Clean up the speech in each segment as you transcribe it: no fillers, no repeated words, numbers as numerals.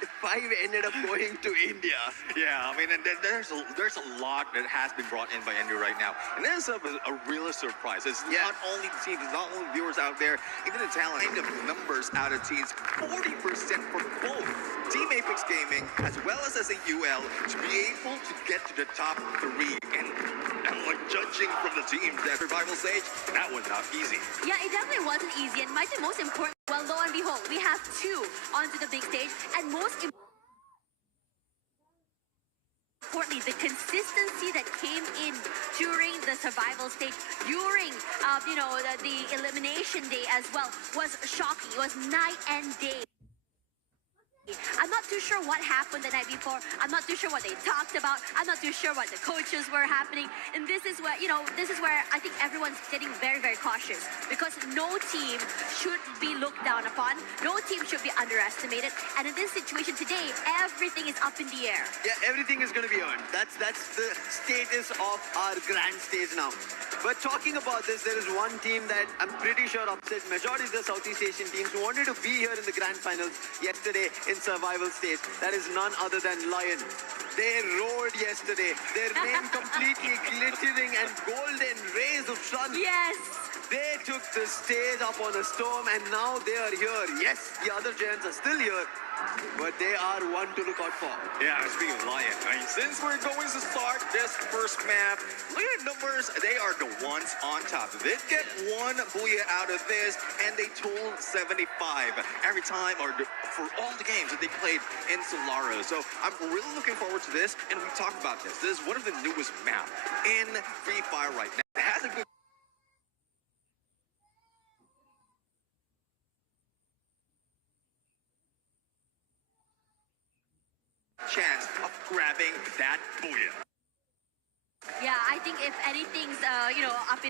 that, 5 ended up going to India. Yeah, I mean, and there's a lot that has been brought in by India right now, and this is a real surprise. It's not only the teams, it's not only viewers out there, even the talent. Kind of numbers out of teams, 40% for both Team Apex Gaming as well as UL to be able to get to the top 3. And like judging from the teams that survival stage, that was not easy. Yeah, it definitely wasn't easy, and might be most important. Well, lo and behold, we have 2 onto the big stage, and most importantly, the consistency that came in during the survival stage, during the elimination day as well, was shocking. It was night and day. I'm not too sure what happened the night before. I'm not too sure what they talked about. I'm not too sure what the coaches were happening. And this is where, this is where I think everyone's getting very, very cautious, because no team should be looked down upon. No team should be underestimated. And in this situation today, everything is up in the air. Yeah, everything is going to be earned. That's the status of our grand stage now. But talking about this, there is one team that I'm pretty sure upset majority of the Southeast Asian teams who wanted to be here in the grand finals yesterday in survival stage. That is none other than Lion. They roared yesterday. Their name completely glittering and golden rays of sun. Yes. They took the stage up on a storm, and now they are here. Yes, the other giants are still here, but they are one to look out for. Yeah, speaking of Lion, I mean, since we're going to start this first map, look at the numbers. They are the ones on top. They get 1 booyah out of this, and they told 75 every time, or for all the games that they played in Solaro. So I'm really looking forward to this, and we talked about this. This is one of the newest maps in Free Fire right now. It has a good chance of grabbing that booyah. Yeah, I think if anything's, up in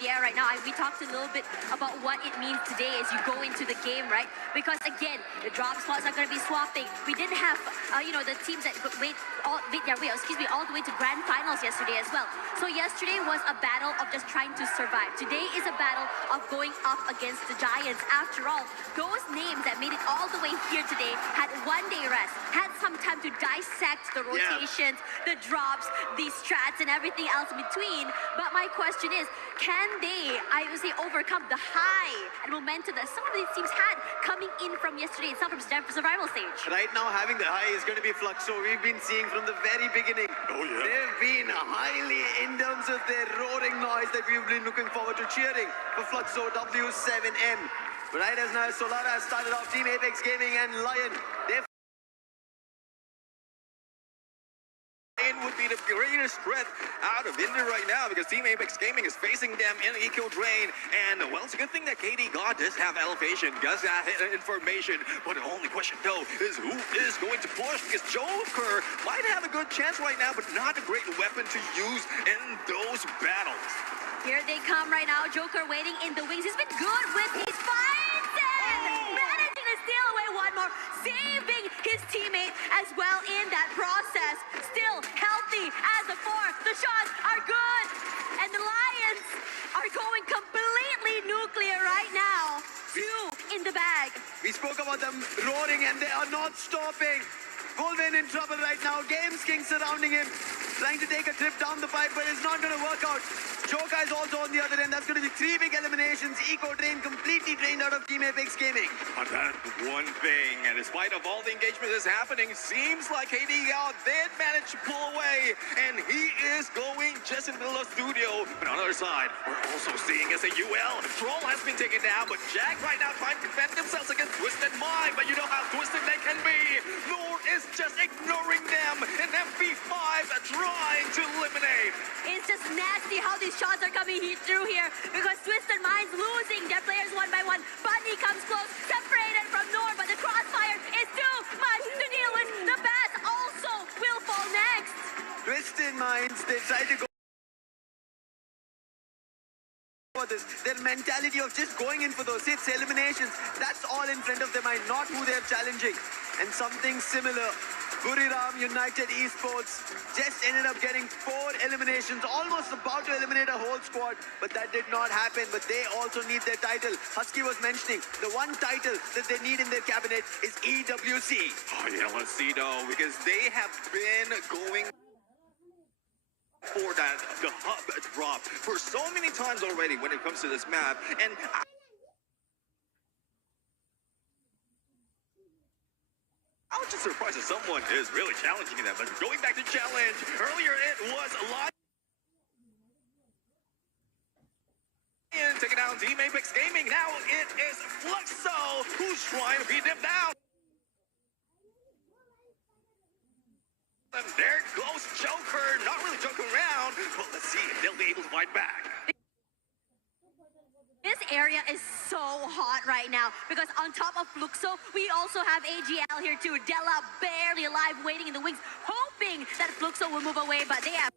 the air right now, we talked a little bit about what it means today as you go into the game, right? Because again, the drop spots are going to be swapping. We didn't have, the teams that wait all the way to grand finals yesterday as well. So yesterday was a battle of just trying to survive. Today is a battle of going up against the giants. After all, those names that made it all the way here today had 1 day rest, had some time to dissect the rotations, the drops, the strats, and everything else in between. But my question is, can they, I would say, overcome the high and momentum that some of these teams had coming in from yesterday itself from survival stage? Right now, having the high is going to be Fluxo. We've been seeing from the very beginning. Oh, yeah. They've been highly in terms of their roaring noise that we've been looking forward to cheering for Fluxo W7M. But right as now, Solara has started off Team Apex Gaming and Lion. They've would be the greatest threat out of India right now, because Team Apex Gaming is facing them in Eco Drain. And well, it's a good thing that KD God does have elevation, does have information. But the only question though is who is going to push, because Joker might have a good chance right now, but not a great weapon to use in those battles. Here they come right now. Joker waiting in the wings. He's been good with his fights and managing to steal away 1 more, saving his teammate as well in that process. Still healthy as a 4. The shots are good, and the Lions are going completely nuclear right now. 2 in the bag. We spoke about them roaring, and they are not stopping. Volvin in trouble right now. Games King surrounding him, trying to take a trip down the pipe, but it's not going to work out. Joker is also on the other end. That's going to be 3 big eliminations. Eco Drain completely drained out of Team Apex Gaming. But that's one thing, and despite of all the engagement that's happening, seems like KD God did manage to pull away, and he is going just into the studio. But on the other side, we're also seeing UL. Troll has been taken down, but Jack right now trying to defend themselves against Twisted Mind. But you know how twisted they can be. Noor is just ignoring them, and FB5 trying to eliminate. It's just nasty how these shots are coming through here, because Twisted Minds losing their players 1 by 1. Bunny comes close, separated from Noor, but the crossfire is too much to deal with. The Bats also will fall next. Twisted Minds, they try to go for this. Their mentality of just going in for those hits, eliminations, that's all in front of their mind, not who they're challenging. And something similar, Buriram United Esports just ended up getting 4 eliminations, almost about to eliminate a whole squad, but that did not happen. But they also need their title. Husky was mentioning the one title that they need in their cabinet is EWC. Oh yeah, let's see though, because they have been going for that the hub drop for so many times already when it comes to this map, and I was just surprised that someone is really challenging them. But going back to challenge, earlier it was Lion taking down Team Apex Gaming. Now it is Fluxo who's trying to beat them down. And there goes Joker, not really joking around, but let's see if they'll be able to fight back. This area is so hot right now because on top of Fluxo, we also have AGL here too. Della barely alive, waiting in the wings, hoping that Fluxo will move away, but they have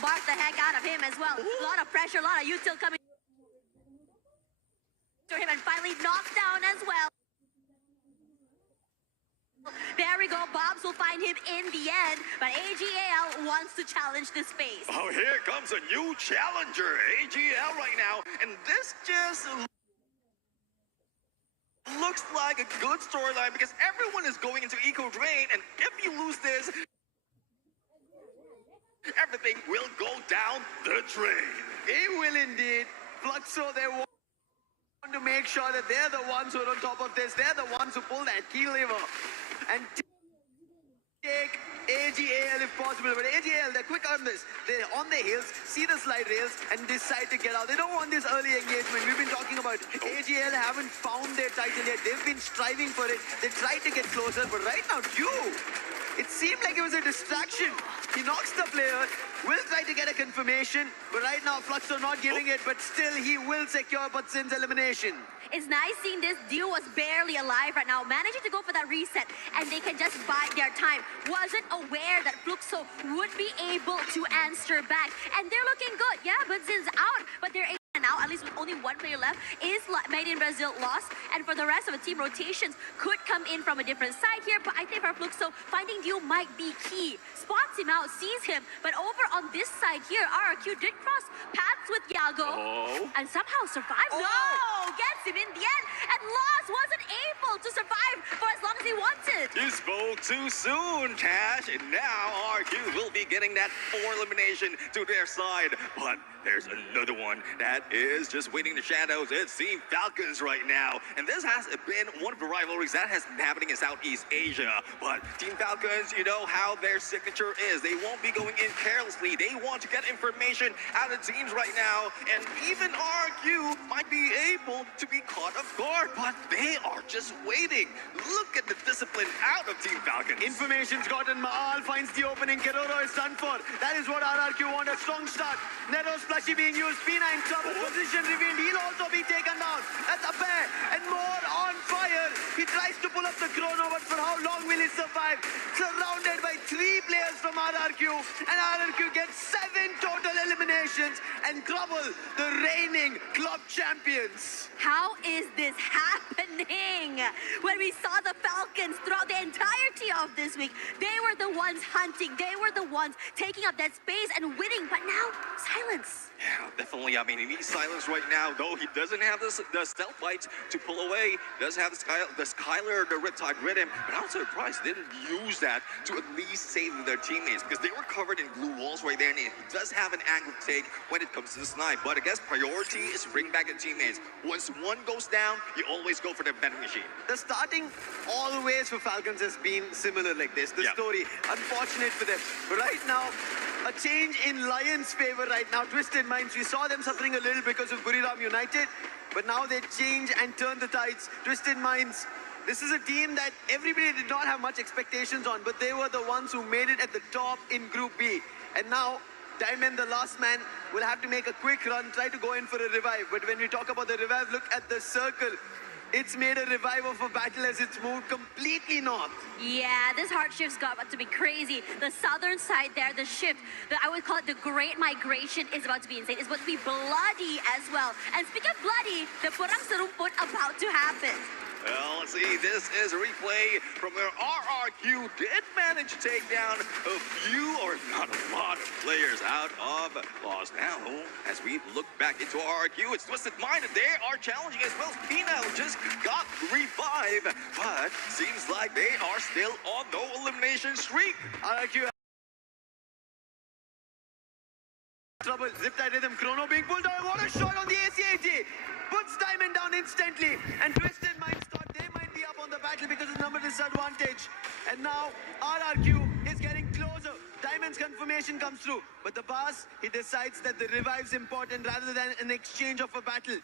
marked the heck out of him as well. A lot of pressure, a lot of util coming to him, and finally knocked down as well. There we go, Bobs will find him in the end, but AGL wants to challenge this space. Oh, here comes a new challenger, AGL right now, and this just looks like a good storyline because everyone is going into Eco Drain, and if you lose this, everything will go down the drain. It will indeed. Fluxo, they want to make sure that they're the ones who are on top of this. They're the ones who pull that key lever and take AGL if possible. But AGL, they're quick on this. They're on the hills, see the slide rails, and decide to get out. They don't want this early engagement. We've been talking about AGL haven't found their title yet. They've been striving for it. They tried to get closer, but right now, it seemed like it was a distraction. He knocks the player, will try to get a confirmation, but right now Fluxo not giving it, but still he will secure Butsin's elimination. It's nice seeing this. Dio was barely alive right now, managing to go for that reset, and they can just bide their time. Wasn't aware that Fluxo would be able to answer back, and they're looking good. Yeah, Butsin's out, but they're now, at least with only one player left, is Made in Brazil lost, and for the rest of the team, rotations could come in from a different side here, but I think for Fluxo, finding Dio might be key. Spots him out, sees him, but over on this side here, RRQ did cross paths with Yago, and somehow survived. No! Gets him in the end, and Lost wasn't able to survive for as long as he wanted. You spoke too soon, Tash, and now RQ will be getting that 4 elimination to their side, but there's another one that is just waiting in the shadows. It's Team Falcons right now, and this has been one of the rivalries that has been happening in Southeast Asia. But Team Falcons, you know how their signature is. They won't be going in carelessly. They want to get information out of teams right now, and even RQ might be able to be caught off guard, but they are just waiting. Look at the discipline out of Team Falcons. Information's gotten. Maal finds the opening. Keroro is done for. That is what RRQ want, a strong start. Nero's plushie being used. P9 trouble. Position revealed. He'll also be taken down. That's a pair. And more on fire. He tries to pull up the chrono, but for how long will he survive? Surrounded by 3 players from RRQ. And RRQ gets 7 total eliminations and trouble the reigning club champions. How is this happening? When we saw the Falcons throughout the entirety of this week, they were the ones hunting. They were the ones taking up that space and winning, but now silence. Yeah, definitely. I mean, he needs silence right now, though he doesn't have the stealth lights to pull away. Does have the Skylar, the Riptide Rhythm, but I'm surprised they didn't use that to at least save their teammates because they were covered in blue walls right there, and he does have an angle take when it comes to the snipe. But I guess priority is to bring back the teammates. Once one goes down, you always go for the vending machine. The starting always for Falcons has been similar like this. The story, unfortunate for them. But right now, a change in Lions' favor right now. Twisted Minds, we saw them suffering a little because of Buriram United, but now they change and turn the tides. Twisted Minds, this is a team that everybody did not have much expectations on, but they were the ones who made it at the top in Group B. And now, Diamond, the last man, will have to make a quick run, try to go in for a revive. But when we talk about the revive, look at the circle. It's made a revive of a battle as it's moved completely north. Yeah, this hard shift's got to be crazy. The southern side there, the shift, I would call it the Great Migration, is about to be insane. It's about to be bloody as well. And speaking of bloody, see the Purang Serumput about to happen. Well, let's see, this is a replay from where RRQ did manage to take down a few, or not a lot of players out of Lost. Now, as we look back into RRQ, it's Twisted Mind, and they are challenging as well. Pina just got revived, but seems like they are still on no elimination streak. RRQ trouble. Zip-tied rhythm. Chrono being pulled down. What a shot on the ACAT. Puts Diamond down instantly. And Twisted Minds thought they might be up on the battle because of number disadvantage. And now RRQ is getting closer. Diamond's confirmation comes through. But the pass, he decides that the revive's important rather than an exchange of a battle.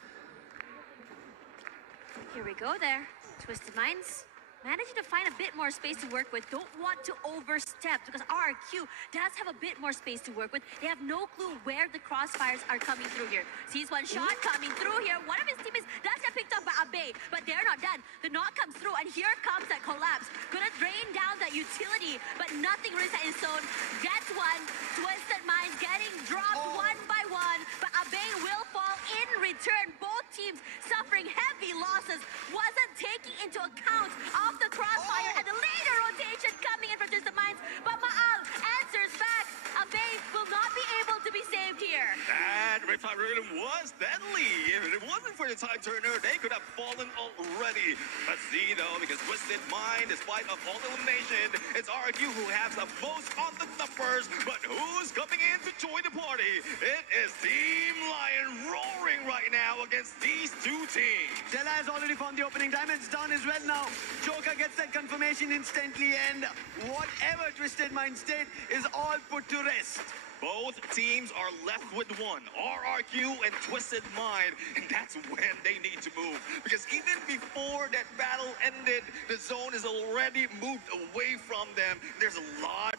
Here we go there. Twisted Minds managing to find a bit more space to work with. Don't want to overstep because RRQ does have a bit more space to work with. They have no clue where the crossfires are coming through here. Sees one shot coming through here. One of his teammates does get picked up by Abe, but they're not done. The knock comes through, and here comes that collapse. Gonna drain down that utility, but nothing really set in stone. Gets one. Twisted Minds getting dropped one by one, but Abe will fall in return. Both teams suffering heavy losses. Wasn't taking into account of the crossfire and the later rotation coming in for Twisted Minds, but Maal answers back. Abe will not be able to be saved here. That Riptide Rhythm was deadly. If it wasn't for the time turner, they could have fallen already. Let's see though, because Twisted Mind, despite of all elimination, it's RQ who has the most on the numbers. But who's coming in to join the party? It is Team Lion roaring right now against these two teams. Della has already found the opening. Diamond's down as well now. Joker gets that confirmation instantly, and whatever Twisted Minds did is all put to rest. Both teams are left with one, RRQ and Twisted Mind, and that's when they need to move. Because even before that battle ended, the zone is already moved away from them. There's a lot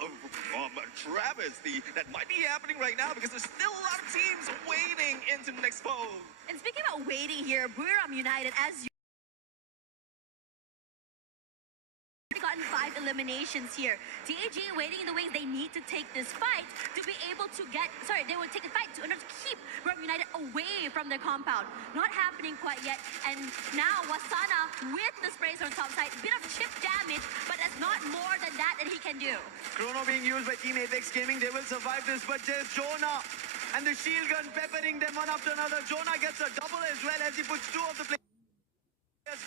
of travesty that might be happening right now because there's still a lot of teams waiting into the next phase. And speaking about waiting here, Buriram United, as you gotten 5 eliminations here. TAG waiting in the wings. They need to take this fight to be able to get, they will take the fight in order to keep Buriram United away from their compound. Not happening quite yet. And now Wasana with the sprays on top side. Bit of chip damage, but that's not more than that he can do. Chrono being used by Team Apex Gaming. They will survive this, but there's Jonah and the shield gun peppering them one after another. Jonah gets a double as well as he puts 2 of the players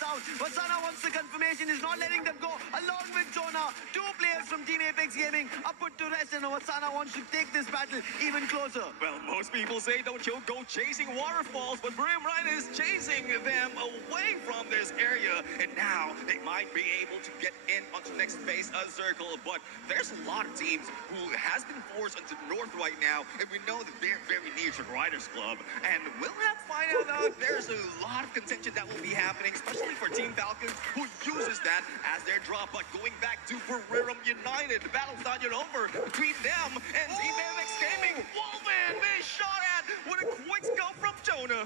down. Wasana wants the confirmation, is not letting them go. Along with Jonah, 2 players from Team Apex Gaming are put to rest, and Wasana wants to take this battle even closer. Well, most people say don't you go chasing waterfalls, but Brim Ryan is chasing them away from this area, and now they might be able to get in onto the next phase of Circle, but there's a lot of teams who has been forced into the north right now, and we know that they're very near to the Riders Club, and we'll have to find out there's a lot of contention that will be happening, especially for Team Falcons, who uses that as their drop. But going back to Buriram United, the battle's not yet over between them and Team Apex Gaming. Wolven being shot at with a quick scope from Jonah.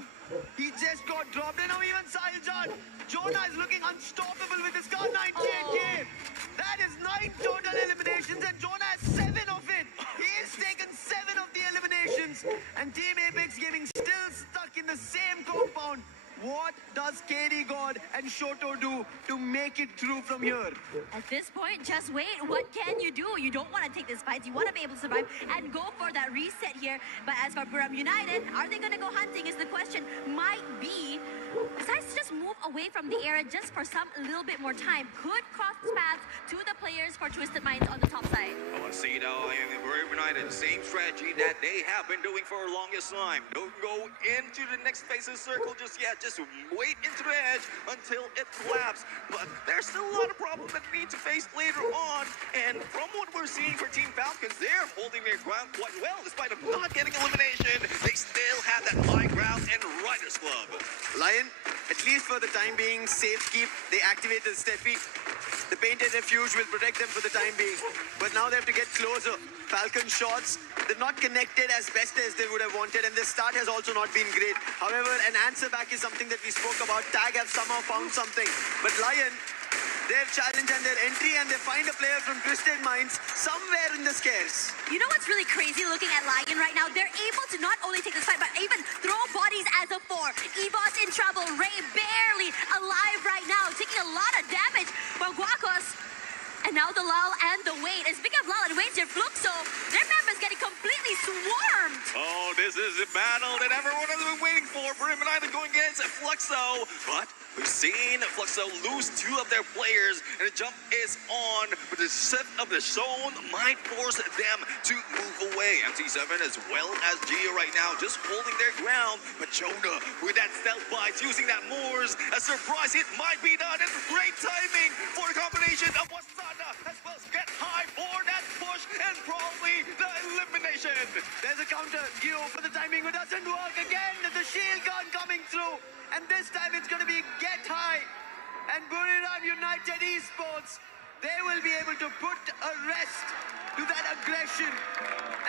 He just got dropped, and now even Sailjan. Jonah is looking unstoppable with his car 98k. That is 9 total eliminations, and Jonah has 7 of it. He has taken 7 of the eliminations, and Team Apex Gaming still stuck in the same compound. What does KD God and Shoto do to make it through from here? At this point, just wait. What can you do? You don't want to take this fight. You want to be able to survive and go for that reset here. But as for Buriram United, are they going to go hunting is the question. Might be. Besides, just move away from the area just for some little bit more time. Could cross paths to the players for Twisted Minds on the top side. I want to see though, Buriram United, same strategy that they have been doing for the longest time. Don't go into the next phase of Circle just yet. Just wait into the edge until it collapses. But there's still a lot of problems that we need to face later on. And from what we're seeing for Team Falcons, they're holding their ground quite well. Despite of not getting elimination, they still have that high ground in Riders Club. Lion, at least for the time being, safe keep. They activated Steffi. The painted refuge will protect them for the time being. But now they have to get closer. Falcon shots, they're not connected as best as they would have wanted, and the start has also not been great. However, an answer back is something that we spoke about. Tag have somehow found something. But Lion, their challenge and their entry, and they find a player from Twisted Minds somewhere in the scarce. You know what's really crazy looking at Lion right now? They're able to not only take the side, but even throw bodies as a 4. Evo's in trouble. Ray barely alive right now, taking a lot of damage from Guacos. And now the Lal and the Wade. And speaking of Lal and Wade, their Fluxo, their members getting completely swarmed. Oh, this is the battle that everyone has been waiting for. Him and I going against Fluxo. But we've seen Fluxo lose 2 of their players, and the jump is on. But the set of the zone might force them to move away. MT7 as well as Gio right now just holding their ground. But Jonah with that stealth bites, using that Moors. A surprise hit might be done. And great timing for the combination of Wasana as well as Get High for that push and probably the elimination. There's a counter. Gio for the timing, but doesn't work again. The shield gun coming through. And this time it's going to be Get High. And Buriram United Esports, they will be able to put a rest to that aggression.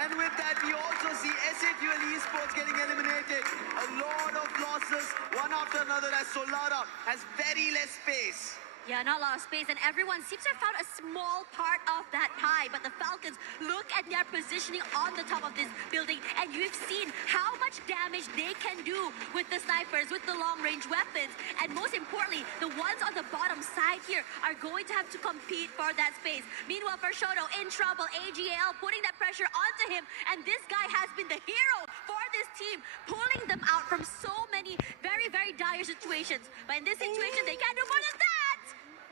And with that, we also see SATUL Esports getting eliminated. A lot of losses, one after another, as Solara has very less space. Yeah, not a lot of space, and everyone seems to have found a small part of that pie. But the Falcons look at their positioning on the top of this building, and you've seen how much damage they can do with the snipers, with the long-range weapons. And most importantly, the ones on the bottom side here are going to have to compete for that space. Meanwhile, for Shoto in trouble, AGL putting that pressure onto him, and this guy has been the hero for this team, pulling them out from so many very, very dire situations. But in this situation, they can't do more than that!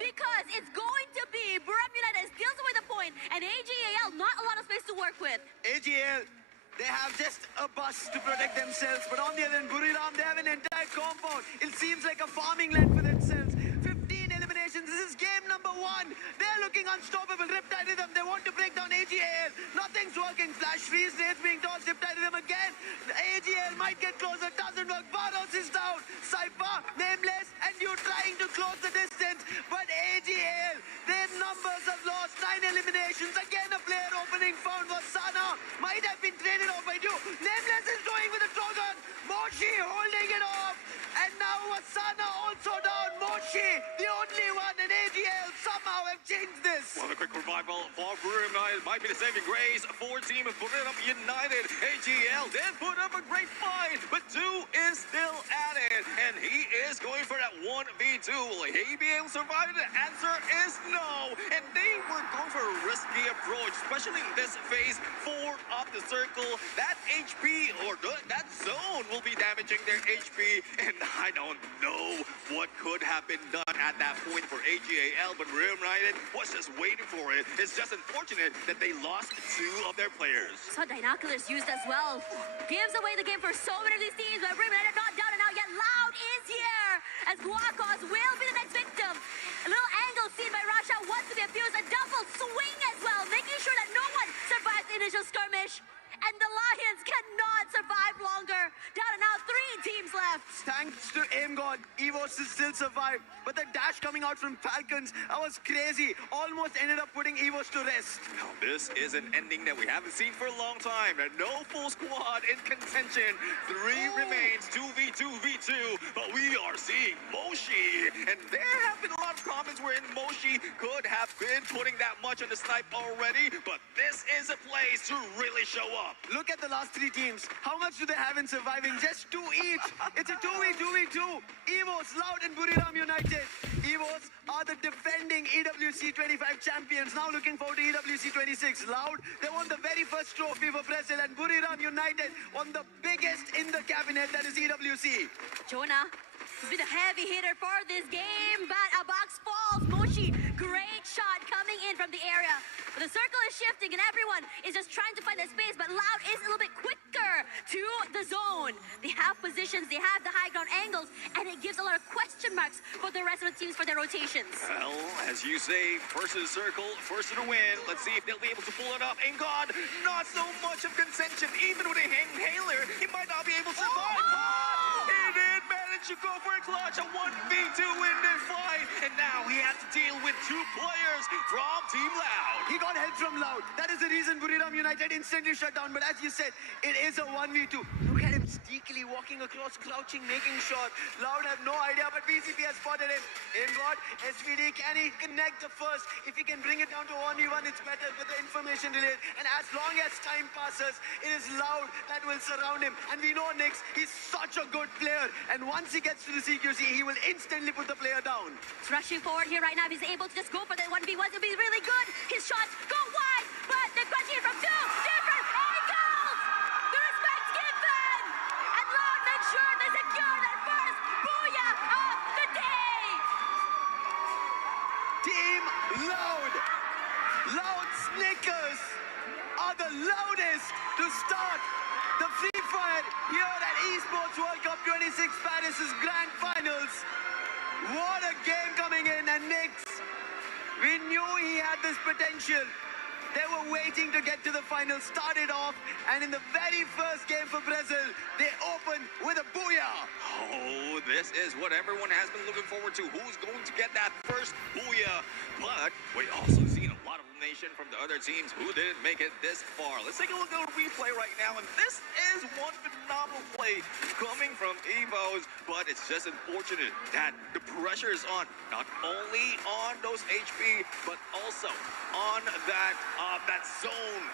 Because it's going to be Buriram United steals away the point, and AGAL not a lot of space to work with. AGL, they have just a bus to protect themselves, but on the other end, Buriram, they have an entire compound. It seems like a farming land for themselves. 15 eliminations. This is game number 1. They're looking unstoppable. Riptide Rhythm, they want to break down AGL. Nothing's working. Flash freeze, Wraith being tossed. Riptide Rhythm again. The AGL might get closer. Doesn't work. Varos is down. Cypher, Nameless, and you trying to close the distance. But AGL, their numbers have lost. 9 eliminations. Again, a player opening found was Sana. Might have been traded off by you. Nameless is doing with the Trojan. Moshi holding it off. And now Wasana also down. Moshi, the only one, and AGL somehow have changed this. Well, a quick revival for Buriram United might be the saving grace for team of Buriram United. AGL did put up a great fight, but 2 is still at it, and he is going for that 1v2. Will he be able to survive? The answer is no, and they were going for a risky approach, especially in this phase 4 of the circle. That HP or that zone will be damaging their HP, and I don't know what could have been done at that point for AGAL, but Buriram United was just waiting for it. It's just unfortunate that they lost 2 of their players. So Dinoculars used as well. Gives away the game for so many of these teams, but Buriram United not down and out yet. Loud is here, as Guacos will be the next victim. A little angle seen by Rasha wants to be abused. A double swing as well, making sure that no one survives the initial skirmish. And the Lions cannot survive longer. Down and out, 3 teams left. Thanks to Aim God, Evos still survived. But the dash coming out from Falcons, that was crazy. Almost ended up putting Evos to rest. Now, this is an ending that we haven't seen for a long time. And no full squad in contention. 3 remains, 2v2v2. But we are seeing Moshi. And there have been a lot of comments wherein Moshi could have been putting that much on the snipe already. But this is a place to really show up. Look at the last 3 teams. How much do they have in surviving? Just 2 each. It's a 2v2v2. Evos, Loud, and Buriram United. Evos are the defending EWC 25 champions. Now looking forward to EWC 26. Loud, they won the very first trophy for Brazil, and Buriram United won the biggest in the cabinet, that is EWC. Jonah has been a heavy hitter for this game, but a box falls. Moshi, great shot coming in from the area. But the circle is shifting and everyone is just trying to find that space, but Loud is a little bit quicker to the zone. They have positions, they have the high ground angles, and it gives a lot of question marks for the rest of the teams for their rotations. Well, as you say, first to the circle, first to the win. Let's see if they'll be able to pull it up. And God, not so much of contention. Even with a inhaler, he might not be able to survive. But he did manage to go for a clutch, a 1v2 in this fight. And now he has to deal with 2 players from Team Loud. He got help from Loud. That is the reason Buriram United instantly shut down. But as you said, it is a 1v2. Look at him him sneakily walking across, crouching, making sure. Loud have no idea, but VCP has spotted him. In what? SVD, can he connect the first? If he can bring it down to 1v1, it's better with the information delayed. And as long as time passes, it is Loud that will surround him. And we know Nix, he's such a good player. And once he gets to the CQC, he will instantly put the player down. He's rushing forward here right now. If he's able to just go for the 1v1, it'll be really good. His shots go wide, but they're crunching it from two different angles. The respect's given. And Loud makes sure they secure their first booyah of the day. Team Loud. Loud Snickers are the loudest to start the Free Fire here at Esports World Cup 26 Paris' Grand Finals. What a game coming in, and Nix, we knew he had this potential. They were waiting to get to the final, started off, and in the very first game for Brazil, they opened with a booyah. Oh, this is what everyone has been looking forward to. Who's going to get that first booyah? But we also seen a lot of elimination from the other teams who didn't make it this far. Let's take a look at a replay right now, and this is one phenomenal play coming from Evos, but it's just unfortunate that the pressure is on, not only on those HP, but also on that zone.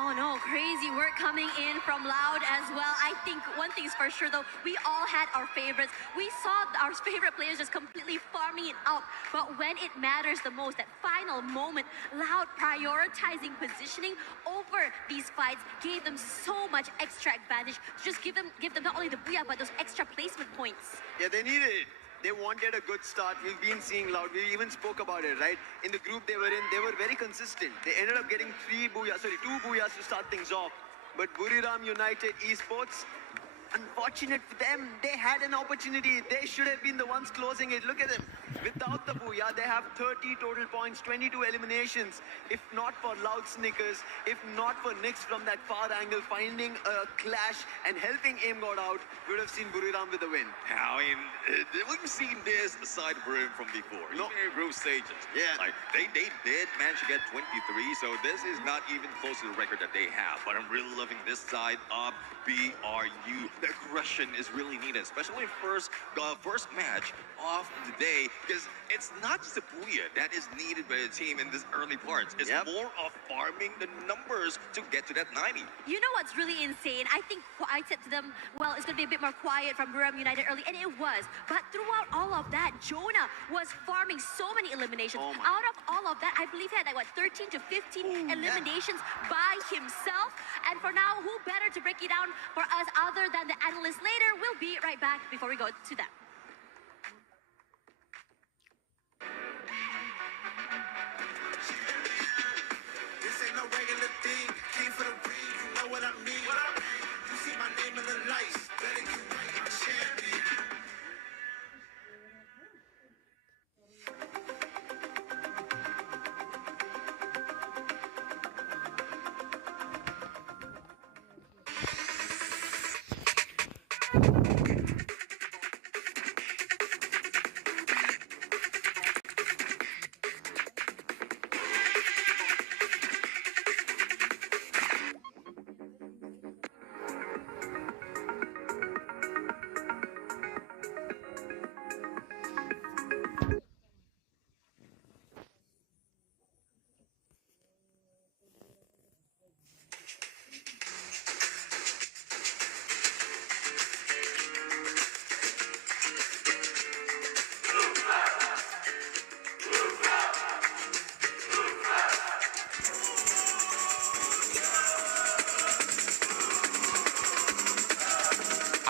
Oh no, crazy work coming in from Loud as well. I think one thing's for sure though, we all had our favorites. We saw our favorite players just completely farming it out. But when it matters the most, that final moment, Loud prioritizing positioning over these fights gave them so much extra advantage to just give them not only the booyah, but those extra placement points. Yeah, they needed it. They wanted a good start. We've been seeing Loud. We even spoke about it, right? In the group they were in, they were very consistent. They ended up getting two booyahs to start things off. But Buriram United Esports, unfortunate for them, they had an opportunity. They should have been the ones closing it. Look at them. Without the booyah, they have 30 total points, 22 eliminations. If not for Loud Snickers, if not for Nix from that far angle, finding a clash and helping Aim God out, we would have seen Buriram with the win. I mean, we've seen this side Brim from before. No. Even in group stages. Yeah. Like, they did manage to get 23, so this is not even close to the record that they have. But I'm really loving this side of BRU. The aggression is really needed, especially first match of the day, because it's not just a booyah that is needed by the team in this early parts. It's more of farming the numbers to get to that 90. You know what's really insane? I think I said to them, well, it's going to be a bit more quiet from Buriram United early, and it was. But throughout all of that, Jonah was farming so many eliminations. Oh Out of all of that, I believe he had like, what, 13 to 15 eliminations by himself. And for now, who better to break it down for us other than the analyst later? We'll be right back before we go to that. This ain't no regular thing. Came for the ring, you know what I mean. You see my name in the lights, better get right, I'm champion.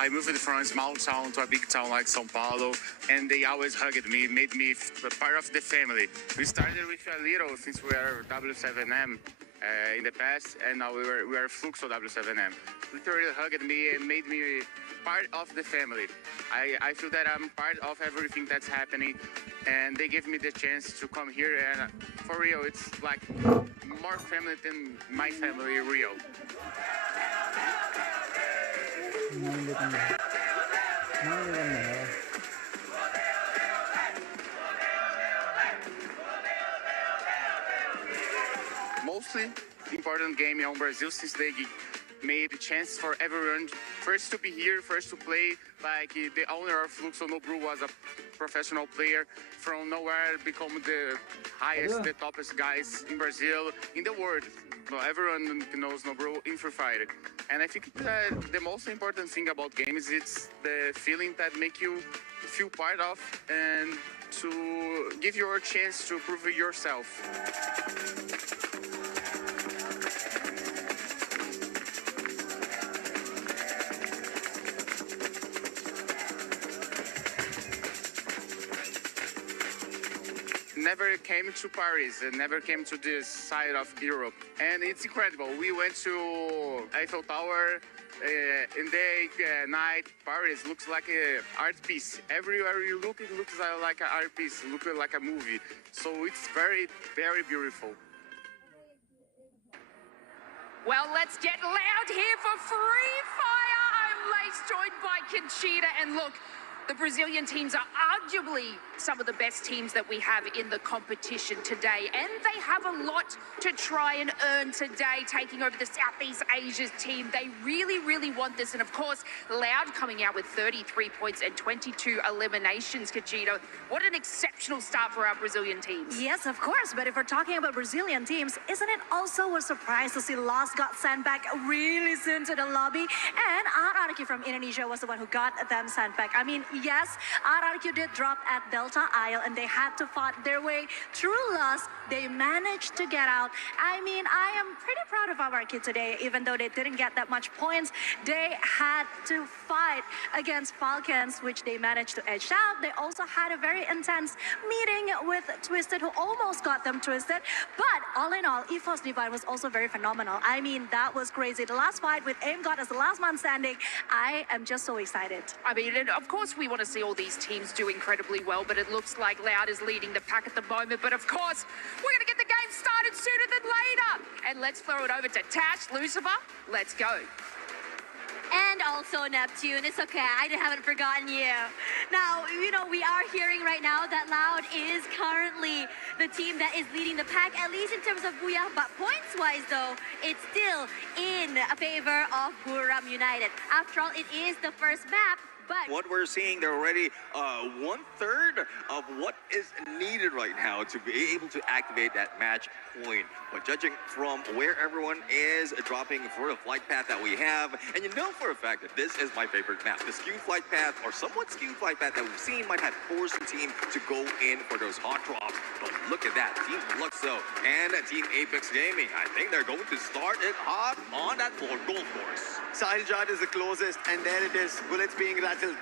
I moved from a small town to a big town like São Paulo, and they always hugged me, made me part of the family. We started with a little since we were W7M in the past, and now we are Fluxo W7M. Literally hugged me and made me part of the family. I feel that I'm part of everything that's happening, and they give me the chance to come here, and for real, it's like more family than my family real. mostly important game on Brazil since they made a chance for everyone first to be here, first to play. Like the owner of Fluxo Nobru was a professional player from nowhere, become the highest, the toppest guys in Brazil, in the world. So everyone knows Nobru in Free Fire. And I think that the most important thing about games is the feeling that make you feel part of and to give you a chance to prove yourself. Never came to Paris and never came to this side of Europe. And it's incredible. We went to Eiffel Tower in day, night. Paris looks like an art piece. Everywhere you look, it looks like an art piece, looks like a movie. So it's very, very beautiful. Well, let's get loud here for Free Fire. I'm Lace, joined by Conchita, and look, the Brazilian teams are arguably some of the best teams that we have in the competition today, and they have a lot to try and earn today, taking over the Southeast Asia's team. They really, really want this, and of course, Loud coming out with 33 points and 22 eliminations, Conchita. What an exceptional start for our Brazilian teams. Yes, of course, but if we're talking about Brazilian teams, isn't it also a surprise to see Lost got sent back really soon to the lobby, and RRQ from Indonesia was the one who got them sent back? I mean, yes, RRQ did drop at Delta Isle and they had to fight their way through Lost. They managed to get out. I mean, I am pretty proud of RRQ today, even though they didn't get that much points. They had to fight against Falcons, which they managed to edge out. They also had a very intense meeting with Twisted, who almost got them twisted. But all in all, EFOS Divine was also very phenomenal. I mean, that was crazy. The last fight with Aim God as the last man standing, I am just so excited. I mean, and of course, we want to see all these teams do incredibly well, but it looks like Loud is leading the pack at the moment. But of course, we're going to get the game started sooner than later. And let's throw it over to Tash, Lucifer. Let's go. And also Neptune. It's okay, I haven't forgotten you. Now, you know, we are hearing right now that Loud is currently the team that is leading the pack, at least in terms of Booyah. But points-wise, though, it's still in favor of Buram United. After all, it is the first map. But what we're seeing, they're already 1/3 of what is needed right now to be able to activate that match point. But judging from where everyone is dropping for the flight path that we have, and you know for a fact that this is my favorite map, the skewed flight path, or somewhat skewed flight path that we've seen might have forced the team to go in for those hot drops. But look at that, Team Fluxo and Team Apex Gaming. I think they're going to start it hot on that gold course. Sahil Jad is the closest, and there it is. Bullets being rattled.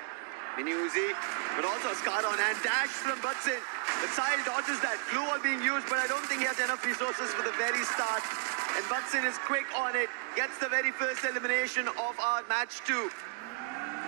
Mini Uzi, but also a scar on hand. Dash from Butson. But Sahil dodges that. Glue wall being used, but I don't think he has enough resources for the very start. And Butson is quick on it. Gets the very first elimination of our match 2.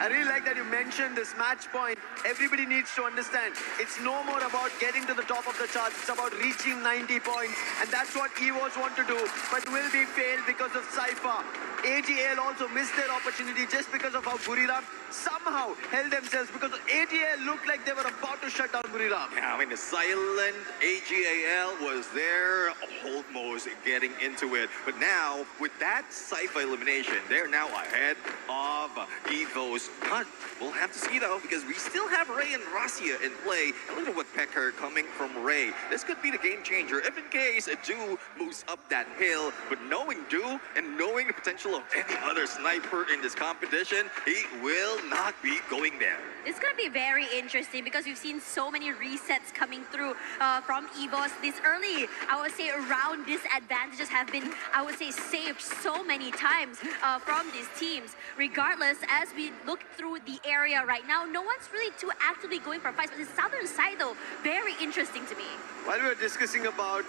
I really like that you mentioned this match point. Everybody needs to understand, it's no more about getting to the top of the charts. It's about reaching 90 points. And that's what EVOS want to do, but will be failed because of Cypher. AGL also missed their opportunity just because of how Buriram somehow held themselves, because AGL looked like they were about to shut down Buriram. Yeah, I mean, the silent AGAL was there almost getting into it. But now, with that Cypher elimination, they're now ahead of EVOS. But we'll have to see, though, because we still have Ray and Rasia in play. And look at what Pecker coming from Ray. This could be the game changer if in case Do moves up that hill. But knowing Do and knowing the potential of any other sniper in this competition, he will not be going there. it's going to be very interesting because we've seen so many resets coming through from EVOS. This early, I would say, round disadvantages have been, I would say, saved so many times from these teams. Regardless, as we look through the area right now, no one's really too actively going for fights. But the southern side, though, very interesting to me. While we were discussing about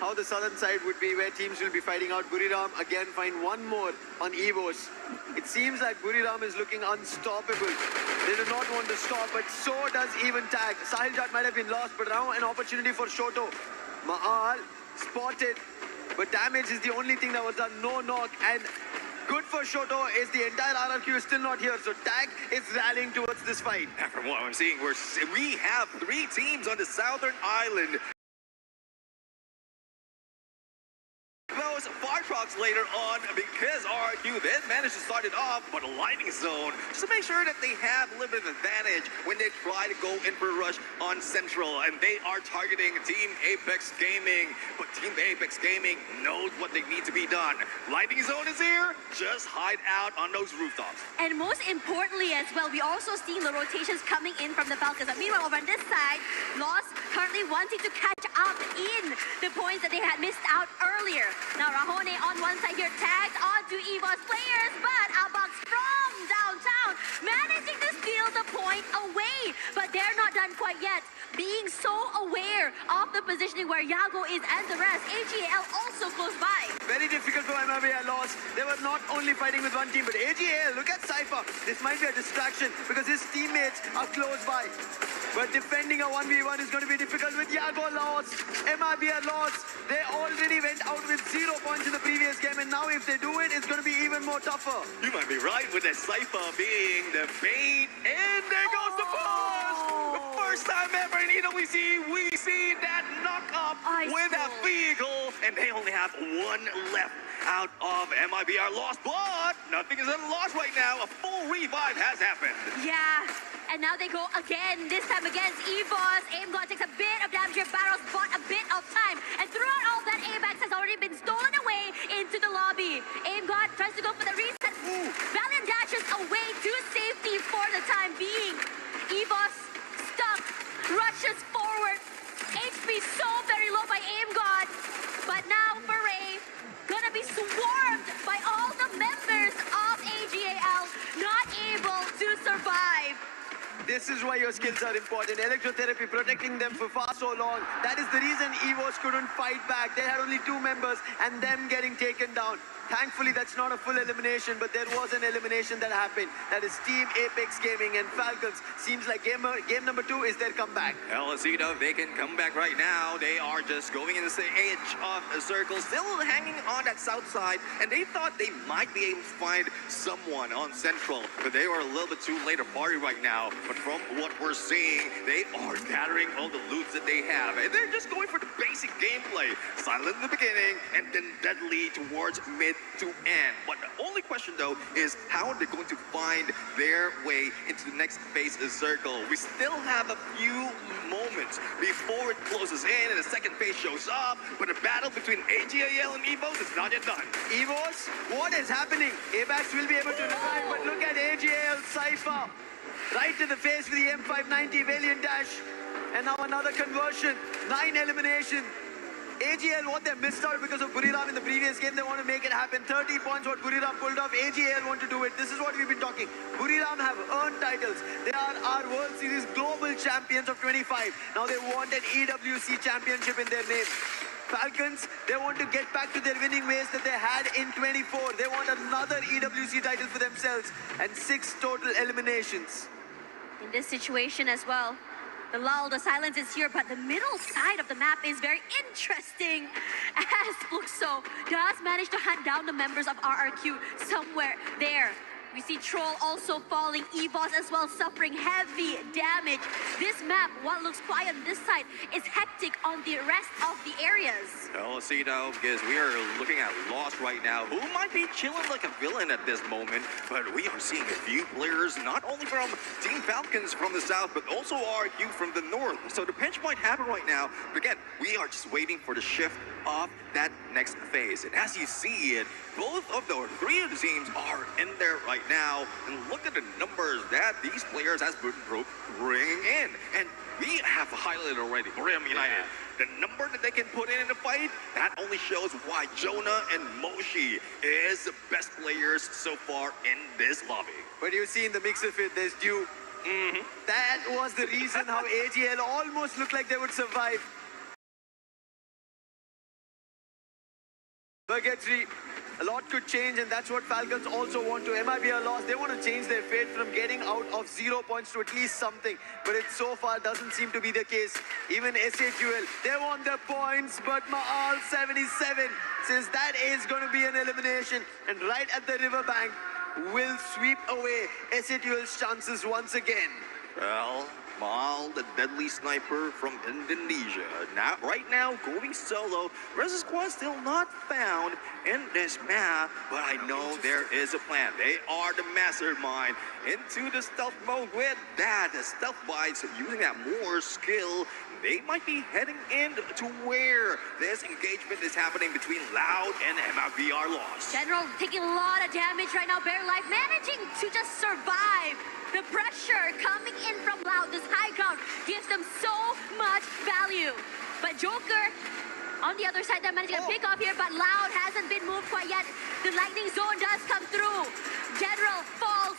how the southern side would be, where teams will be fighting out, Buriram again find one more on EVOS. It seems like Buriram is looking unstoppable. They do not want to stop, but so does even Tag. Sahil Jat might have been lost, but now an opportunity for Shoto. Maal spotted, but damage is the only thing that was done. No knock, and good for Shoto is the entire RRQ is still not here, so Tag is rallying towards this fight. And from what I'm seeing, we have 3 teams on the southern island those fire trucks later on because RRQ then managed to start it off, but a lightning zone just to make sure that they have a little bit of advantage when they try to go in for a rush on Central. And they are targeting Team Apex Gaming, but Team Apex Gaming knows what they need to be done. Lightning zone is here, just hide out on those rooftops. And most importantly as well, we also seeing the rotations coming in from the Falcons. But meanwhile, over on this side, Lost currently wanting to catch up in the points that they had missed out earlier. Now Rahone on one side here, tagged onto Evo's players, but Abax from downtown managing to steal the point away. But they're not done quite yet. Being so aware of the positioning where Yago is and the rest, AGL also close by. Very difficult for MRBL Lost. They were not only fighting with one team, but AGL, look at Cypher. This might be a distraction because his teammates are close by. But defending a 1v1 is going to be difficult with Yago Lost. MRBL Lost, they already went out with 0 points in the previous game, and now if they do it, it's going to be even more tougher. You might be right with that Cypher being the bait, and there goes the push! The first time ever in EWC, we see that knock up with that vehicle, and they only have one left out of MIBR Lost, but nothing is lost right now. A full revive has happened. Yeah, and now they go again, this time against EVOS. AimGod takes a bit of damage here, Barros bought a bit of time, and throughout all that, AMAX has already been stolen away into the lobby. AimGod tries to go for the reset. Valiant dashes away to safety for the time being. EVOS stuck, rushes forward. HP so very low by AimGod, but now Foray gonna be swarmed by all the members of AGAL, not able to survive. This is why your skills are important. Electrotherapy protecting them for far so long. That is the reason EVOS couldn't fight back. They had only 2 members and them getting taken down. Thankfully, that's not a full elimination, but there was an elimination that happened. That is Team Apex Gaming and Falcons. Seems like game number 2 is their comeback. Elicito, they can come back right now. They are just going in the edge of a circle, still hanging on that south side, and they thought they might be able to find someone on Central, but they were a little bit too late to party right now. But from what we're seeing, they are gathering all the loot that they have, and they're just going for the basic gameplay. Silent in the beginning, and then deadly towards mid to end. But the only question though is how are they going to find their way into the next phase of circle? We still have a few moments before it closes in and the second phase shows up, but the battle between AGAL and EVOS is not yet done. EVOS, what is happening? ABAX will be able to revive, but look at AGL Cypher. Right to the face with the M590 Valiant Dash. And now another conversion. 9 elimination. AGL, what they missed out because of Buriram in the previous game, they want to make it happen. 30 points, what Buriram pulled off. AGL want to do it. This is what we've been talking. Buriram have earned titles. They are our World Series global champions of 25. Now they want an EWC championship in their name. Falcons, they want to get back to their winning ways that they had in 24. They want another EWC title for themselves and 6 total eliminations. In this situation as well, the lull, the silence is here, but the middle side of the map is very interesting as Fluxo does manage to hunt down the members of RRQ somewhere there. We see Troll also falling, EVOS as well suffering heavy damage. This map, what looks quiet on this side, is hectic on the rest of the areas. Elicito, because we are looking at Lost right now, who might be chilling like a villain at this moment, but we are seeing a few players, not only from Team Falcons from the south, but also RQ from the north. So the pinch might happen right now, but again, we are just waiting for the shift of that next phase. And as you see it, both of the 3 of the teams are in there right now. And look at the numbers that these players has been bringing in. And we have highlighted already, Brim United. The number that they can put in the fight, that only shows why Jonah and Moshi is the best players so far in this lobby. But you see in the mix of it, there's Dew. That was the reason how AGL almost looked like they would survive. Burgetry, a lot could change, and that's what Falcons also want to. MIBR lost. They want to change their fate from getting out of 0 points to at least something. But it so far doesn't seem to be the case. Even SAQL, they want their points, but Maal 77 says that is going to be an elimination. And right at the riverbank will sweep away SAQL's chances once again. Well, Mal, the deadly sniper from Indonesia. Now, right now, going solo. Rest of the squad still not found in this map, but I know there is a plan. They are the mastermind. Into the stealth mode with that. The stealth bites, using that more skill. They might be heading in to where this engagement is happening between Loud and MFVR Lost. General taking a lot of damage right now. Bare Life managing to just survive. The pressure coming in from Loud, this high ground, gives them so much value. But Joker, on the other side, they're managing to pick off here, but Loud hasn't been moved quite yet. The lightning zone does come through. General falls,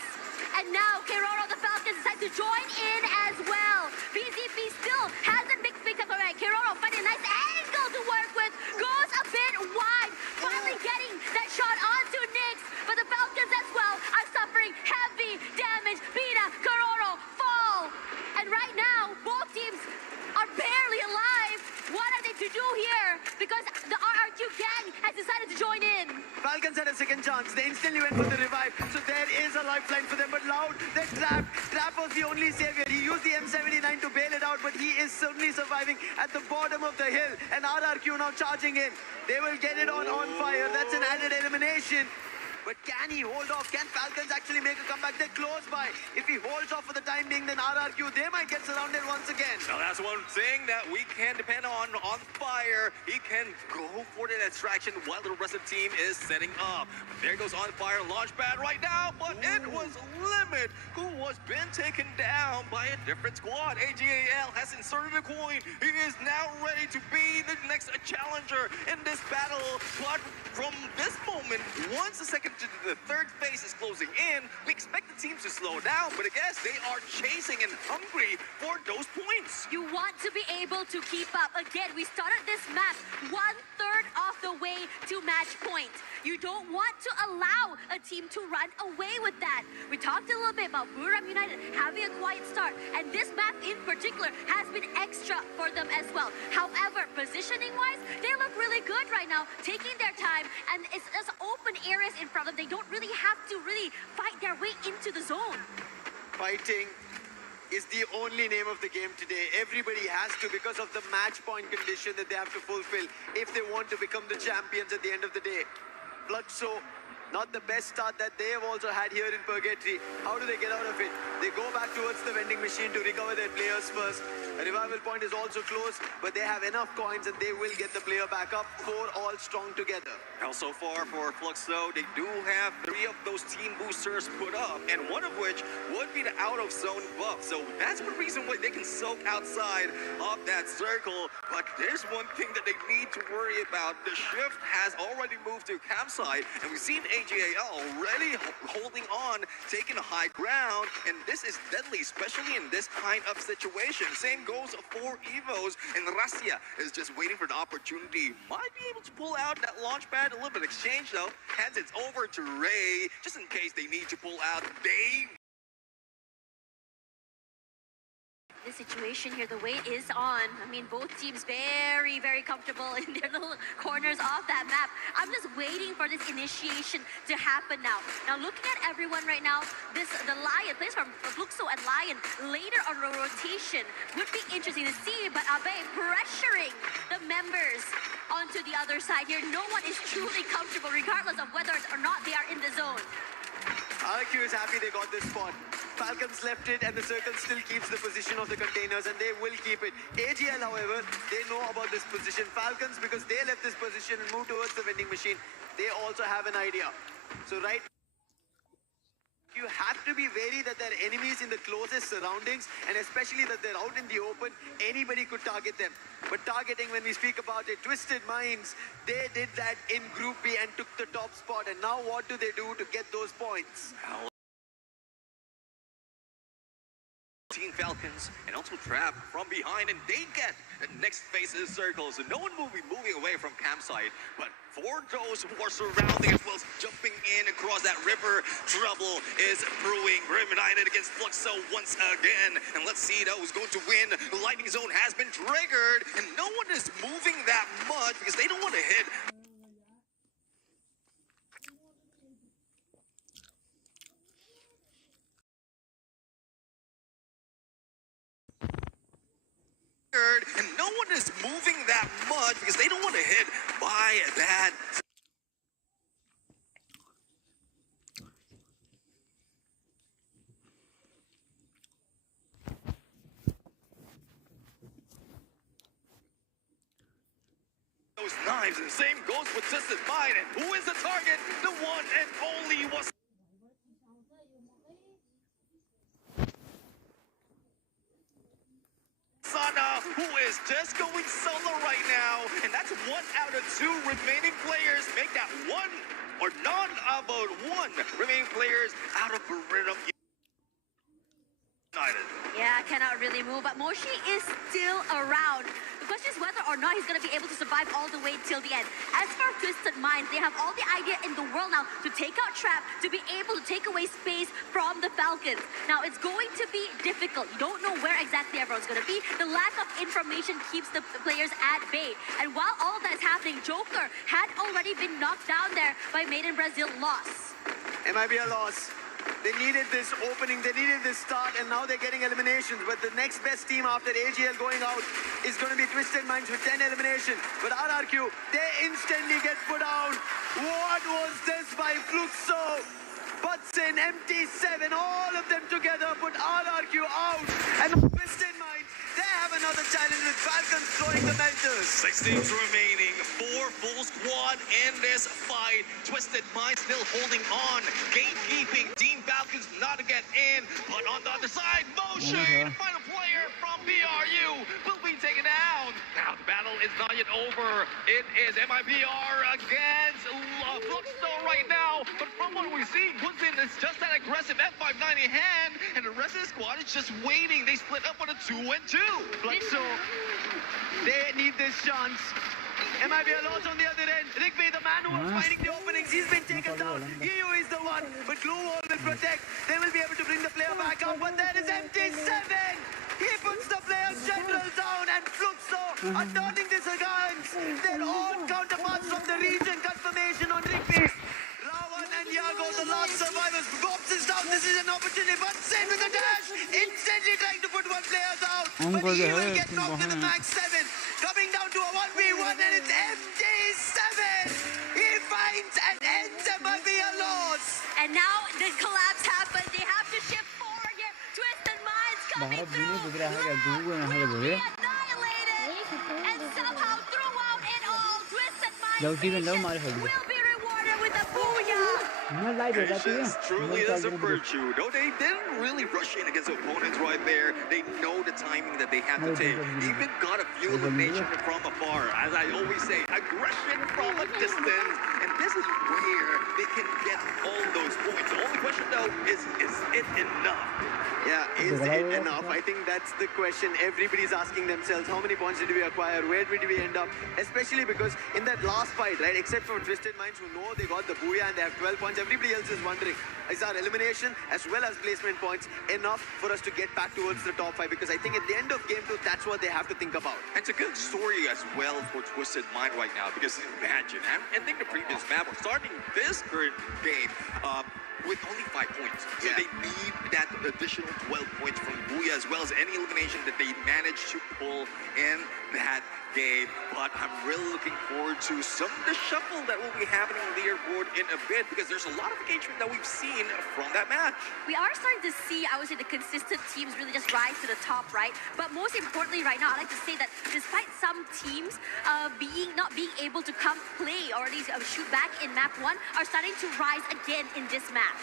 and now Keroro, the Falcons, decide to join in as well. BZP still hasn't picked up already. Keroro finding a nice angle to work with, goes a bit wide, finally getting that shot onto Nyx, but the Falcons as well are suffering heavy damage. Bina, Keroro fall, and right now, both teams are barely alive. What are they to do here? Because the RRQ gang has decided to join in. Falcons had a second chance. They instantly went for the revive. So there is a lifeline for them. But Loud, they're trapped. Trap was the only savior. He used the M79 to bail it out, but he is certainly surviving at the bottom of the hill. And RRQ now charging in. They will get it on fire. That's an added elimination. But can he hold off? Can Falcons actually make a comeback? They're close by. If he holds off for the time being, then RRQ, they might get surrounded once again. Now that's one thing that we can depend on Fire. He can go for the distraction while the rest of the team is setting up. But there goes On Fire launch pad right now, but it was Limit who was been taken down by a different squad. AGAL has inserted a coin. He is now ready to be the next challenger in this battle. But from this moment, once the second to the third phase is closing in, we expect the teams to slow down, but I guess they are chasing and hungry for those points. You want to be able to keep up. Again, we started this map 1/3 of the way to match point. You don't want to allow a team to run away with that. We talked a little bit about Buram United having a quiet start, and this map in particular has been extra for them as well. However, positioning-wise, they look really good right now, taking their time, and it's open areas in front of them. They don't really have to really fight their way into the zone. Fighting is the only name of the game today. Everybody has to, because of the match point condition that they have to fulfill if they want to become the champions at the end of the day. Fluxo, not the best start that they have also had here in Purgatory. How do they get out of it? They go back towards the vending machine to recover their players first. A revival point is also close, but they have enough coins and they will get the player back up. 4 all strong together. Now, so far for Fluxo, they do have 3 of those team boosters put up, and one of which would be the out-of-zone buff. So that's one reason why they can soak outside of that circle. But there's one thing that they need to worry about. The shift has already moved to campsite, and we've seen AGAL already holding on, taking a high ground, and this is deadly, especially in this kind of situation. Same goes for Evos, and Rastia is just waiting for the opportunity. Might be able to pull out that launch pad. A little bit of exchange though. Hands it over to Ray, just in case they need to pull out. The situation here, the way it is on, I mean, both teams very, very comfortable in their little corners of that map. I'm just waiting for this initiation to happen now. Now, looking at everyone right now, the Lion, plays from Fluxo and Lion, later on rotation, would be interesting to see, but Abe pressuring the members onto the other side here. No one is truly comfortable, regardless of whether or not they are in the zone. RQ is happy they got this spot. Falcons left it and the circle still keeps the position of the containers and they will keep it. AGL, however, they know about this position. Falcons, because they left this position and moved towards the vending machine, they also have an idea. So right, you have to be wary that there are enemies in the closest surroundings, and especially that they're out in the open. Anybody could target them. But targeting, when we speak about it, Twisted Minds, they did that in Group B and took the top spot. And now what do they do to get those points? Team Falcons and also Trap from behind, and they get the next phase of the circle, so no one will be moving away from campsite. But for those who are surrounding as well as jumping in across that river, trouble is brewing. Grim United against Fluxo once again, and let's see who's going to win. The lightning zone has been triggered, and no one is moving that much because they don't want to hit. bad. Those knives, and same goes with Twisted Mind. And who is the target? The one and only was Sana, who is just going solo right now. And that's 1 out of 2 remaining players. Make that one or none about one remaining players out of Rhythm United. Yeah, cannot really move, but Moshi is still around. The question is whether or not he's going to be able to survive all the way till the end. As for Twisted Minds, they have all the idea in the world now to take out Trap, to be able to take away space from the Falcons. Now, it's going to be difficult. You don't know where exactly everyone's going to be. The lack of information keeps the players at bay. And while all of that is happening, Joker had already been knocked down there by Made in Brazil loss. It might be a loss. They needed this opening, they needed this start, and now they're getting eliminations. But the next best team after AGL going out is going to be Twisted Minds with 10 eliminations. But RRQ, they instantly get put down. What was this by Fluxo? Butson, MT7, all of them together put RRQ out. And Twisted Minds, they have another challenge with Falcons throwing the mentors. 6 teams remaining, 4 full squad in this fight. Twisted Minds still holding on. Gatekeeping, Team Falcons not to get in. But on the other side, Motion, final player from BRU, will be taken down. Now the battle is not yet over. It is MIBR against Fluxo right now. But from what we see, Woodson is just that aggressive F590 hand, and the rest of the squad is just waiting. They split up on a 2-2. Fluxo, they need this chance. MIBR lost on the other end. Rigby, the man who was finding the openings, he's been taken down. EU is the one, but Glue Wall will protect. They will be able to bring the player back out, but there is MT7. He puts the player general down, and Fluxo are turning this against their own counterparts from the region. Confirmation on Rigby. Rawan and Yago, the last survivors. Bobs is down. This is an opportunity, but same with the dash. Instantly trying to put one player out, but he will get knocked to the max 7. Coming down to a 1v1, and it's MT7. He finds and ends MIBR loss. And now the collapse happened. They have to shift forward here. Twisted Minds coming through. Will be annihilated. And somehow throughout it all, Twisted Minds will be rewarded with a booyah. Patience truly is a virtue. No, they didn't really rush in against opponents right there. They know the timing that they have to take. Even got a few eliminations from afar. As I always say, aggression from a distance. And this is where they can get all those points. The only question though is it enough? Yeah, is it enough? I think that's the question everybody's asking themselves. How many points did we acquire? Where did we end up? Especially because in that last fight, right, except for Twisted Minds who know they got the booyah and they have 12 points, everybody else is wondering, is our elimination as well as placement points enough for us to get back towards the top 5? Because I think at the end of game 2, that's what they have to think about. And it's a good story as well for Twisted Mind right now, because imagine, ending the previous map or starting this current game with only 5 points. So they need that additional 12 points from Booyah as well as any elimination that they managed to pull in that game. But I'm really looking forward to some of the shuffle that will be happening on the leaderboard in a bit, because there's a lot of engagement that we've seen from that match. We are starting to see, I would say, the consistent teams really just rise to the top, right? But most importantly right now, I'd like to say that despite some teams not being able to come play or at least shoot back in map 1, are starting to rise again in this map.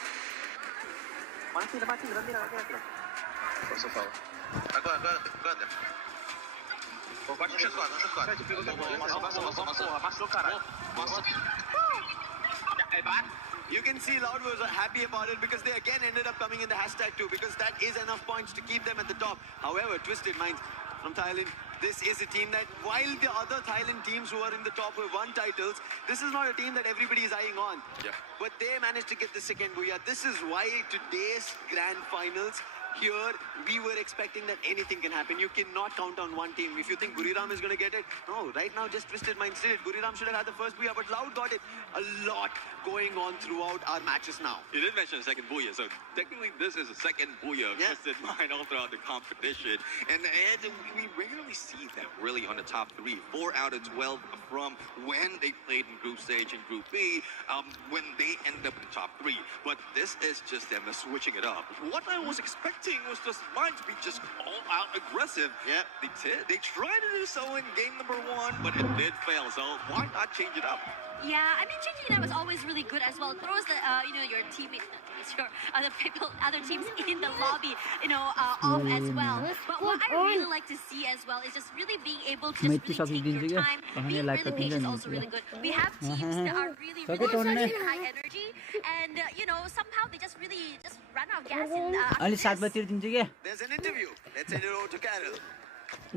You can see Loud was happy about it because they again ended up coming in the hashtag 2, because that is enough points to keep them at the top. However, Twisted Minds from Thailand, this is a team that, while the other Thailand teams who are in the top who have won titles, this is not a team that everybody is eyeing on. Yeah. But they managed to get the second booyah. This is why today's grand finals Here, we were expecting that anything can happen. You cannot count on one team. If you think Buriram is going to get it, no, right now just Twisted Minds did it. Buriram should have had the first booyah, but Loud got it. A lot going on throughout our matches now. You did mention a second booyah, so technically this is a second booyah of Yeah. Twisted Mind all throughout the competition. And we rarely see that really on the top three. 4 out of 12 from when they played in group stage and group B, when they end up in the top three. But this is just them switching it up. What I was expecting was just Mind to be just all out aggressive. Yeah. They did. They tried to do so in game number 1, but it did fail. So why not change it up? Yeah, I mean, changing it up is always really good as well. It throws the, your teammates, your other people, other teams in the lobby, off as well. But what I really like to see as well is just really being able to just really take your time. Being really patient is also really good. We have teams that are really, really high energy, and somehow they just really just run out of gas in अलि 7 बजेतिर दिन्छु के There's an interview. Let's send it over to Carol.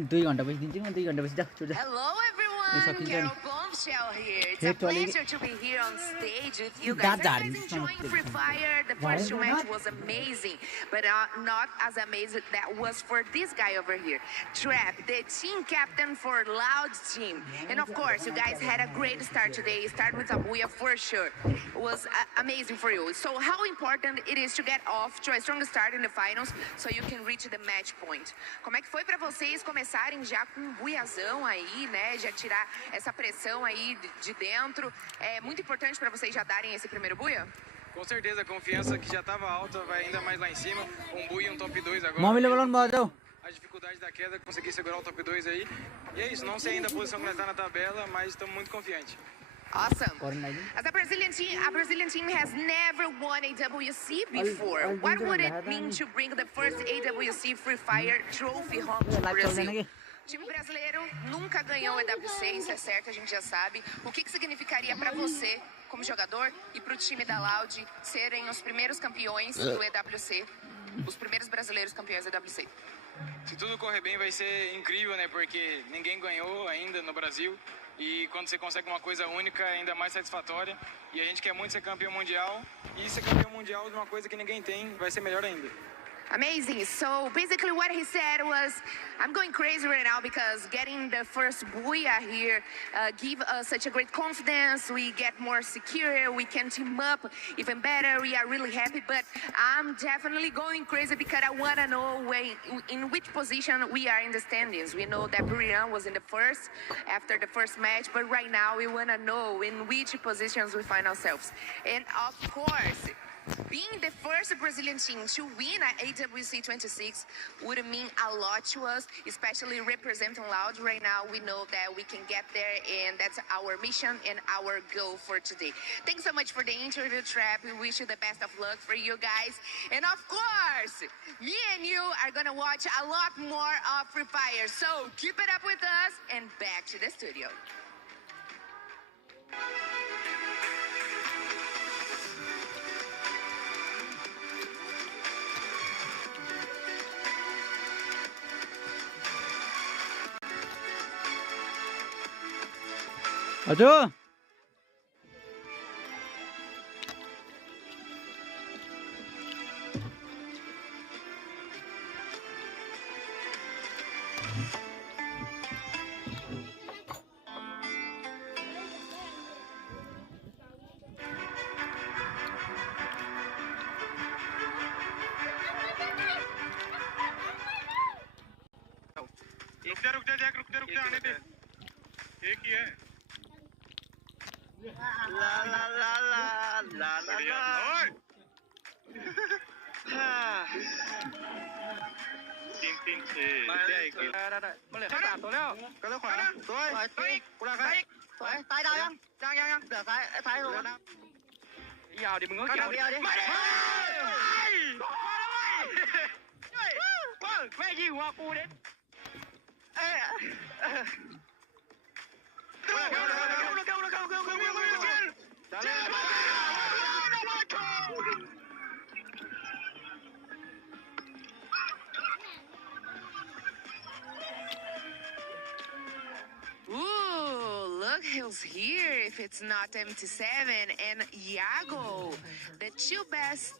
2 घण्टा पछि दिन्छु म 2 घण्टा पछि जा Hello everyone, Carol Bombshell here. It's a pleasure to be here on stage with you guys. Are you guys enjoying Free Fire? The first match was amazing, but not as amazing that was for this guy over here, Trap, the team captain for Loud's team. And of course, you guys had a great start today. Start with a booyah for sure. It was amazing for you. So how important it is to get off to a strong start in the finals so you can reach the match point. Como é que foi para vocês começarem já com um buiazão aí, né? Já tirar essa pressão aí de dentro. É muito importante para vocês já darem esse primeiro buia? Com certeza, a confiança que já estava alta vai ainda mais lá em cima. Um buia e um top 2 agora. मम्मीले बोलाउनु भयो जाऊ A dificuldade da queda, conseguir segurar o top 2 aí. E é isso, não sei ainda a posição que nós está na tabela, mas estamos muito confiantes. Awesome. As a Brazilian team has never won a WC before. What would it mean to bring the first AWC Free Fire trophy home to Brazil? O time brasileiro nunca ganhou EWC, isso é certo, a gente já sabe. O que significaria para você, como jogador, e para o time da Loud serem os primeiros campeões do EWC, os primeiros brasileiros campeões do EWC? Se tudo correr bem, vai ser incrível, né? Porque ninguém ganhou ainda no Brasil. E quando você consegue uma coisa única, é ainda mais satisfatória. E a gente quer muito ser campeão mundial. E ser campeão mundial de uma coisa que ninguém tem, vai ser melhor ainda. Amazing. So basically what he said was, I'm going crazy right now because getting the first booyah here give us such a great confidence. We get more secure. We can team up even better. We are really happy, but I'm definitely going crazy because I want to know in which position we are in the standings. We know that Buriram was in the first after the first match, but right now we want to know in which positions we find ourselves. And of course, being the first Brazilian team to win at EWC 26 would mean a lot to us, especially representing Loud right now. We know that we can get there, and that's our mission and our goal for today. Thanks so much for the interview, Trap. We wish you the best of luck for you guys. And of course, me and you are going to watch a lot more of Free Fire. So keep it up with us, and back to the studio. हजुर रुक जा आने दे एक ही है La la la la la la la. तीन सेได้ได้ตัวแล้วกระโดดขวานะสวยกูรักใครสวยตายดาวยังเดี๋ยวซ้ายลงนะยาวดิมึงก็เกี่ยวดิมาดิแม่ยิงหัวกูเด็ดOoh, look who's here if it's not MT7 and Iago, the two best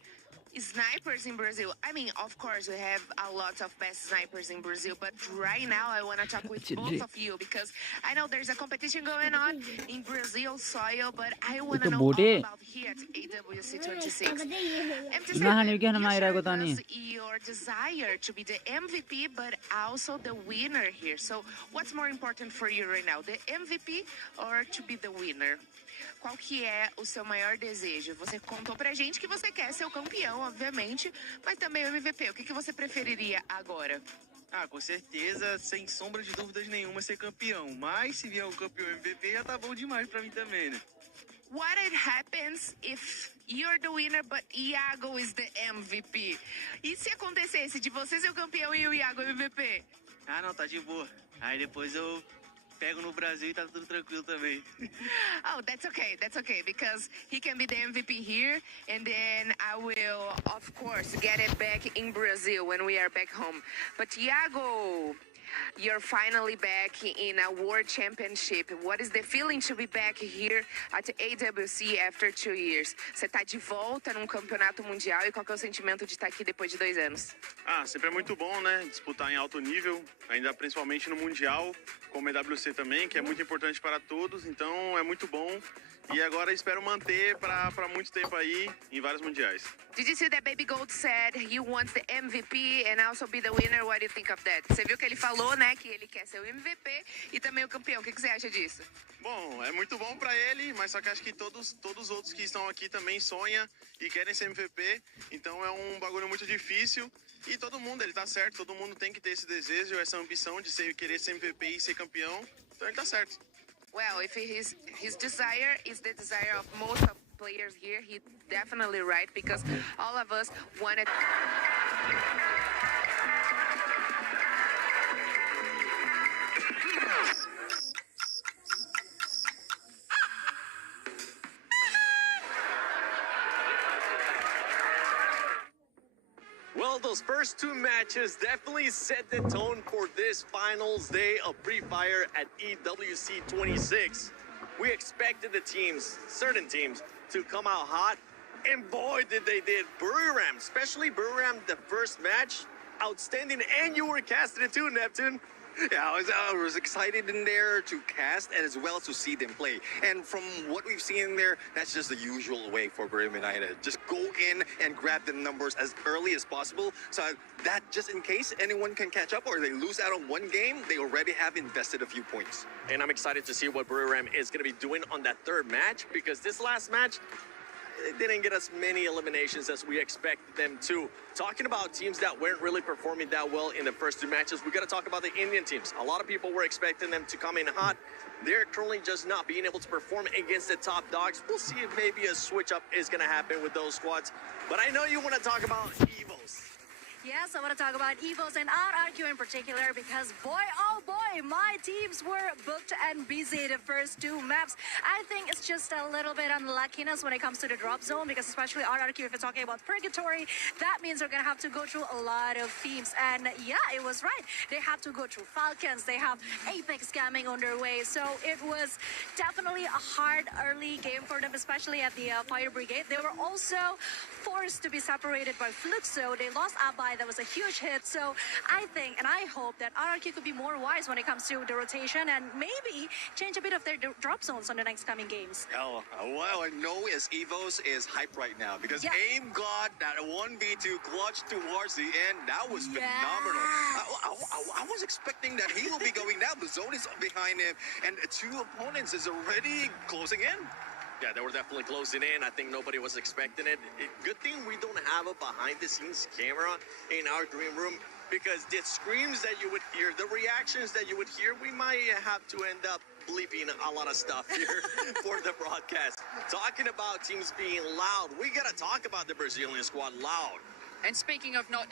snipers in Brazil. I mean, of course, we have a lot of best snipers in Brazil, but right now I want to talk with both of you because I know there's a competition going on in Brazil soil, but I want to know all about here at EWC 26. MC7, you shared with us your desire to be the MVP, but also the winner here. So what's more important for you right now, the MVP or to be the winner? Qual que é o seu maior desejo? Você contou pra gente que você quer ser o campeão, obviamente, mas também o MVP. O que você preferiria agora? Ah, com certeza, sem sombra de dúvidas nenhuma, ser campeão. Mas se vier um campeão MVP, já tá bom demais pra mim também, né? What happens if you're the winner, but Iago is the MVP? E se acontecesse de você ser o campeão e o Iago MVP? Ah, não, tá de boa. Aí depois eu pego no Brasil e tá tudo tranquilo também. Oh, that's okay, because he can be the MVP here, and then I will, of course, get it back in Brazil when we are back home. But Iago, you're finally back in a World Championship. What is the feeling to be back here at AWC after 2 years? Você tá de volta num campeonato mundial e qual que é o sentimento de estar aqui depois de 2 anos? Ah, sempre é muito bom, né? Disputar em alto nível, ainda principalmente no Mundial, como EWC também, que é muito importante para todos, então é muito bom. E agora espero manter para muito tempo aí em vários mundiais. Did you see that Baby Gold said he wants the MVP and also be the winner? What do you think of that? Você viu que ele falou, né, que ele quer ser o MVP e também o campeão. O que você acha disso? Bom, é muito bom para ele, mas só que acho que todos os outros que estão aqui também sonham e querem ser MVP. Então é um bagulho muito difícil. E todo mundo, ele tá certo, todo mundo tem que ter esse desejo, essa ambição de querer ser MVP e ser campeão. Então ele tá certo. Well, if his desire is the desire of most of players here, he's definitely right because all of us wanted. Well, those first 2 matches definitely set the tone for this finals day of Free Fire at EWC 26. We expected the teams, certain teams, to come out hot, and boy did they did. Buriram, especially Buriram, the first match, outstanding, and you were casted it too, Neptune. Yeah, I was excited in there to cast and as well as to see them play. And from what we've seen in there, that's just the usual way for Buriram United. Just go in and grab the numbers as early as possible so that just in case anyone can catch up or they lose out on one game, they already have invested a few points. And I'm excited to see what Buriram is going to be doing on that 3rd match because this last match, it didn't get as many eliminations as we expected them to. Talking about teams that weren't really performing that well in the first 2 matches, we got to talk about the Indian teams. A lot of people were expecting them to come in hot. They're currently just not being able to perform against the top dogs. We'll see if maybe a switch up is going to happen with those squads. But I know you want to talk about EVOs. Yes, I want to talk about EVOs and RRQ in particular because boy, oh boy, my teams were booked and busy the first 2 maps. I think it's just a little bit unluckiness when it comes to the drop zone because especially RRQ, if you're talking about Purgatory, that means they're going to have to go through a lot of themes. And yeah, it was right. They have to go through Falcons. They have Apex scamming on their way. So it was definitely a hard early game for them, especially at the Fire Brigade. They were also forced to be separated by Fluxo. They lost Abai. That was a huge hit. So I think and I hope that RRQ could be more wise when it comes to the rotation and maybe change a bit of their drop zones on the next coming games. Oh, well, I know as EVOS is hype right now because AIM got that 1v2 clutch towards the end. That was phenomenal. I was expecting that he will be going down. The zone is behind him and 2 opponents is already closing in. Yeah, they were definitely closing in. I think nobody was expecting it. Good thing we don't have a behind-the-scenes camera in our green room because the screams that you would hear, the reactions that you would hear, we might have to end up bleeping a lot of stuff here for the broadcast. Talking about teams being loud, we got to talk about the Brazilian squad loud. And speaking of not,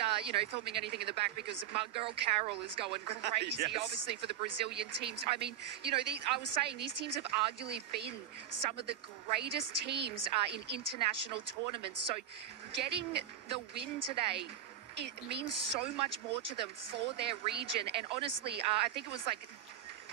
filming anything in the back because my girl Carol is going crazy, obviously, for the Brazilian teams. I mean, I was saying these teams have arguably been some of the greatest teams in international tournaments. So getting the win today, it means so much more to them for their region. And honestly, I think it was like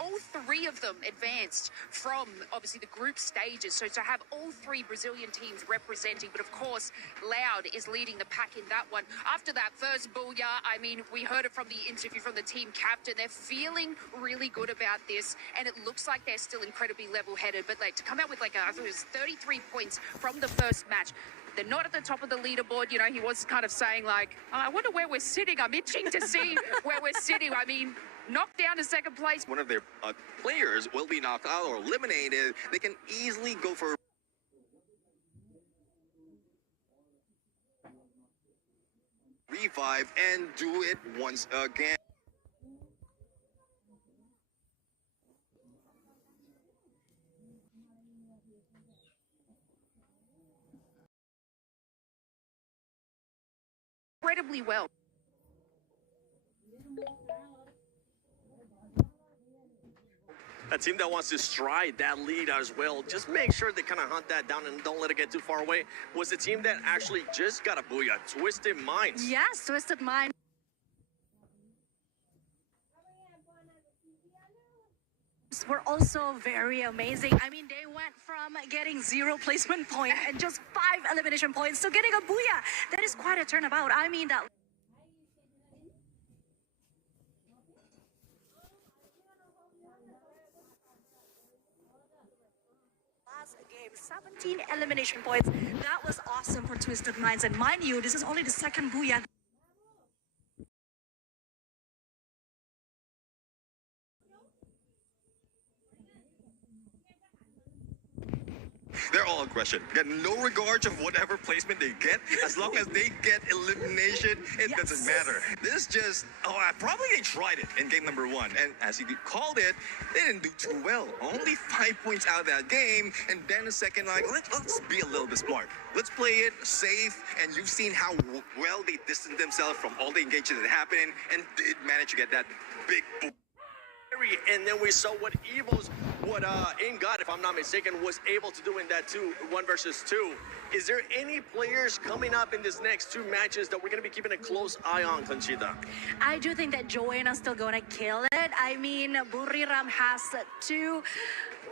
all three of them advanced from obviously the group stages. So to have all three Brazilian teams representing, but of course, Loud is leading the pack in that one. After that first booyah, I mean, we heard it from the interview from the team captain. They're feeling really good about this, and it looks like they're still incredibly level-headed. But like to come out with like I think it was 33 points from the first match. They're not at the top of the leaderboard. You know, he was kind of saying like, oh, I wonder where we're sitting. I'm itching to see where we're sitting. I mean, knocked down to second place. One of their players will be knocked out or eliminated. They can easily go for revive and do it once again. Incredibly well. A team that wants to stride that lead as well, just make sure they kind of hunt that down and don't let it get too far away, was the team that actually just got a booyah, Twisted Minds. Yes, Twisted Mind. Were also very amazing. I mean, they went from getting 0 placement point and just 5 elimination points to getting a booyah. That is quite a turnabout. I mean, that last game, 17 elimination points. That was awesome for Twisted Minds. And mind you, this is only the second booyah. They're all aggression. Get no regard of whatever placement they get. As long as they get elimination, it doesn't matter. This just, probably they tried it in game number 1. And as you called it, they didn't do too well. Only 5 points out of that game. And then a second, like, let's be a little bit smart. Let's play it safe. And you've seen how well they distanced themselves from all the engagement that happened and did manage to get that big boom. And then we saw what Ingot, if I'm not mistaken, was able to do in that 1 versus 2. Is there any players coming up in this next 2 matches that we're going to be keeping a close eye on, Conchita? I do think that Joanna's still going to kill it. I mean, Buriram has 2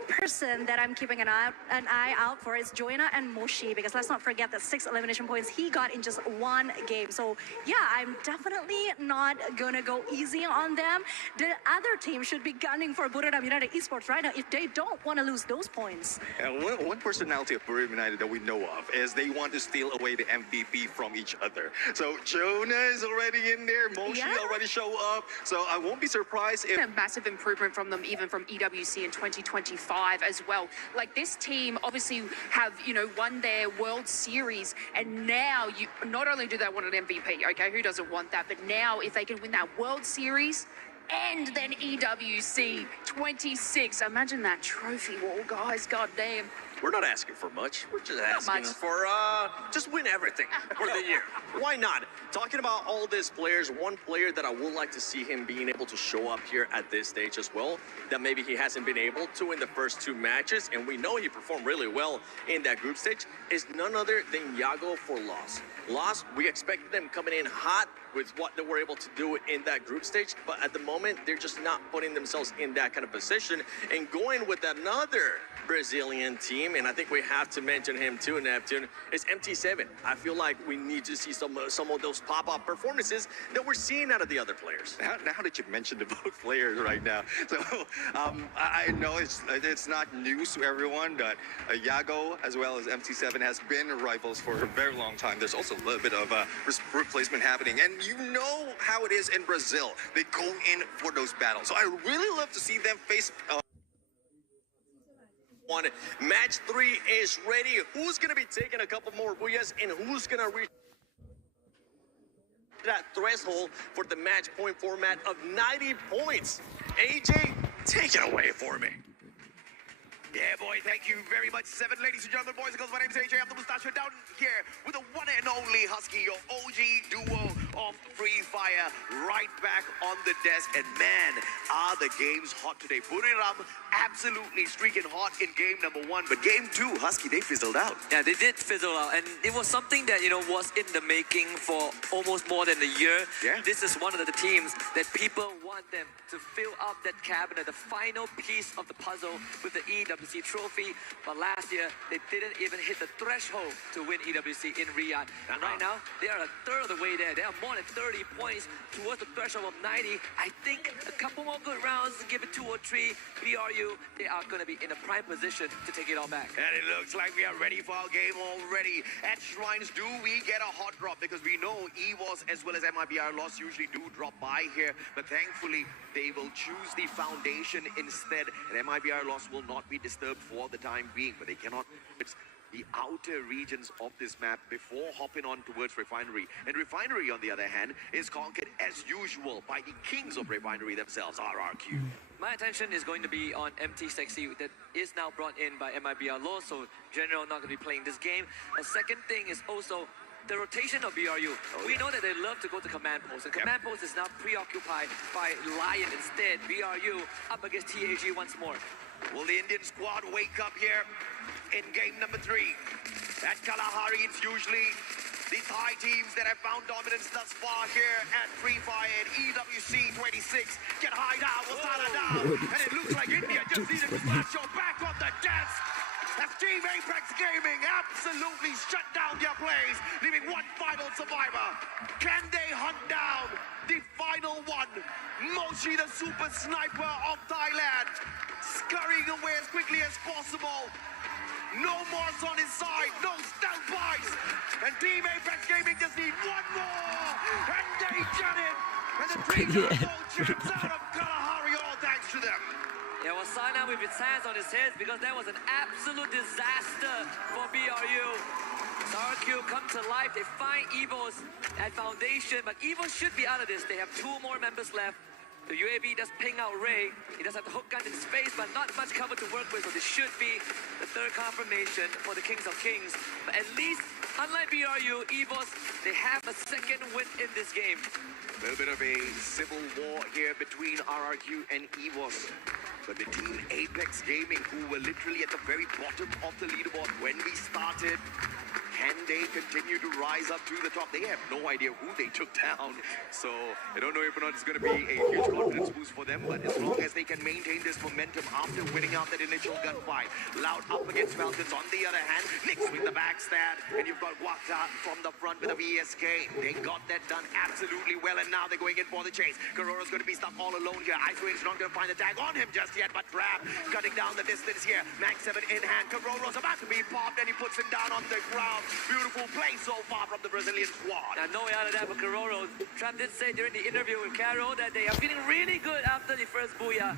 person that I'm keeping an eye out for is Joanna and Moshi, because let's not forget that 6 elimination points he got in just 1 game. So yeah, I'm definitely not gonna go easy on them. The other team should be gunning for Buriram United Esports right now if they don't want to lose those points. And one personality of Buriram United that we know of is they want to steal away the MVP from each other. So Jonah is already in there, Moshi already show up. So I won't be surprised if a massive improvement from them, even from EWC in 2025 as well. Like this team obviously have, you know, won their World Series, and now you not only do they want an MVP, okay, who doesn't want that, but now if they can win that World Series and then EWC 26, imagine that trophy wall, guys, goddamn. We're not asking for much. We're just asking for just win everything for the year. Why not? Talking about all these players, one player that I would like to see him being able to show up here at this stage as well, that maybe he hasn't been able to in the first 2 matches, and we know he performed really well in that group stage, is none other than Yago for Lost. Lost, we expected them coming in hot with what they were able to do in that group stage, but at the moment, they're just not putting themselves in that kind of position, and going with another Brazilian team, and I think we have to mention him too, Neptune, is MT7. I feel like we need to see some of those pop-up performances that we're seeing out of the other players. Now that you mentioned the both players right now, so I know it's not news to everyone that Yago as well as MT7 has been rivals for a very long time. There's also a little bit of replacement happening, and you know how it is in Brazil. They go in for those battles. So I really love to see them face. Match 3 is ready. Who's going to be taking a couple more booyahs, and who's going to reach that threshold for the match point format of 90 points? AJ, take it away for me. Yeah, boy, thank you very much. 7 ladies and gentlemen, boys and girls, my name's AJ. I'm the Mustachio down here with the one and only Husky, your OG duo of Free Fire, right back on the desk. And man, are the games hot today. Buriram absolutely streaking hot in game number 1, but game 2, Husky, they fizzled out. Yeah, they did fizzle out, and it was something that, you know, was in the making for almost more than a year. Yeah. This is one of the teams that people want want them to fill up that cabinet, the final piece of the puzzle with the EWC trophy. But last year, they didn't even hit the threshold to win EWC in Riyadh. And right now, they are a third of the way there. They are more than 30 points towards the threshold of 90. I think a couple more good rounds, give it 2 or 3, BRU, they are going to be in a prime position to take it all back. And it looks like we are ready for our game already. At Shrines, do we get a hot drop? Because we know EWOS as well as MIBR Loss usually do drop by here. But thankfully, they will choose the Foundation instead. And MIBR Loss will not be disturbed for the time being. But they cannot... It's the outer regions of this map before hopping on towards Refinery. And Refinery, on the other hand, is conquered as usual by the kings of Refinery themselves, RRQ. My attention is going to be on MT Sexy that is now brought in by MIBR Law, so General not going to be playing this game. A second thing is also the rotation of BRU. We know that they love to go to command post, and command post is now preoccupied by Lion instead. BRU up against TAG once more. Will the Indian squad wake up here in game number 3? At Kalahari, it's usually the Thai teams that have found dominance thus far here at Free Fire and EWC 26. Get high down, Wasala down, and it looks like India just needed to smash your back on the desk. As Team Apex Gaming absolutely shut down their plays, leaving one final survivor. Can they hunt down the final one? Moshi, the super sniper of Thailand, scurrying away as quickly as possible. No Morse on his side, no stealth buys. And Team Apex Gaming just need one more. And they get it. And the 3-0 champs out of Kalahari, all thanks to them. Yeah, well, Sana with his hands on his head because that was an absolute disaster for BRU. RRQ come to life, they find Evos at Foundation, but Evos should be out of this. They have 2 more members left. The UAV does ping out Ray. He does have the hook gun in space, but not much cover to work with, so this should be the 3rd confirmation for the Kings of Kings. But at least, unlike BRU, Evos, they have a 2nd win in this game. A little bit of a civil war here between RRQ and EWOS. But the Team Apex Gaming, who were literally at the very bottom of the leaderboard when we started, can they continue to rise up to the top? They have no idea who they took down. So I don't know if or not it's going to be a huge confidence boost for them, but as long as they can maintain this momentum after winning out that initial gunfight. Loud up against Falcons on the other hand. Nix with the backstab, and you've got Wakta from the front with a VSK. They got that done absolutely well, and now they're going in for the chase. Karoro's going to be stuck all alone here. Icewing's not going to find the tag on him just yet, but Trap cutting down the distance here. Max 7 in hand. Karoro's about to be popped, and he puts him down on the ground. Beautiful play so far from the Brazilian squad. Now, no way out of that for Karoro. Trap did say during the interview with Caro that they are feeling really good after the first Booyah.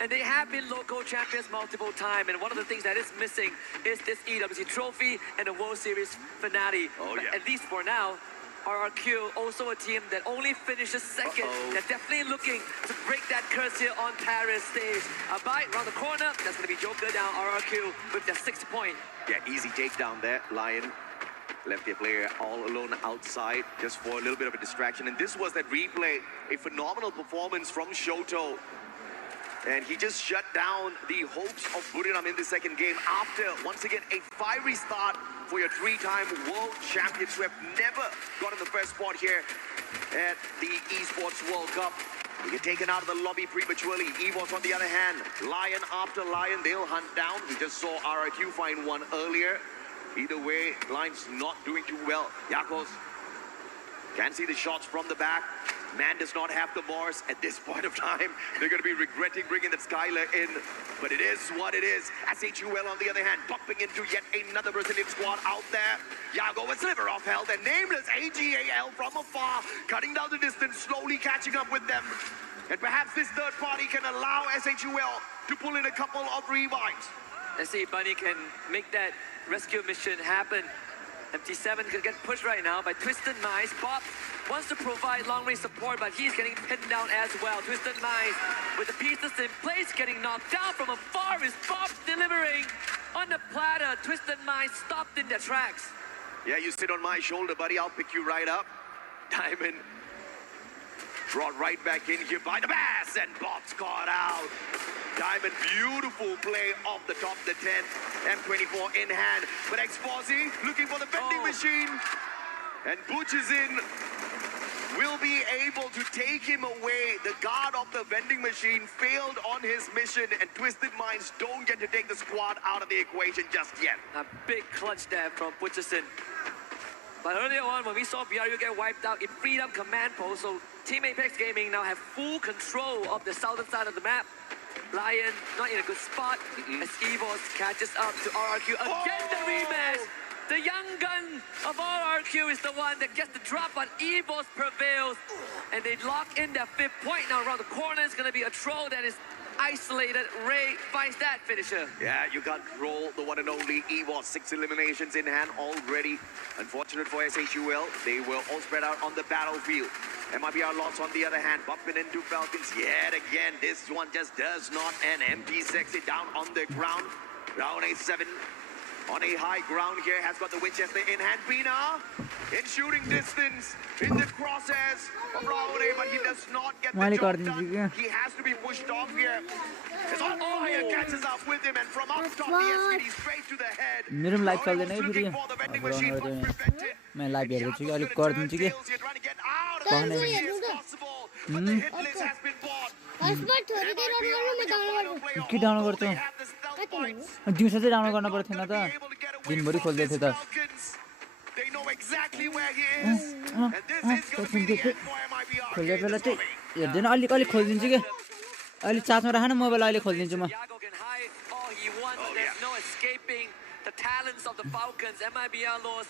And they have been local champions multiple times. And one of the things that is missing is this EWC trophy and the World Series finale. At least for now, RRQ, also a team that only finishes 2nd. They're definitely looking to break that curse here on Paris stage. A bite around the corner. That's going to be Joker down RRQ with their 6th point. Yeah, easy takedown there. Lion left their player all alone outside just for a little bit of a distraction. And this was that replay, a phenomenal performance from Shoto. And he just shut down the hopes of Buriram in the 2nd game after, once again, a fiery start for your 3-time world champions who have never gotten the first spot here at the Esports World Cup. They get taken out of the lobby prematurely. EVOS on the other hand, Lion after Lion, they'll hunt down. We just saw RRQ find one earlier. Either way, Lion's not doing too well. Yakos can see the shots from the back. Man does not have the Morse at this point of time. They're going to be regretting bringing that Skylar in, but it is what it is. SHUL on the other hand, bumping into yet another Brazilian squad out there. Yago, a sliver of health, and nameless AGAL from afar, cutting down the distance, slowly catching up with them. And perhaps this 3rd party can allow SHUL to pull in a couple of revives. Let's see if Bunny can make that rescue mission happen. MT7 could get pushed right now by Twisted Mice. Bob wants to provide long-range support, but he's getting pinned down as well. Twisted Mice with the pieces in place, getting knocked down from afar. Is Bob delivering on the platter? Twisted Mice stopped in their tracks. Yeah, you sit on my shoulder, buddy. I'll pick you right up. Diamond brought right back in here by the Bass, and Bob's caught out. Diamond, beautiful play off the top of the 10. M24 in hand. But Exposi looking for the vending machine. And Butch is in. will be able to take him away. The guard of the vending machine failed on his mission, and Twisted Minds don't get to take the squad out of the equation just yet. A big clutch there from Butcherson. But earlier on, when we saw BRU get wiped out, it freed up command post, so Team Apex Gaming now have full control of the southern side of the map. Lion not in a good spot as EVOS catches up to RRQ. Again, the rematch. The young gun of RRQ is the one that gets the drop, but EVOS prevails. And they lock in their 5th point. Now around the corner is going to be a troll that is isolated. Ray finds that finisher. Yeah, you can't roll the one and only EVOS. 6 eliminations in hand already. Unfortunate for SHUL, they were all spread out on the battlefield. MIBR lost on the other hand, bumping into Falcons yet again. This one just does not end. Empty Sexy down on the ground. Round A7 on a high ground here, has got the Winchester in hand. Pina in shooting distance, in the crosshairs of Raone, but he does not get the job done. He has to be pushed off here. As on fire catches up with him, and from up top, the SPD straight to the head. मेरो पनि live चल्दैन है फेरि मैं live हेरेको छु कि अलिक गरिदिन्छु कि के डाउनलोड गर्छु दिउँसो चाहिँ डाउनलोड गर्न पर्ने थिएन त दिनभरि खोल्दै थिएँ त खोल्दै बेला चाहिँ हेर्दैन अलिक खोलिदिन्छु कि अहिले चार्जमा राख न मोबाइल अहिले खोलिदिन्छु म the talents of the Falcons. MIBR lost,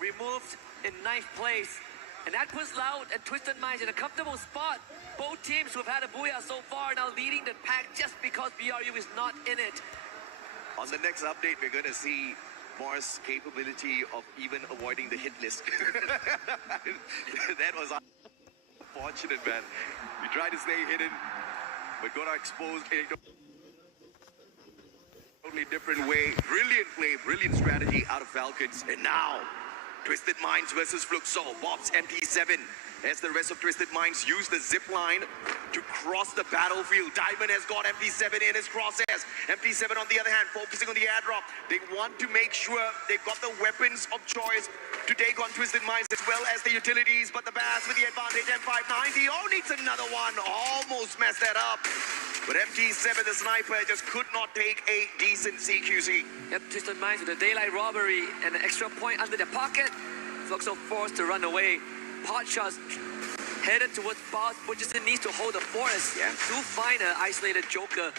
removed in 9th place. And that puts Loud and Twisted Minds in a comfortable spot. Both teams who have had a booyah so far now leading the pack just because BRU is not in it. On the next update, we're going to see Mars' capability of even avoiding the hit list. That was unfortunate, man. We tried to stay hidden, but got exposed in a totally different way. Brilliant play, brilliant strategy out of Falcons. And now, Twisted Minds versus Fluxo. Bob's MT7 as the rest of Twisted Minds use the zip line to cross the battlefield. Diamond has got MT7 in his crosshairs. MT7 on the other hand, focusing on the airdrop. They want to make sure they've got the weapons of choice to take on Twisted Minds as well as the utilities. But the Bass with the advantage, M590. Oh, needs another one. Almost messed that up. But MT7, the sniper, just could not take a decent CQC. Yep, Twisted Minds with a daylight robbery and an extra point under their pocket. Fluxo forced to run away. Pot shots headed towards Boss. Butcherson needs to hold the forest to find an isolated Joker.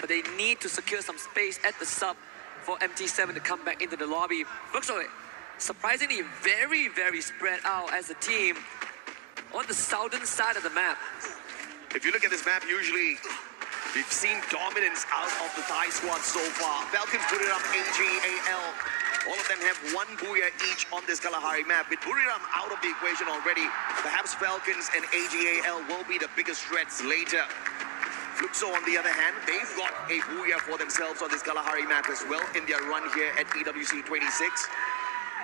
But they need to secure some space at the sub for MT7 to come back into the lobby. Fluxo, surprisingly, very, very spread out as a team on the southern side of the map. If you look at this map, usually we've seen dominance out of the Thai squad so far. Falcons put it up AGAL. All of them have one booyah each on this Kalahari map. With Buriram out of the equation already, perhaps Falcons and AGAL will be the biggest threats later. Fluxo, on the other hand, they've got a booyah for themselves on this Kalahari map as well in their run here at EWC 26.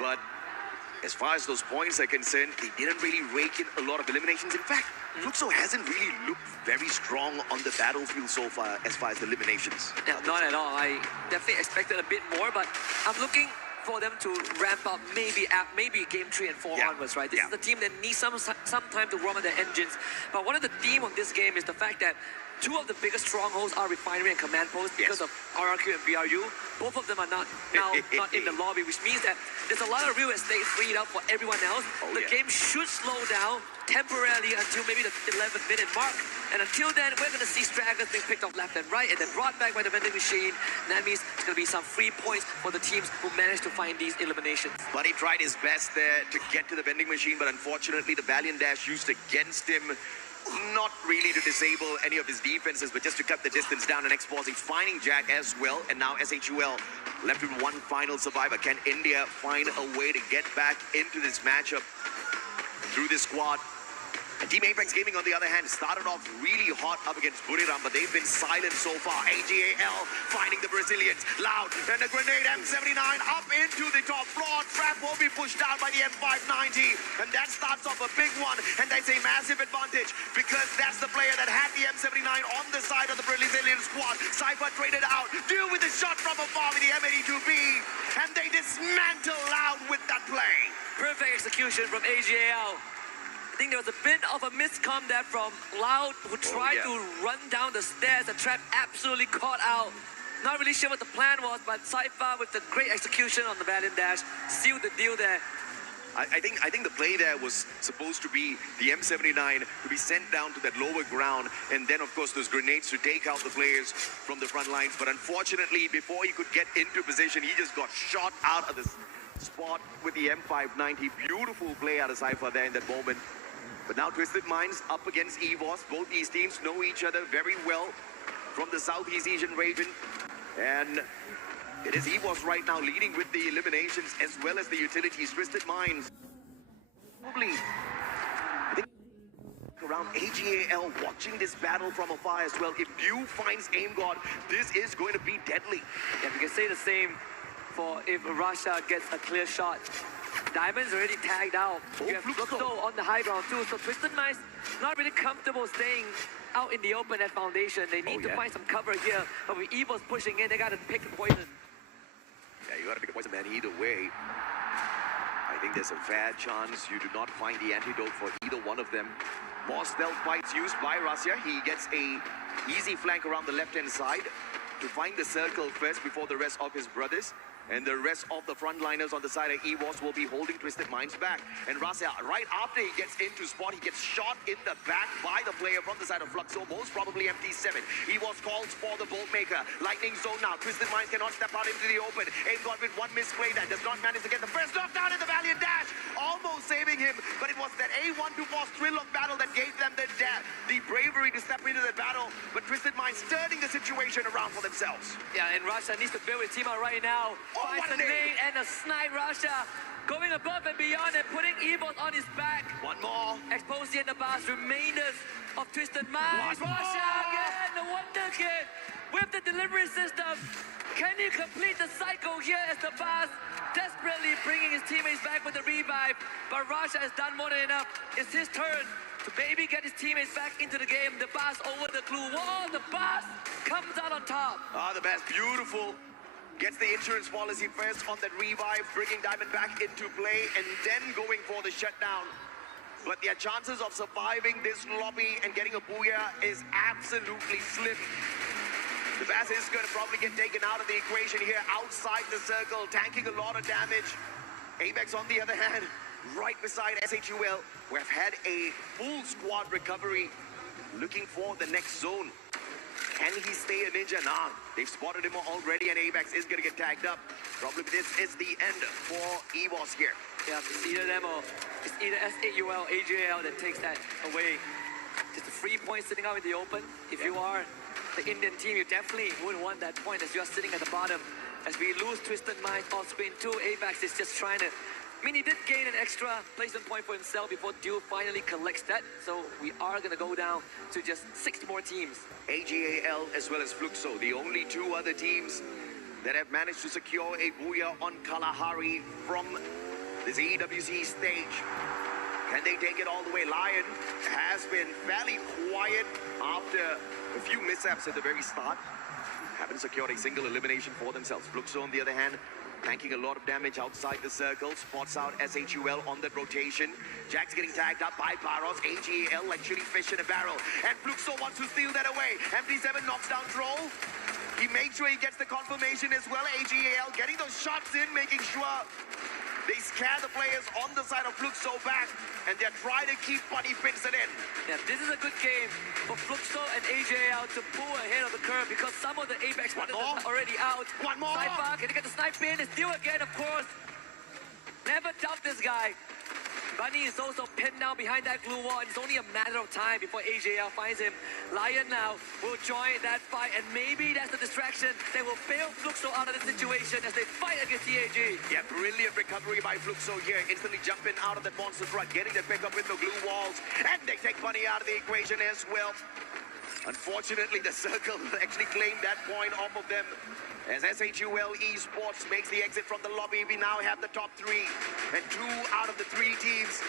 But as far as those points are concerned, they didn't really rake in a lot of eliminations. In fact, Fluxo hasn't really looked very strong on the battlefield so far as the eliminations. Yeah, not at all. I definitely expected a bit more, but I'm looking for them to ramp up maybe game 3 and 4 onwards, right? This is the team that needs some time to warm up their engines. But one of the theme of this game is the fact that two of the biggest strongholds are Refinery and Command Post because of RRQ and BRU. Both of them are not in the lobby, which means that there's a lot of real estate freed up for everyone else. The game should slow down temporarily until maybe the 11th minute mark. And until then, we're going to see stragglers being picked up left and right and then brought back by the vending machine. And that means it's going to be some free points for the teams who managed to find these eliminations. But he tried his best there to get to the vending machine, but unfortunately the Valiant Dash used against him. Not really to disable any of his defenses, but just to cut the distance down and exposing, finding Jack as well. And now SHUL left with one final survivor. Can India find a way to get back into this matchup through this squad? And Team Apex Gaming, on the other hand, started off really hot up against Buriram, but they've been silent so far. AGAL finding the Brazilians. Loud, and the grenade M79 up into the top floor. Trap will be pushed down by the M590, and that starts off a big one, and that's a massive advantage, because that's the player that had the M79 on the side of the Brazilian squad. Cypher traded out, deal with the shot from afar with the M82B, and they dismantle Loud with that play. Perfect execution from AGAL. think there was a bit of a miscom there from Loud, who tried to run down the stairs. The trap absolutely caught out. Not really sure what the plan was, but Saifa with the great execution on the Valiant Dash sealed the deal there. I think the play there was supposed to be the M79 to be sent down to that lower ground, and then of course those grenades to take out the players from the front lines. But unfortunately, before he could get into position, he just got shot out of the spot with the M590. Beautiful play out of Saifa there in that moment. But now Twisted Minds up against EVOS. Both these teams know each other very well from the Southeast Asian region, and it is EVOS right now leading with the eliminations as well as the utilities. Twisted Minds probably, I think, around AGAL watching this battle from afar as well. If Dew finds Aim God, this is going to be deadly. Yeah, we can say the same for if Russia gets a clear shot. Diamond's already tagged out. You have Fluxo on the high ground too, so Twisted Minds not really comfortable staying out in the open at Foundation. They need to find some cover here, but with EVOS pushing in, they gotta pick the poison. Yeah, you gotta pick a poison, man. Either way, I think there's a fair chance you do not find the antidote for either one of them. More stealth fights used by Russia. He gets a easy flank around the left-hand side to find the circle first before the rest of his brothers. And the rest of the frontliners on the side of EVOS will be holding Twisted Minds back. And Russia, right after he gets into spot, he gets shot in the back by the player from the side of Fluxo, most probably MT7. EVOS calls for the Bolt Maker. Lightning zone now. Twisted Minds cannot step out into the open. Aim God with one misplay that does not manage to get the first knockdown in the Valiant Dash. Almost saving him, but it was that A124 thrill of battle that gave them the bravery to step into the battle. But Twisted Minds turning the situation around for themselves. Yeah, and Russia needs to build a team out right now. Finds a nade and a snipe. Russia going above and beyond and putting EVOS on his back. One more. Exposing the bars, remainders of Twisted Minds. Russia again, the Wonder Kid with the delivery system. Can he complete the cycle here as the Bas desperately bringing his teammates back with the revive? But Russia has done more than enough. It's his turn to maybe get his teammates back into the game. The Bas over the glue wall. The Bas comes out on top. The Bas, beautiful. Gets the insurance policy first on that revive, bringing Diamond back into play, and then going for the shutdown. But their chances of surviving this lobby and getting a booyah is absolutely slim. The Bas is going to probably get taken out of the equation here, outside the circle, tanking a lot of damage. Apex, on the other hand, right beside SHUL, who have had a full squad recovery, looking for the next zone. Can he stay a ninja? Nah, they've spotted him already, and Avex is going to get tagged up. Probably this is the end for EVOS here. Yeah, it's either them or it's either SAUL, AGAL that takes that away. Just a free point sitting out in the open. If you are the Indian team, you definitely wouldn't want that point as you are sitting at the bottom. As we lose Twisted Minds off screen too, Avex is just trying to... I mean, he did gain an extra placement point for himself before Dew finally collects that. So we are going to go down to just 6 more teams. AGAL as well as Fluxo, the only 2 other teams that have managed to secure a booyah on Kalahari from this EWC stage. Can they take it all the way? Lion has been fairly quiet after a few mishaps at the very start. Haven't secured a single elimination for themselves. Fluxo, on the other hand, tanking a lot of damage outside the circle. Spots out SHUL on that rotation. Jack's getting tagged up by Baros. AGAL like shooting fish in a barrel. And Fluxo wants to steal that away. MT7 knocks down Troll. He makes sure he gets the confirmation as well. AGAL getting those shots in, making sure they scare the players on the side of Fluxo back. And they're trying to keep Buddy Vincent in. Yeah, this is a good game for Fluxo and AGAL to pull ahead of the curve because some of the Apex players are already out. One more. Saifa, can he get the snipe in? It's Dew again, of course. Never doubt this guy. Bunny is also pinned down behind that glue wall, and it's only a matter of time before AGAL finds him. Lion now will join that fight, and maybe that's the distraction that will bail Fluxo out of the situation as they fight against TAG. Yeah, brilliant recovery by Fluxo here, instantly jumping out of the monster front, getting the pickup with the glue walls, and they take Bunny out of the equation as well. Unfortunately, the circle actually claimed that point off of them. As SHUL Esports makes the exit from the lobby, we now have the top 3. And 2 out of the 3 teams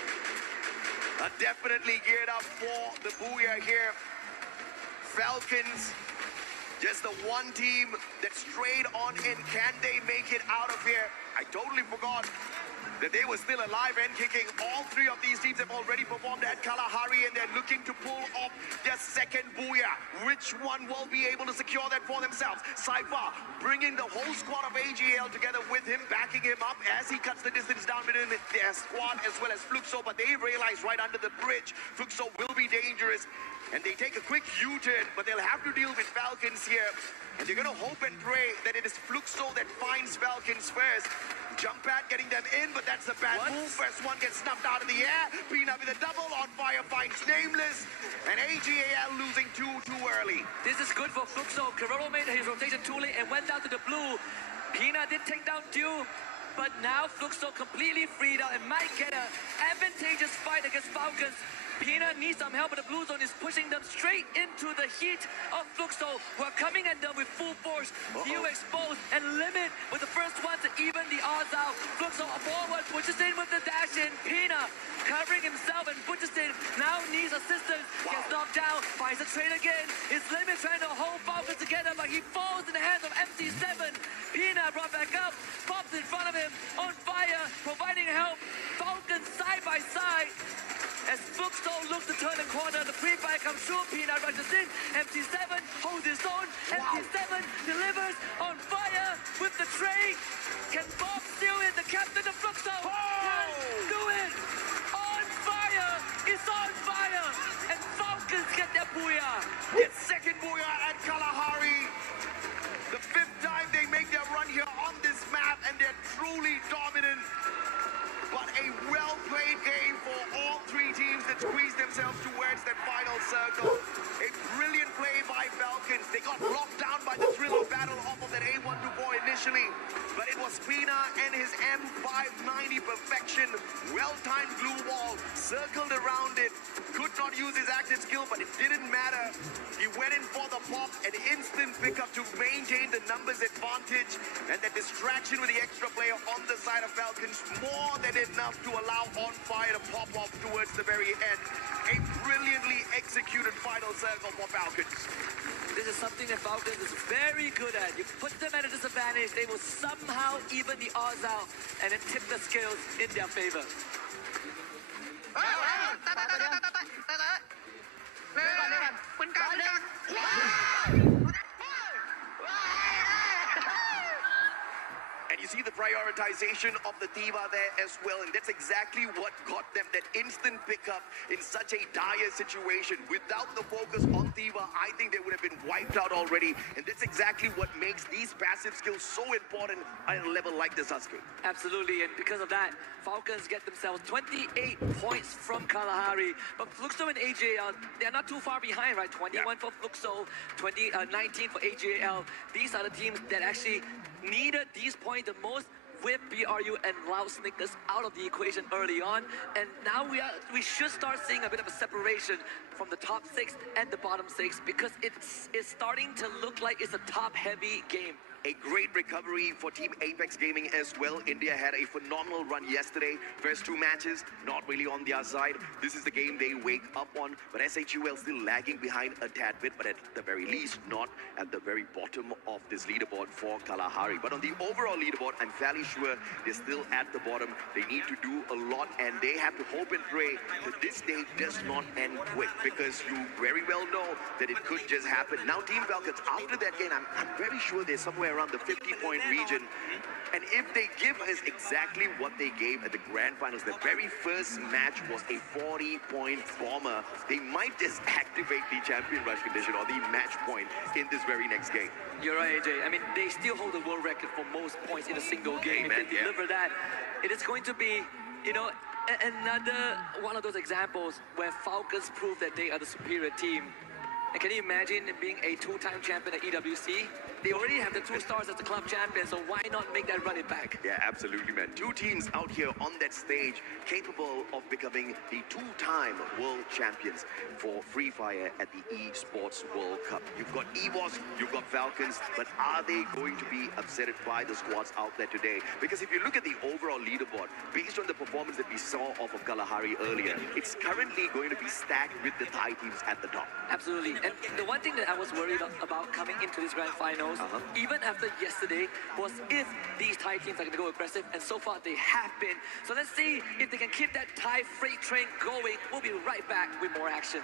are definitely geared up for the booyah here. Falcons, just the one team that strayed on in. Can they make it out of here? I totally forgot that they were still alive and kicking. All three of these teams have already performed at Kalahari, and they're looking to pull off their second booyah. Which one will be able to secure that for themselves? Saifa bringing the whole squad of AGL together with him, backing him up as he cuts the distance down between their squad as well as Fluxo, but they realize right under the bridge, Fluxo will be dangerous, and they take a quick U-turn, but they'll have to deal with Falcons here, and they're going to hope and pray that it is Fluxo that finds Falcons first. Jump pad getting them in, but that's a bad move. First one gets snuffed out of the air. Pina with a double. On fire finds Nameless. And AGAL losing two too early. This is good for Fluxo. Carrero made his rotation too late and went down to the blue. Pina did take down Dew, but now Fluxo completely freed out and might get an advantageous fight against Falcons. Pina needs some help, but the blue zone is pushing them straight into the heat of Fluxo, who are coming at them with full force. You expose and limit with the first one to even the odds out. Fluxo forward, pushes in with the dash in. Pina covering himself and pushes in. Now needs assistance. Gets knocked down, finds a trade again. His limit trying to hold Falcons together, but he falls in the hands of MC7. Pina brought back up, pops in front of him, on fire, providing help. Falcons side by side. As Fluxo looks to turn the corner, the free fire comes through. Pina rushes in. MC7 holds his own. MC7 delivers on fire with the trade. Can Bob steal it? The captain of Fluxo can do it. On fire. It's on fire. And Falcons get their booyah. Their second booyah at Kalahari. The fifth time they make their run here on this map, and they're truly dominant. But a well-played game for all three teams that squeeze themselves towards that final circle. A brilliant play by Falcons. They got locked down by the thrill of battle off of that A124 initially. But it was Pina and his M590 perfection. Well-timed glue wall. Circled around it. Could not use his active skill, but it didn't matter. He went in for the pop. An instant pickup to maintain the numbers advantage. And the distraction with the extra player on the side of Falcons. More than enough to allow On Fire to pop off towards the very end. A brilliantly executed final circle for Falcons. This is something that Falcons is very good at. You put them at a disadvantage, they will somehow even the odds out and then tip the scales in their favor. And you see the prioritization of the Diva there as well, and that's exactly what got them that instant pickup in such a dire situation. Without the focus on Diva, I think they would have been wiped out already, and that's exactly what makes these passive skills so important at a level like this, Husker. Absolutely, and because of that, Falcons get themselves 28 points from Kalahari. But Fluxo and AJL, they're not too far behind, right? 21 for Fluxo, 19 for AJL. These are the teams that actually needed these points the most, with BRU and Loud Snickers out of the equation early on, and now we should start seeing a bit of a separation from the top 6 and the bottom 6, because it's starting to look like it's a top-heavy game. A great recovery for Team Apex Gaming as well. India had a phenomenal run yesterday. First 2 matches, not really on their side. This is the game they wake up on, but SHUL still lagging behind a tad bit, but at the very least, not at the very bottom of this leaderboard for Kalahari. But on the overall leaderboard, I'm fairly sure they're still at the bottom. They need to do a lot, and they have to hope and pray that this day does not end quick, because you very well know that it could just happen. Now, Team Falcons, after that game, I'm very sure they're somewhere around the 50-point region. And if they give us exactly what they gave at the grand finals, the very first match was a 40-point bomber, they might just activate the champion rush condition or the match point in this very next game. You're right, AJ. I mean, they still hold the world record for most points in a single game. If they deliver that, it is going to be, you know, another one of those examples where Falcons prove that they are the superior team. And can you imagine being a 2-time champion at EWC? They already have the 2 stars as the club champion, so why not make that run it back? Yeah, absolutely, man. 2 teams out here on that stage capable of becoming the 2-time world champions for Free Fire at the Esports World Cup. You've got EVOS, you've got Falcons, but are they going to be upset by the squads out there today? Because if you look at the overall leaderboard, based on the performance that we saw off of Kalahari earlier, it's currently going to be stacked with the Thai teams at the top. Absolutely. And the one thing that I was worried about coming into this grand final finals, even after yesterday, was if these Thai teams are going to go aggressive, and so far they have been. So let's see if they can keep that Thai freight train going. We'll be right back with more action.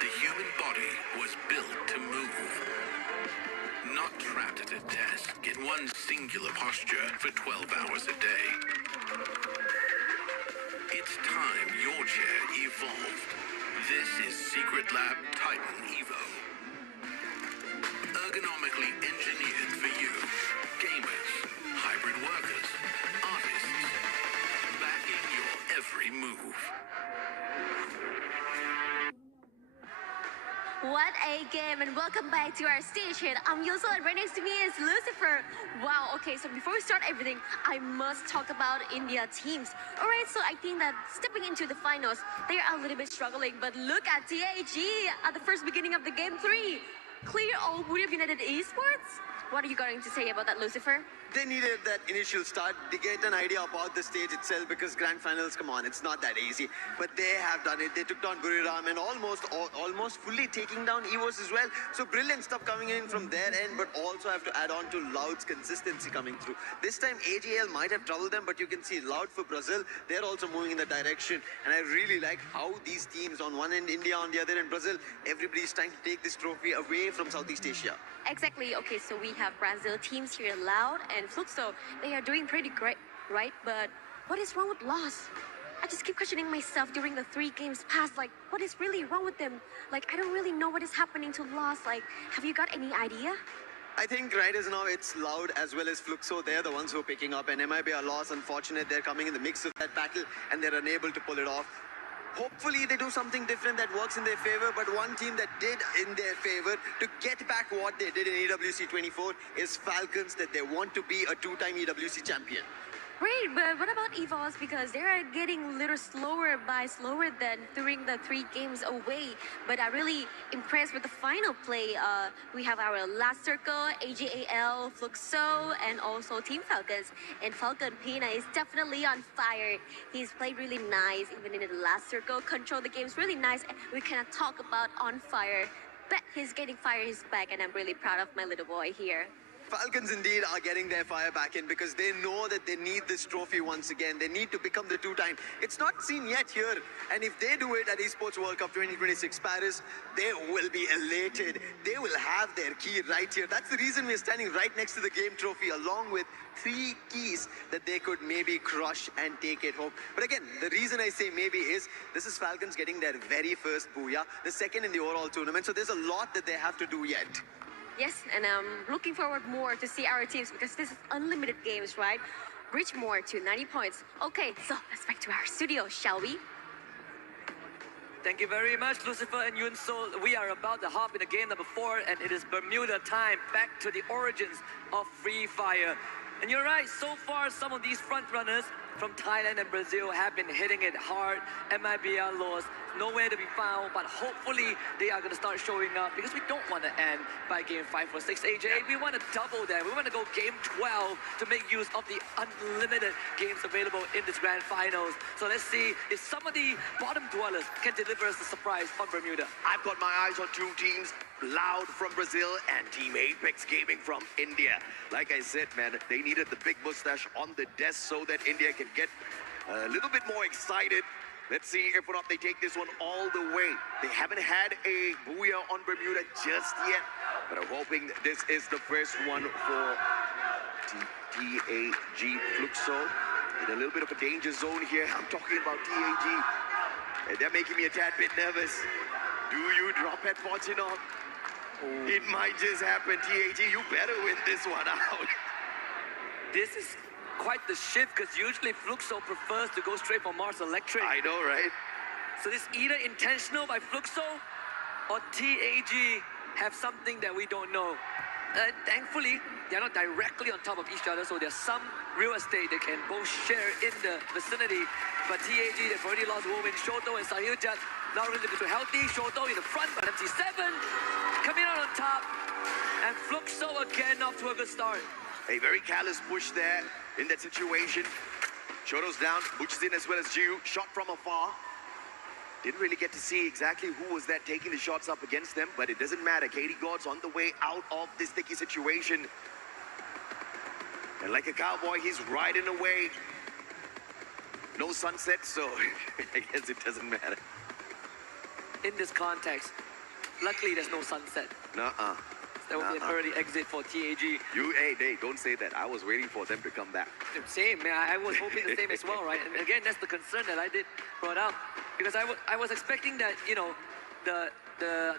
The human body was built to move, not trapped at a desk in one singular posture for 12 hours a day. It's time your chair evolved. This is Secret Lab Titan Evo. Ergonomically engineered for you, gamers, hybrid workers, artists, backing your every move. What a game, and welcome back to our station. I'm Yuso, and right next to me is Lucifer. Wow, okay, so before we start everything, I must talk about India teams. Alright, so I think that stepping into the finals, they are a little bit struggling, but look at TAG at the first beginning of the game 3. Clear all Buriram United Esports? What are you going to say about that, Lucifer? They needed that initial start to get an idea about the stage itself, because grand finals, come on, it's not that easy. But they have done it. They took down Buriram and almost fully taking down EWC as well. So brilliant stuff coming in from their end, but also have to add on to Loud's consistency coming through. This time AJL might have troubled them, but you can see Loud for Brazil, they're also moving in the direction. And I really like how these teams, on one end India, on the other end Brazil, everybody's trying to take this trophy away from Southeast Asia. Exactly. Okay, so we have Brazil teams here, Loud and Fluxo. They are doing pretty great, right? But what is wrong with Lost? I just keep questioning myself during the 3 games past. Like, what is really wrong with them? Like, I don't really know what is happening to Lost. Like, have you got any idea? I think right as now it's Loud as well as Fluxo. They're the ones who are picking up, and MIB are lost. Unfortunate, they're coming in the mix of that battle and they're unable to pull it off. Hopefully they do something different that works in their favor, but one team that did in their favor to get back what they did in EWC 24 is Falcons, that they want to be a 2-time EWC champion. Great, but what about EVOS? Because they are getting a little slower than during the 3 games away. But I'm really impressed with the final play. We have our last circle, AJAL, Fluxo, and also Team Falcons. And Falcon Pina is definitely on fire. He's played really nice, even in the last circle. Control the game's really nice. We cannot talk about on fire. But he's getting fire, he's back, and I'm really proud of my little boy here. Falcons indeed are getting their fire back in, because they know that they need this trophy once again. They need to become the 2-time. It's not seen yet here. And if they do it at Esports World Cup 2026 Paris, they will be elated. They will have their key right here. That's the reason we're standing right next to the game trophy, along with 3 keys that they could maybe crush and take it home. But again, the reason I say maybe is this is Falcons getting their very first booyah, the second in the overall tournament. So there's a lot that they have to do yet. Yes, and I'm looking forward more to see our teams, because this is unlimited games, right? Reach more to 90 points. Okay, so let's back to our studio, shall we? Thank you very much, Lucifer and Yun So. We are about to hop into game number 4, and it is Bermuda time, back to the origins of Free Fire. And you're right, so far some of these front runners from Thailand and Brazil have been hitting it hard. MIB are lost, nowhere to be found, but hopefully they are going to start showing up, because we don't want to end by game 5 or 6 AJ. We want to double that. We want to go game 12 to make use of the unlimited games available in this grand finals. So let's see if some of the bottom dwellers can deliver us a surprise on Bermuda. I've got my eyes on 2 teams, Loud from Brazil and Team Apex Gaming from India. Like I said, man, they needed the big mustache on the desk so that India can get a little bit more excited. Let's see if or not they take this one all the way. They haven't had a booyah on Bermuda just yet, but I'm hoping this is the first one for TAG Fluxo. In a little bit of a danger zone here. I'm talking about TAG. They're making me a tad bit nervous. Do you drop at Fortunov? It might just happen. TAG, you better win this one out. This is quite the shift, because usually Fluxo prefers to go straight for Mars Electric. I know, right? So this either intentional by Fluxo or TAG have something that we don't know. Thankfully, they're not directly on top of each other, so there's some real estate they can both share in the vicinity. But TAG, they've already lost Womin, Shoto and Sahil Jat. Not really looking too healthy. Shoto in the front, but MT7 coming out on top. And Fluxo again off to a good start. A very callous push there in that situation. Shoto's down, Buchzin as well as Jiu, shot from afar. Didn't really get to see exactly who was that taking the shots up against them, but it doesn't matter. Katie God's on the way out of this sticky situation. And like a cowboy, he's riding away. No sunset, so I guess it doesn't matter. In this context, luckily there's no sunset. Nuh-uh. That will be an early exit for TAG. Hey, don't say that. I was waiting for them to come back. Same, man. I was hoping the same as well, right? And again, that's the concern that I did brought up. Because I was expecting that, you know, the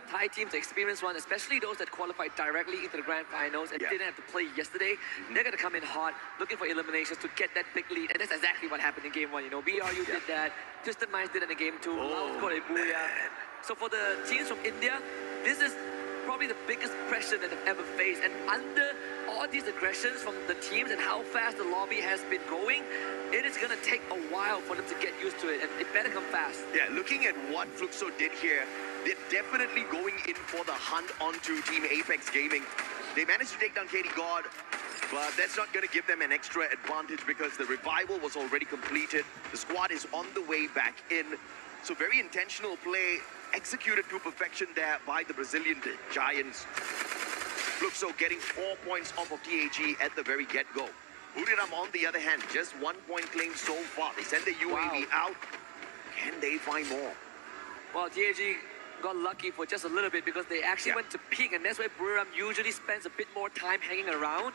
Thai teams, the experienced one, especially those that qualified directly into the grand finals and didn't have to play yesterday, they're going to come in hot, looking for eliminations to get that big lead. And that's exactly what happened in game 1, you know. BRU did that, Twisted Minds did it in game 2, Laos got a booyah. So for the teams from India, this is probably the biggest pressure that they've ever faced. And under all these aggressions from the teams and how fast the lobby has been going, it is going to take a while for them to get used to it, and it better come fast. Yeah, looking at what Fluxo did here, they're definitely going in for the hunt onto Team Apex Gaming. They managed to take down Katie God, but that's not going to give them an extra advantage because the revival was already completed. The squad is on the way back in. So very intentional play, executed to perfection there by the Brazilian Giants. Fluxo getting 4 points off of TAG at the very get-go. Buriram, on the other hand, just 1 point claim so far. They send the UAV out. Can they find more? Well, TAG got lucky for just a little bit because they actually went to peak, and that's why Buriram usually spends a bit more time hanging around.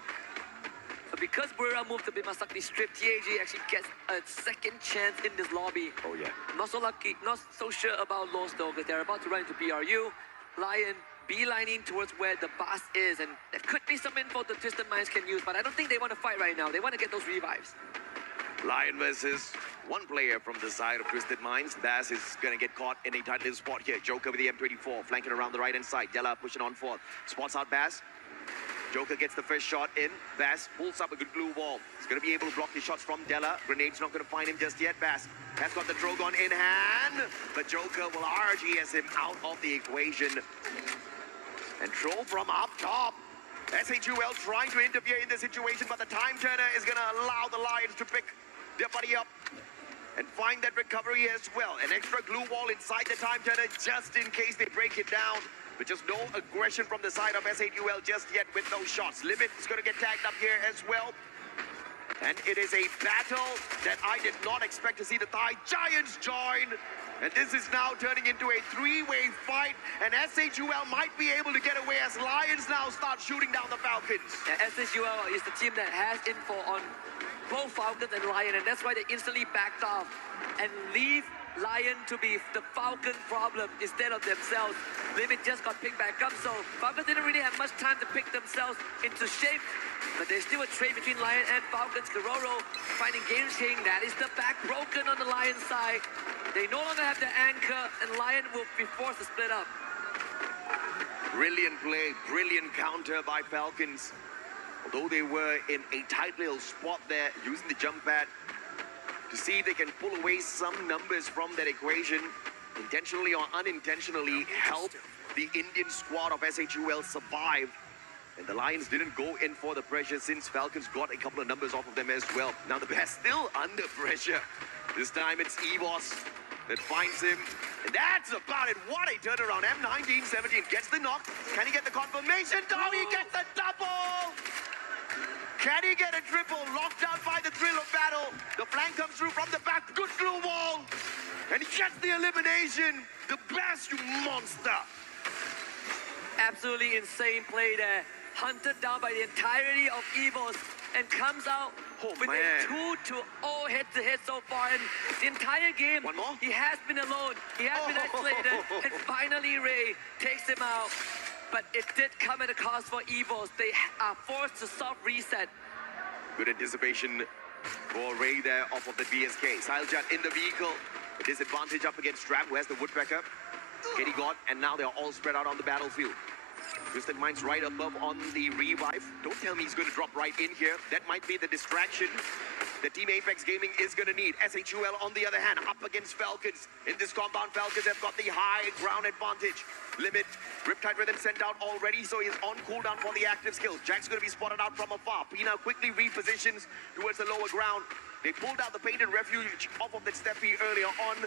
But because Buriram moved to Bimasakti Strip, TAG actually gets a second chance in this lobby. Oh, yeah. Not so lucky, not so sure about Los though, because they're about to run into BRU. Lion beelining towards where the boss is, and there could be some info the Twisted Minds can use, but I don't think they want to fight right now. They want to get those revives. Lion versus one player from the side of Twisted Minds. Bass is going to get caught in a tight little spot here. Joker with the M24, flanking around the right-hand side. Della pushing on forth. Spots out Bass. Joker gets the first shot in. Bass pulls up a good glue wall. He's going to be able to block the shots from Della. Grenade's not going to find him just yet. Bass has got the Drogon in hand. But Joker will RGS him out of the equation. And Troll from up top. SHUL trying to interfere in the situation, but the time turner is going to allow the Lions to pick their buddy up and find that recovery as well. An extra glue wall inside the time turner just in case they break it down. But just no aggression from the side of SHUL just yet with those shots. Limit is going to get tagged up here as well. And it is a battle that I did not expect to see the Thai Giants join. And this is now turning into a three-way fight. And SHUL might be able to get away as Lions now start shooting down the Falcons. Yeah, SHUL is the team that has info on both Falcons and Lion, and that's why they instantly backed off and leave Lion to be the Falcon problem instead of themselves. Limit just got picked back up, so Falcons didn't really have much time to pick themselves into shape. But there's still a trade between Lion and Falcons. Karoro finding Game King. That is the back broken on the Lion side. They no longer have the anchor, and Lion will be forced to split up. Brilliant play, brilliant counter by Falcons. Although they were in a tight little spot there, using the jump pad to see if they can pull away some numbers from that equation, intentionally or unintentionally help the Indian squad of SHUL survive. And the Lions didn't go in for the pressure since Falcons got a couple of numbers off of them as well. Now the Bears still under pressure. This time it's EVOS that finds him. And that's about it. What a turnaround. M1917 gets the knock. Can he get the confirmation? Oh, he gets the double! Can he get a triple? Locked out by the thrill of battle. The flank comes through from the back. Good glue wall. And he gets the elimination. The best, you monster. Absolutely insane play there. Hunted down by the entirety of EVOS and comes out with a 2-0 head-to-head so far. And the entire game, he has been alone. He has been isolated. And finally, Ray takes him out. But it did come at a cost for EVOS. They are forced to soft reset. Good anticipation for Ray there off of the BSK. Sailjan in the vehicle. A disadvantage up against Strap, who has the Woodpecker. Katie God, and now they're all spread out on the battlefield. Twisted Minds right above on the revive. Don't tell me he's going to drop right in here. That might be the distraction that Team Apex Gaming is going to need. SHUL, on the other hand, up against Falcons. In this compound, Falcons have got the high ground advantage. Limit, Riptide Rhythm sent out already, so he's on cooldown for the active skills. Jack's going to be spotted out from afar. Pina quickly repositions towards the lower ground. They pulled out the Painted Refuge off of that Steffi earlier on,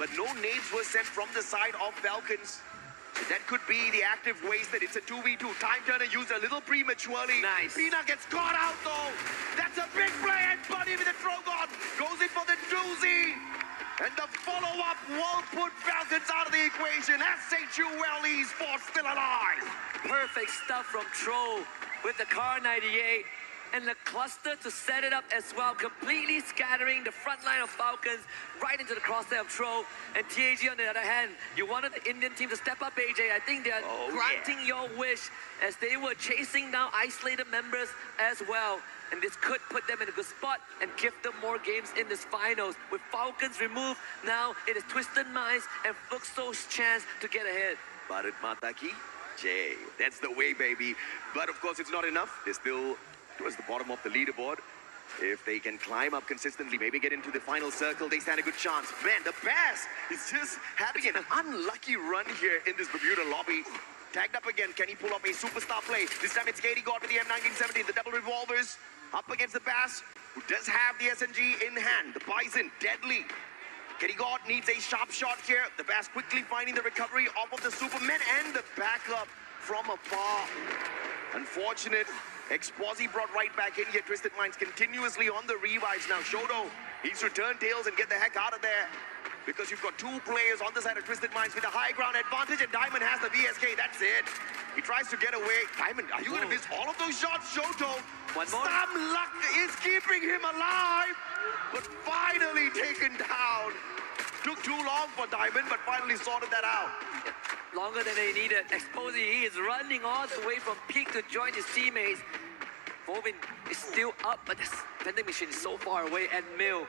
but no nades were sent from the side of Falcons. So that could be the active wasted. It's a 2v2. Time Turner used a little prematurely. Nice. Pina gets caught out though. That's a big play, and Buddy with the Trogon goes in for the doozy. And the follow-up will put Falcons out of the equation. SHUL Esports still alive. Perfect stuff from Tro with the Car 98. And the cluster to set it up as well, completely scattering the front line of Falcons right into the crosshair of Tro. And TAG on the other hand, you wanted the Indian team to step up, AJ. I think they're granting your wish as they were chasing down isolated members as well. And this could put them in a good spot and give them more games in this finals. With Falcons removed, now it is Twisted Minds and Fluxo's chance to get ahead. Bharat Mata ki Jai. That's the way, baby. But of course, it's not enough. They're still towards the bottom of the leaderboard. If they can climb up consistently, maybe get into the final circle, they stand a good chance. Man, the Bass is just having an unlucky run here in this Bermuda lobby. Tagged up again. Can he pull up a superstar play? This time it's Katie God with the M1970, the double revolvers. Up against the Bass, who does have the SMG in hand. The Bison, deadly. Katie God needs a sharp shot here. The Bass quickly finding the recovery off of the Superman and the backup from afar. Unfortunate. Exposi brought right back in here. Twisted Minds continuously on the revives now. Shoto needs to turn tails and get the heck out of there, because you've got two players on the side of Twisted Minds with a high ground advantage, and Diamond has the VSK. That's it. He tries to get away. Diamond, are you going to miss all of those shots, Shoto? One more. Some luck is keeping him alive, but finally taken down. Took too long for Diamond, but finally sorted that out. Longer than they needed. Exposi, he is running all the way from peak to join his teammates. Vovin is still up, but the vending machine is so far away at Mill.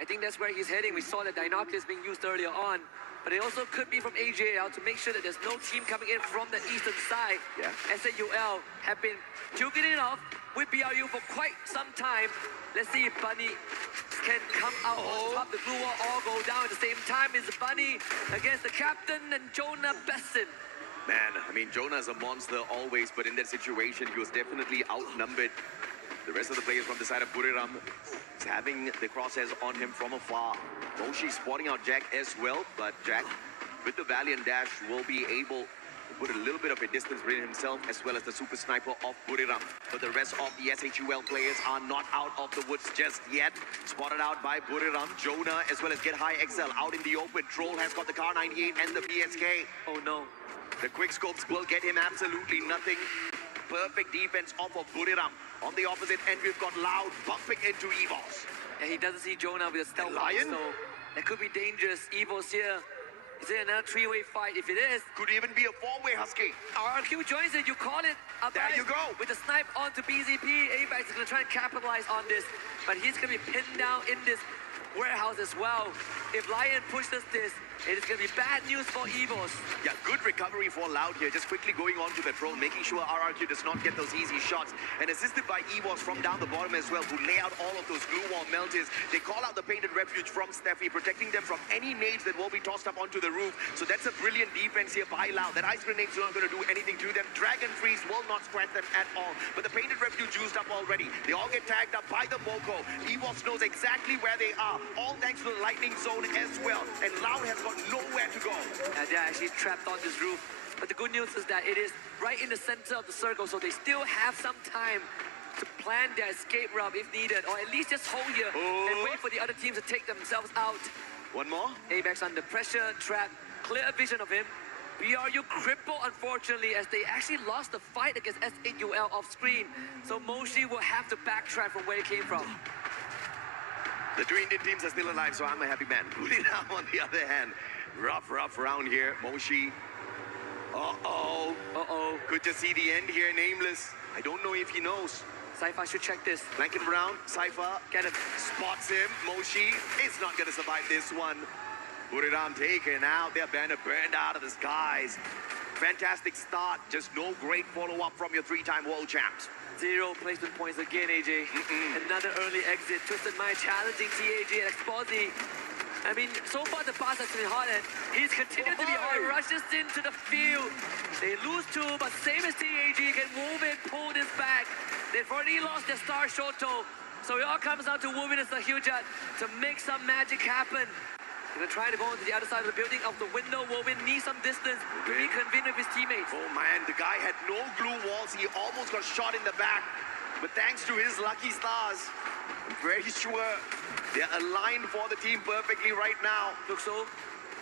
I think that's where he's heading. We saw the Dinoculus being used earlier on, but it also could be from AJL to make sure that there's no team coming in from the eastern side. Yeah. SAUL have been duking it off with BRU for quite some time. Let's see if Bunny can come out on top. The blue wall all go down at the same time. Is Bunny against the captain and Jonah Besson. Man, I mean, Jonah's a monster always, but in that situation, he was definitely outnumbered. The rest of the players from the side of Buriram is having the crosshairs on him from afar. Moshi spotting out Jack as well, but Jack, with the Valiant Dash, will be able to put a little bit of a distance between himself as well as the super sniper of Buriram. But the rest of the SHUL players are not out of the woods just yet. Spotted out by Buriram, Jonah, as well as Get High XL out in the open. Troll has got the Car 98 and the BSK. Oh no. The quick scopes will get him absolutely nothing. Perfect defense off of Buriram. On the opposite end, we've got Loud bumping into Evos. And he doesn't see Jonah with a stealth Lion? so that could be dangerous. Evos here. Is it another three-way fight? If it is, could even be a four-way, Husky. RRQ joins it. You call it. There you go. With the snipe onto BZP, Apex is going to try and capitalize on this, but he's going to be pinned down in this warehouse as well. If Lion pushes this, it is going to be bad news for Evos. Yeah, good recovery for Loud here. Just quickly going on to the Troll, making sure RRQ does not get those easy shots. And assisted by Evos from down the bottom as well, who lay out all of those glue wall melters. They call out the Painted Refuge from Steffi, protecting them from any nades that will be tossed up onto the roof. So that's a brilliant defense here by Loud. That ice grenade's not going to do anything to them. Dragon Freeze will not scratch them at all. But the Painted Refuge used up already. They all get tagged up by the Moko. Evos knows exactly where they are. All thanks to the Lightning Zone as well. And Loud has got nowhere to go. And they're actually trapped on this roof. But the good news is that it is right in the center of the circle, so they still have some time to plan their escape route if needed, or at least just hold here and wait for the other teams to take themselves out. One more. Apex under pressure, trap, clear vision of him. BRU crippled, unfortunately, as they actually lost the fight against SAUL off screen. So Moshi will have to backtrack from where he came from. The two Indian teams are still alive, so I'm a happy man. Buriram on the other hand. Rough round here. Moshi. Uh-oh. Could just see the end here, Nameless. I don't know if he knows. Cypher should check this. Flanking around, Cypher spots him. Moshi is not going to survive this one. Buriram taken out. Their banner burned out of the skies. Fantastic start. Just no great follow-up from your three-time world champs. 0 placement points again, AJ. Another early exit. Twisted Mind challenging TAG and Exposy. I mean, so far the pass has been hot and he's continued to be hot. Rushes into the field. They lose 2, but same as TAG, can move it, pull this back. They've already lost their star Shoto. So it all comes down to Wubin as the huge to make some magic happen. Gonna try to go into the other side of the building, out the window. Wubin needs some distance to reconvene with his teammates. Oh man, the guy had no glue walls. He almost got shot in the back. But thanks to his lucky stars, I'm very sure they're aligned for the team perfectly right now. Looks so.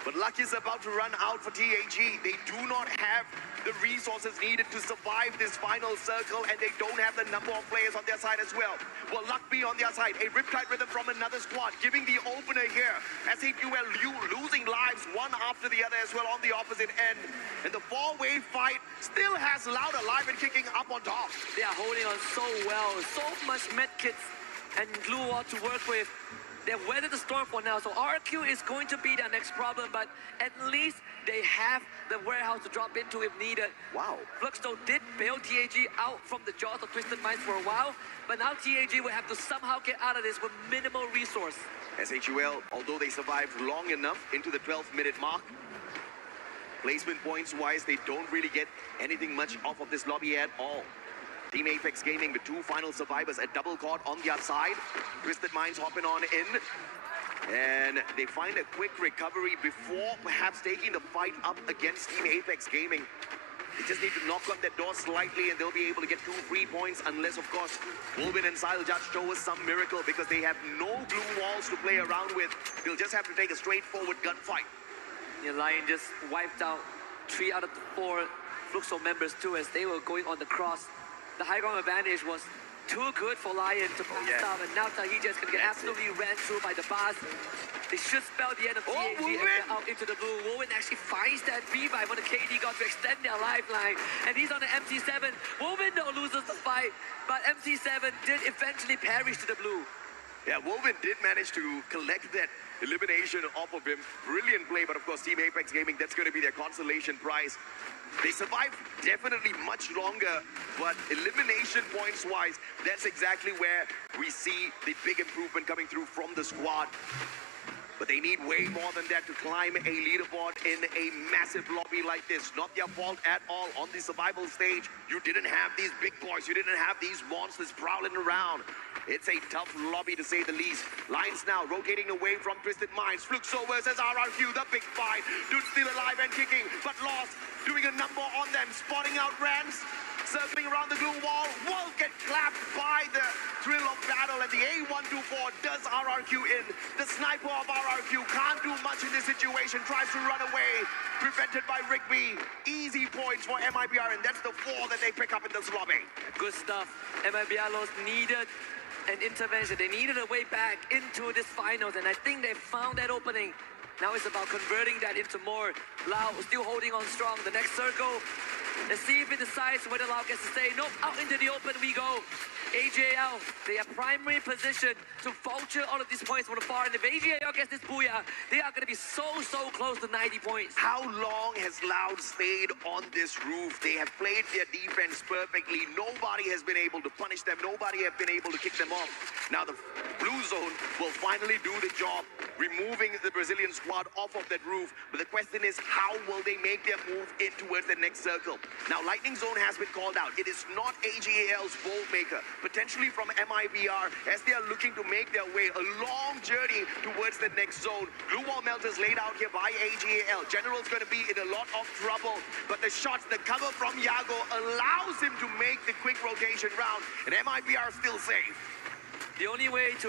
But luck is about to run out for TAG. They do not have the resources needed to survive this final circle, and they don't have the number of players on their side as well. Will luck be on their side? A riptide rhythm from another squad, giving the opener here. SAQL losing lives one after the other as well on the opposite end. And the four-way fight still has Loud alive and kicking up on top. They are holding on so well. So much medkits and glue wall to work with. They've weathered the storm for now, so RQ is going to be their next problem, but at least they have the warehouse to drop into if needed. Wow. Fluxstone did bail TAG out from the jaws of Twisted Minds for a while, but now TAG will have to somehow get out of this with minimal resource. SHUL, although they survived long enough into the 12th-minute mark, placement points-wise, they don't really get anything much off of this lobby at all. Team Apex Gaming with 2 final survivors, a double caught on the outside. Twisted Minds hopping on in. And they find a quick recovery before perhaps taking the fight up against Team Apex Gaming. They just need to knock on that door slightly and they'll be able to get 2 free points, unless, of course, Wolvin and Sile Judge show us some miracle, because they have no glue walls to play around with. They'll just have to take a straightforward gunfight. The Lion just wiped out 3 out of the 4 Fluxo members too, as they were going on the cross. The high ground advantage was too good for Lion to pass up, and now Tahiti is going to get absolutely ran through by the bars. They should spell the end of TAG and get out into the blue. Woven actually finds that revive on the KD God to extend their lifeline, and he's on the MC7. Woven though loses the fight, but MC7 did eventually perish to the blue. Yeah, Woven did manage to collect that elimination off of him. Brilliant play, but of course Team Apex Gaming, that's going to be their consolation prize. They survived definitely much longer, but elimination points-wise, that's exactly where we see the big improvement coming through from the squad. But they need way more than that to climb a leaderboard in a massive lobby like this. Not their fault at all. On the survival stage, you didn't have these big boys. You didn't have these monsters prowling around. It's a tough lobby to say the least. Lions now rotating away from Twisted Minds. Fluxo versus RRQ, the big fight. Dude still alive and kicking, but lost. Doing a number on them, spotting out Rams. Circling around the glue wall, will get clapped by the thrill of battle, and the A124 does RRQ in. The sniper of RRQ can't do much in this situation, tries to run away, prevented by Rigby. Easy points for MIBR, and that's the 4 that they pick up in this lobby. Good stuff. MIBR needed an intervention. They needed a way back into this finals, and I think they found that opening. Now it's about converting that into more. Lau still holding on strong. The next circle, let's see if it decides whether Lau gets to stay. Nope, out into the open we go. AJL, they are primary position to vulture all of these points from afar. And if AJL gets this booyah, they are going to be so close to 90 points. How long has Loud stayed on this roof? They have played their defense perfectly. Nobody has been able to punish them. Nobody has been able to kick them off. Now the blue zone will finally do the job, removing the Brazilian squad off of that roof. But the question is, how will they make their move in towards the next circle? Now Lightning Zone has been called out. It is not AJL's bold maker. Potentially from MIBR, as they are looking to make their way a long journey towards the next zone. Glue wall melters laid out here by AJL. General's going to be in a lot of trouble, but the shots, the cover from Yago allows him to make the quick rotation round, and MIBR still safe. The only way to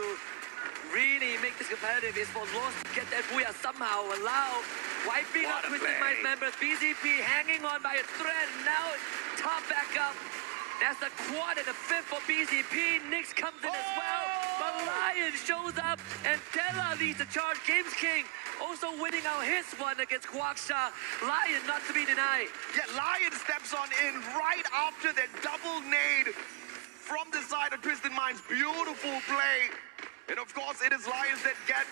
really make this competitive is for Lost to get that booyah somehow. Allow wiping out Twisted Minds members. BZP hanging on by a thread. Now top back up. That's the quad and the 5th for BZP. Nix comes in as well. But Lion shows up and Della leads the charge. Games King also winning out his one against Guaksha. Lion not to be denied. Yeah, Lion steps on in right after that double nade from the side of Twisted Minds. Beautiful play. And of course, it is Lions that get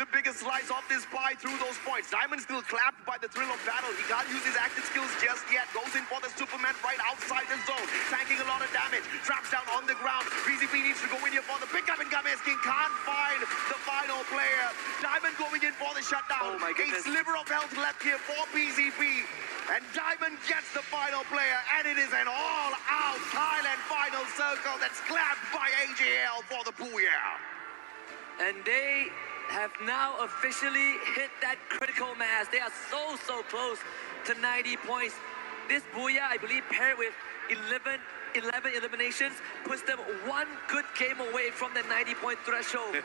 the biggest slice of this pie through those points. Diamond still clapped by the thrill of battle. He can't use his active skills just yet. Goes in for the Superman right outside the zone, tanking a lot of damage. Traps down on the ground. BZP needs to go in here for the pickup, and Gameskin can't find the final player. Diamond going in for the shutdown. Oh my goodness. A sliver of health left here for BZP. And Diamond gets the final player, and it is an all-out Thailand final circle that's clapped by AJL for the Booyah. And they have now officially hit that critical mass. They are so close to 90 points. This Booyah, I believe, paired with 11 eliminations, puts them one good game away from the 90-point threshold.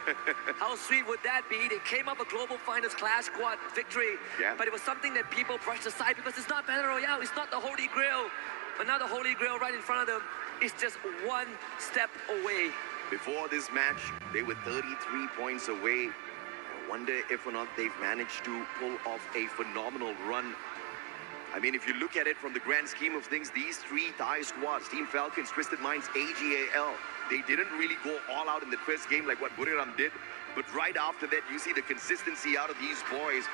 How sweet would that be? They came up a global finals clash squad victory, but it was something that people brushed aside because it's not Battle Royale, it's not the Holy Grail. But now the Holy Grail right in front of them is just one step away. Before this match, they were 33 points away. I wonder if or not they've managed to pull off a phenomenal run. I mean, if you look at it from the grand scheme of things, these three Thai squads, Team Falcons, Twisted Minds, AGAL, they didn't really go all out in the first game like what Buriram did. But right after that, you see the consistency out of these boys.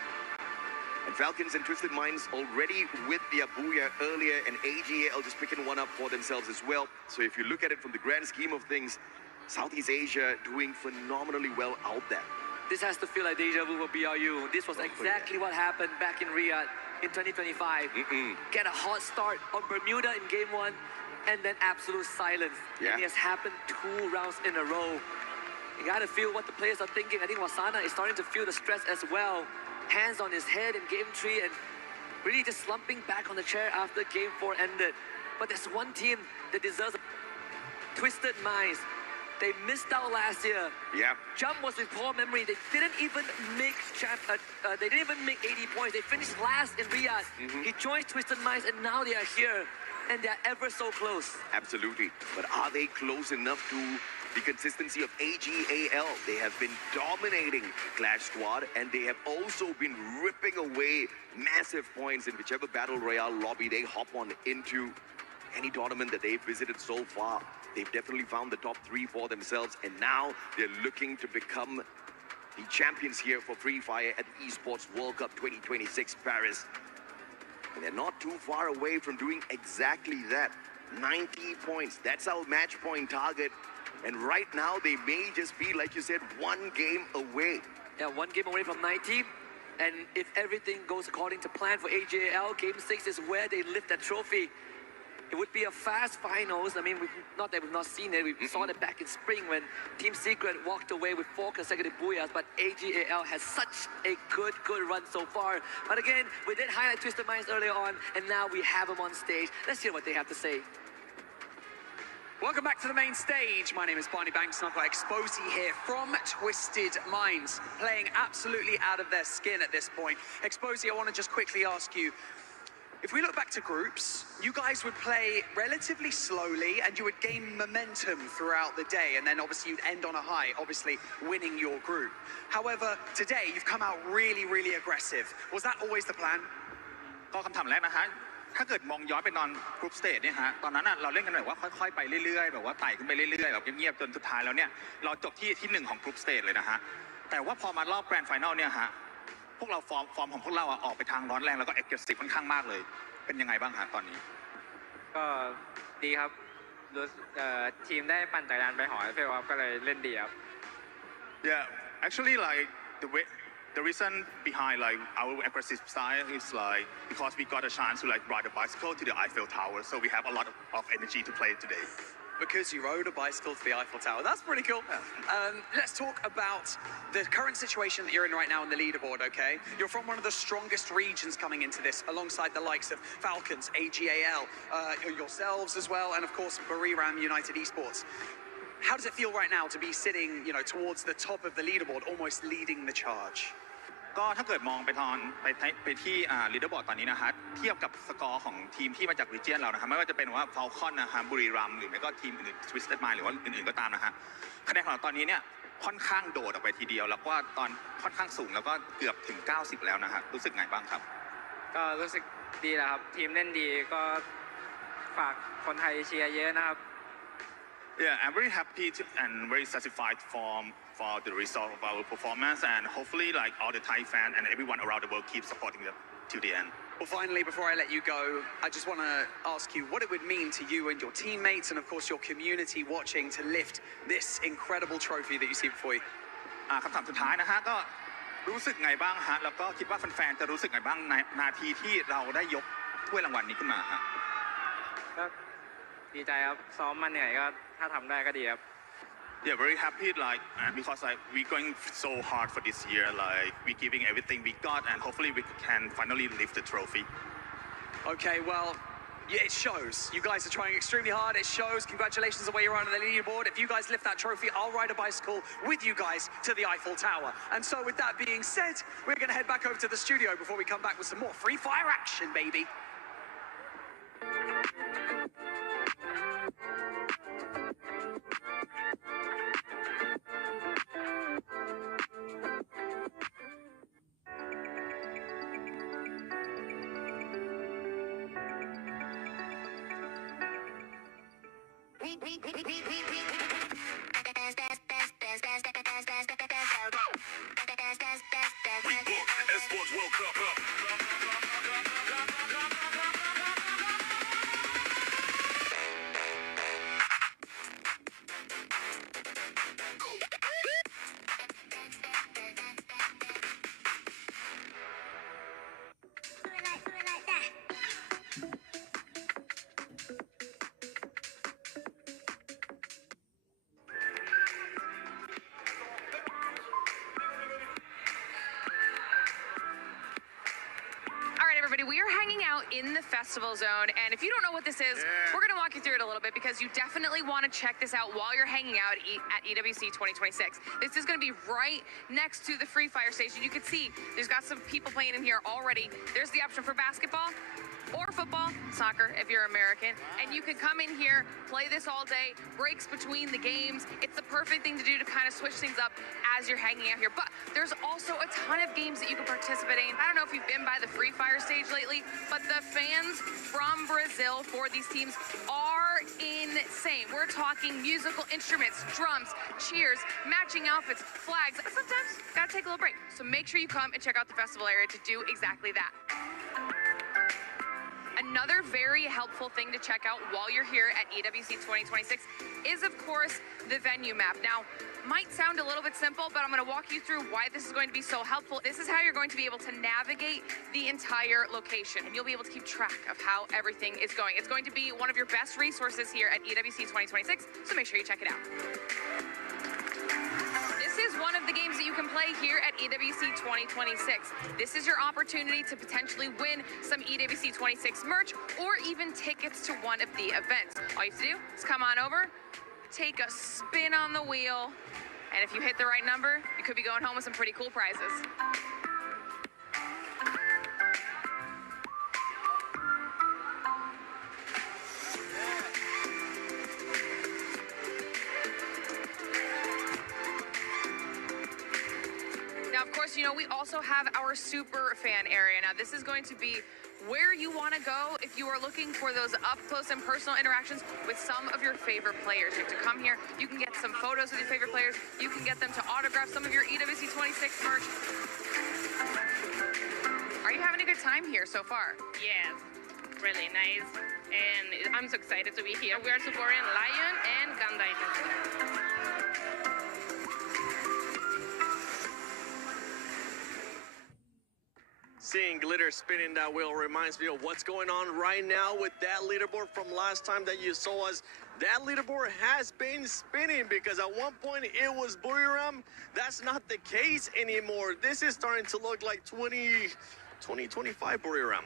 And Falcons and Twisted Minds already with their Booyah earlier, and AGAL just picking one up for themselves as well. So if you look at it from the grand scheme of things, Southeast Asia doing phenomenally well out there. This has to feel like deja vu for BRU. This was exactly what happened back in Riyadh in 2025. Get a hot start on Bermuda in game one, and then absolute silence. And it has happened 2 rounds in a row. You gotta feel what the players are thinking. I think Wasana is starting to feel the stress as well. Hands on his head in game 3 and really just slumping back on the chair after game 4 ended. But there's one team that deserves Twisted Minds. They missed out last year. Jump was with poor memory. They didn't even make 80 points. They finished last in Riyadh. He joined Twisted Minds, and now they are here, and they're ever so close. Absolutely. But are they close enough to the consistency of AGAL? They have been dominating Clash Squad, and they have also been ripping away massive points in whichever Battle Royale lobby they hop on into. Any tournament that they've visited so far, they've definitely found the top 3 for themselves, and now they're looking to become the champions here for Free Fire at the Esports World Cup 2026 Paris. And they're not too far away from doing exactly that. 90 points, that's our match point target. And right now, they may just be, like you said, 1 game away. Yeah, 1 game away from 90. And if everything goes according to plan for AJL, Game 6 is where they lift that trophy. It would be a fast finals. I mean, not that we've not seen it. We saw it back in spring when Team Secret walked away with 4 consecutive Booyahs, but AGAL has such a good run so far. But again, we did highlight Twisted Minds earlier on, and now we have them on stage. Let's hear what they have to say. Welcome back to the main stage. My name is Barney Banks, and I've got Exposy here from Twisted Minds, playing absolutely out of their skin at this point. Exposy, I want to just quickly ask you, if we look back to groups, you guys would play relatively slowly and you would gain momentum throughout the day, and then obviously you'd end on a high, obviously winning your group. However, today you've come out really aggressive. Was that always the plan? ก็คำถามแรกนะฮะถ้าเกิดมองย้อนไปตอนกรุ๊ปสเตจเนี่ยฮะตอนนั้นเราเล่นกันแบบว่าค่อยๆไปเรื่อยๆแบบว่าไต่ขึ้นไปเรื่อยๆแบบเงียบๆจนสุดท้ายแล้วเนี่ยเราจบที่1ของกรุ๊ปสเตจเลยนะฮะแต่ว่าพอมารอบแกรนด์ไฟนอลเนี่ยฮะพวกเราฟอร์มของพวกเราออกไปทางร้อนแรงแล้วก็เอ็กซ์เซสซีฟค่อนข้างมากเลยเป็นยังไงบ้างฮะตอนนี้ก็ดีครับทีมได้ปั่นจักรยานไปหอไอเฟลครับก็เลยเล่นดีครับ Yeah, actually like the reason behind like our aggressive style is like because we got a chance to like ride a bicycle to the Eiffel Tower, so we have a lot of energy to play today. Because you rode a bicycle to the Eiffel Tower. That's pretty cool. Let's talk about the current situation that you're in right now on the leaderboard, okay? You're from one of the strongest regions coming into this, alongside the likes of Falcons, AGAL, yourselves as well, and of course, Buriram United Esports. How does it feel right now to be sitting, towards the top of the leaderboard, almost leading the charge? ก็ถ้าเกิดมองไปที่ลีดเดอร์บอร์ดตอนนี้นะฮะเทียบกับสกอร์ของทีมที่มาจากรีเจียนเรานะฮะไม่ว่าจะเป็นว่าฟอลคอนนะฮะบุรีรัมย์หรือไม่ก็ทีมอื่นทวิสเต็ดมายหรือว่าอื่นๆก็ตามนะฮะคะแนนของเราตอนนี้เนี่ยค่อนข้างโดดออกไปทีเดียวแล้วก็ตอนค่อนข้างสูงแล้วก็เกือบถึง90แล้วนะฮะรู้สึกไงบ้างครับก็รู้สึกดีแล้วครับทีมเล่นดีก็ฝากคนไทยเชียร์เยอะนะครับ Yeah, I'm very happy and very satisfied from for the result of our performance, and hopefully like all the Thai fans and everyone around the world keep supporting them to the end. Well, finally, before I let you go, I just want to ask you what it would mean to you and your teammates and, of course, your community watching to lift this incredible trophy that you see before you. คำถามสุดท้ายนะฮะก็รู้สึกไงบ้างฮะแล้วก็คิดว่าแฟนๆจะรู้สึกไงบ้างในนาทีที่เราได้ยกถ้วยรางวัลนี้ขึ้นมาฮะ ก็ดีใจครับซ้อมมาเหนื่อยก็ถ้าทำได้ก็ดีครับ Yeah, very happy like because like we're going so hard for this year, like we're giving everything we got, and hopefully we can finally lift the trophy. Okay, well, yeah, it shows. You guys are trying extremely hard. It shows. Congratulations on where you're on the leaderboard. If you guys lift that trophy, I'll ride a bicycle with you guys to the Eiffel Tower. And so with that being said, we're going to head back over to the studio before we come back with some more free fire action, baby. Everybody, we are hanging out in the festival zone, and if you don't know what this is, we're going to walk you through it a little bit because you definitely want to check this out while you're hanging out at EWC 2026. This is going to be right next to the Free Fire station. You can see there's got some people playing in here already. There's the option for basketball or football, soccer if you're American, and you can come in here, play this all day, breaks between the games. It's the perfect thing to do to kind of switch things up as you're hanging out here. But there's also a ton of games that you can participate in. I don't know if you've been by the Free Fire stage lately, but the fans from Brazil for these teams are insane. We're talking musical instruments, drums, cheers, matching outfits, flags. Sometimes gotta take a little break. So make sure you come and check out the festival area to do exactly that. Another very helpful thing to check out while you're here at EWC 2026 is, of course, the venue map. Now, might sound a little bit simple, but I'm going to walk you through why this is going to be so helpful. This is how you're going to be able to navigate the entire location, and you'll be able to keep track of how everything is going. It's going to be one of your best resources here at EWC 2026, so make sure you check it out. This is one of the games that you can play here at EWC 2026. This is your opportunity to potentially win some EWC 26 merch or even tickets to one of the events. All you have to do is come on over, take a spin on the wheel, and if you hit the right number, you could be going home with some pretty cool prizes. Now, of course, you know, we also have our super fan area. Now, this is going to be where you want to go if you are looking for those up-close and personal interactions with some of your favorite players. You have to come here. You can get some photos with your favorite players. You can get them to autograph some of your EWC 26 merch. Are you having a good time here so far? Yes, really nice. And I'm so excited to be here. We are supporting Lion and Gandai. Seeing glitter spinning that wheel reminds me of what's going on right now with that leaderboard from last time that you saw us. That leaderboard has been spinning because at one point it was Buriram. That's not the case anymore. This is starting to look like 2025 Buriram.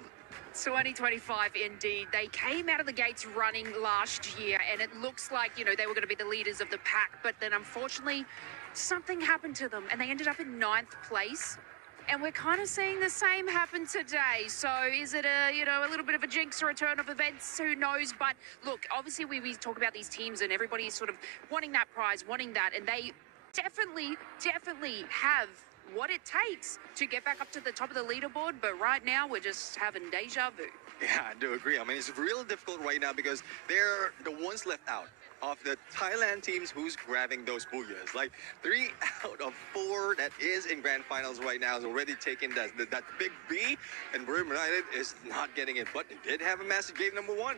2025 indeed. They came out of the gates running last year, and it looks like, you know, they were going to be the leaders of the pack, but then unfortunately something happened to them and they ended up in 9th place. And we're kind of seeing the same happen today. So is it a little bit of a jinx or a turn of events? Who knows? But look, obviously we talk about these teams and everybody's sort of wanting that prize, wanting that, and they definitely have what it takes to get back up to the top of the leaderboard. But right now we're just having deja vu. Yeah, I do agree. I mean, it's really difficult right now because they're the ones left out of the Thailand teams who's grabbing those booyahs. Like 3 out of 4 that is in grand finals right now is already taking that big B, and Brim United is not getting it. But they did have a massive game number 1.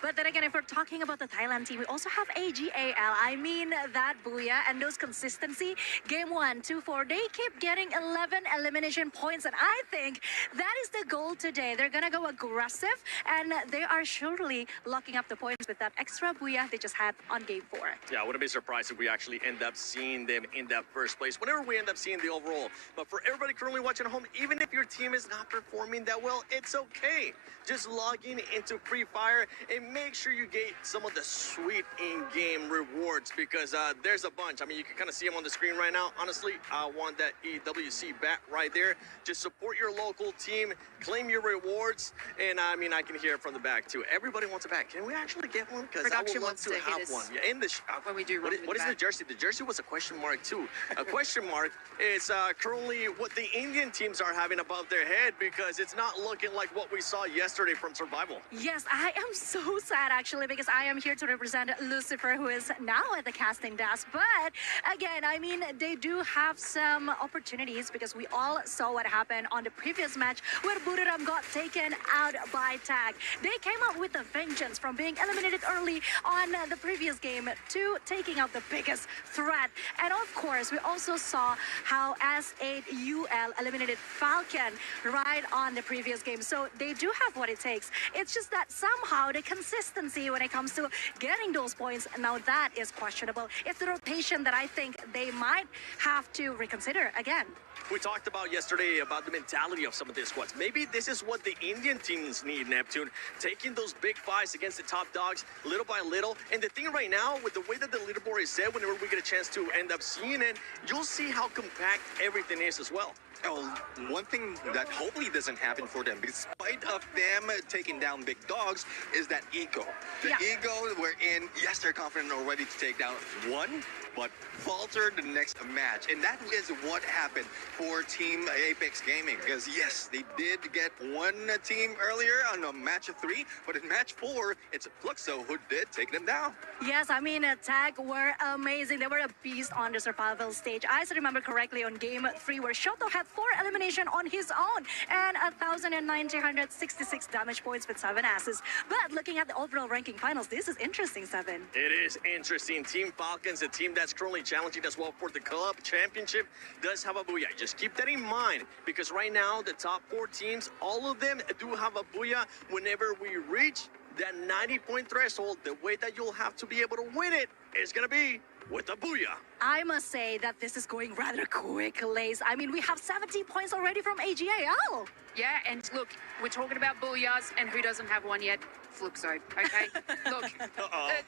But then again, if we're talking about the Thailand team, we also have AGAL. I mean, that booyah and those consistency. Game 1, 2, 4, they keep getting 11 elimination points. And I think that is the goal today. They're going to go aggressive, and they are surely locking up the points with that extra booyah they just had on Game 4. Yeah, I wouldn't be surprised if we actually end up seeing them in that first place, whenever we end up seeing the overall. But for everybody currently watching at home, even if your team is not performing that well, it's okay. Just logging into Free Fire and make sure you get some of the sweet in-game rewards, because there's a bunch. I mean, you can kind of see them on the screen right now. Honestly, I want that EWC bat right there. Just support your local team, claim your rewards, and I mean, I can hear it from the back too. Everybody wants a bat. Can we actually get one? Because I would love to have one. Yeah, in the when we do. What is the jersey? The jersey was a question mark too. A question mark is currently what the Indian teams are having above their head, because it's not looking like what we saw yesterday from Survival. Yes, I am so sad actually, because I am here to represent Lucifer, who is now at the casting desk. But again, I mean, they do have some opportunities, because we all saw what happened on the previous match where Buriram got taken out by Tag. They came out with a vengeance from being eliminated early on the previous game to taking out the biggest threat. And of course, we also saw how S8UL eliminated Falcon right on the previous game. So they do have what it takes. It's just that somehow the consistency when it comes to getting those points, now that is questionable. It's the rotation that I think they might have to reconsider again. We talked about yesterday about the mentality of some of these squads. Maybe this is what the Indian teams need, Neptune. Taking those big fights against the top dogs little by little. And the thing right now, with the way that the leaderboard is set, whenever we get a chance to end up seeing it, you'll see how compact everything is as well. Oh, one thing that hopefully doesn't happen for them, despite of them taking down big dogs, is that ego. The ego we're in, yes, they're confident already to take down one, but faltered the next match. And that is what happened for Team Apex Gaming. Because yes, they did get one team earlier on a match of 3, but in match 4, it's Fluxo who did take them down. Yes, I mean, Tag were amazing. They were a beast on the survival stage. I still remember correctly on Game 3 where Shoto had 4 elimination on his own and 1,966 damage points with 7 assists. But looking at the overall ranking finals, this is interesting, 7. It is interesting. Team Falcons, a team that's currently challenging as well for the club championship, does have a booyah. Just keep that in mind, because right now the top 4 teams, all of them do have a booyah. Whenever we reach that 90-point threshold, the way that you'll have to be able to win it is going to be with a booyah. I must say that this is going rather quick, Lace. I mean, we have 70 points already from AGAL. Yeah, and look, we're talking about booyahs, and who doesn't have one yet? Fluxo, okay? Look,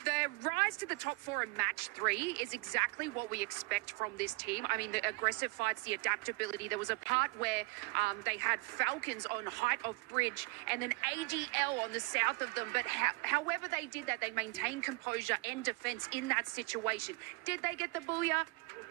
the rise to the top 4 in match 3 is exactly what we expect from this team. I mean, the aggressive fights, the adaptability. There was a part where they had Falcons on height of bridge and then AGL on the south of them. But however they did that, they maintained composure and defense in that situation. Did they get the booyah?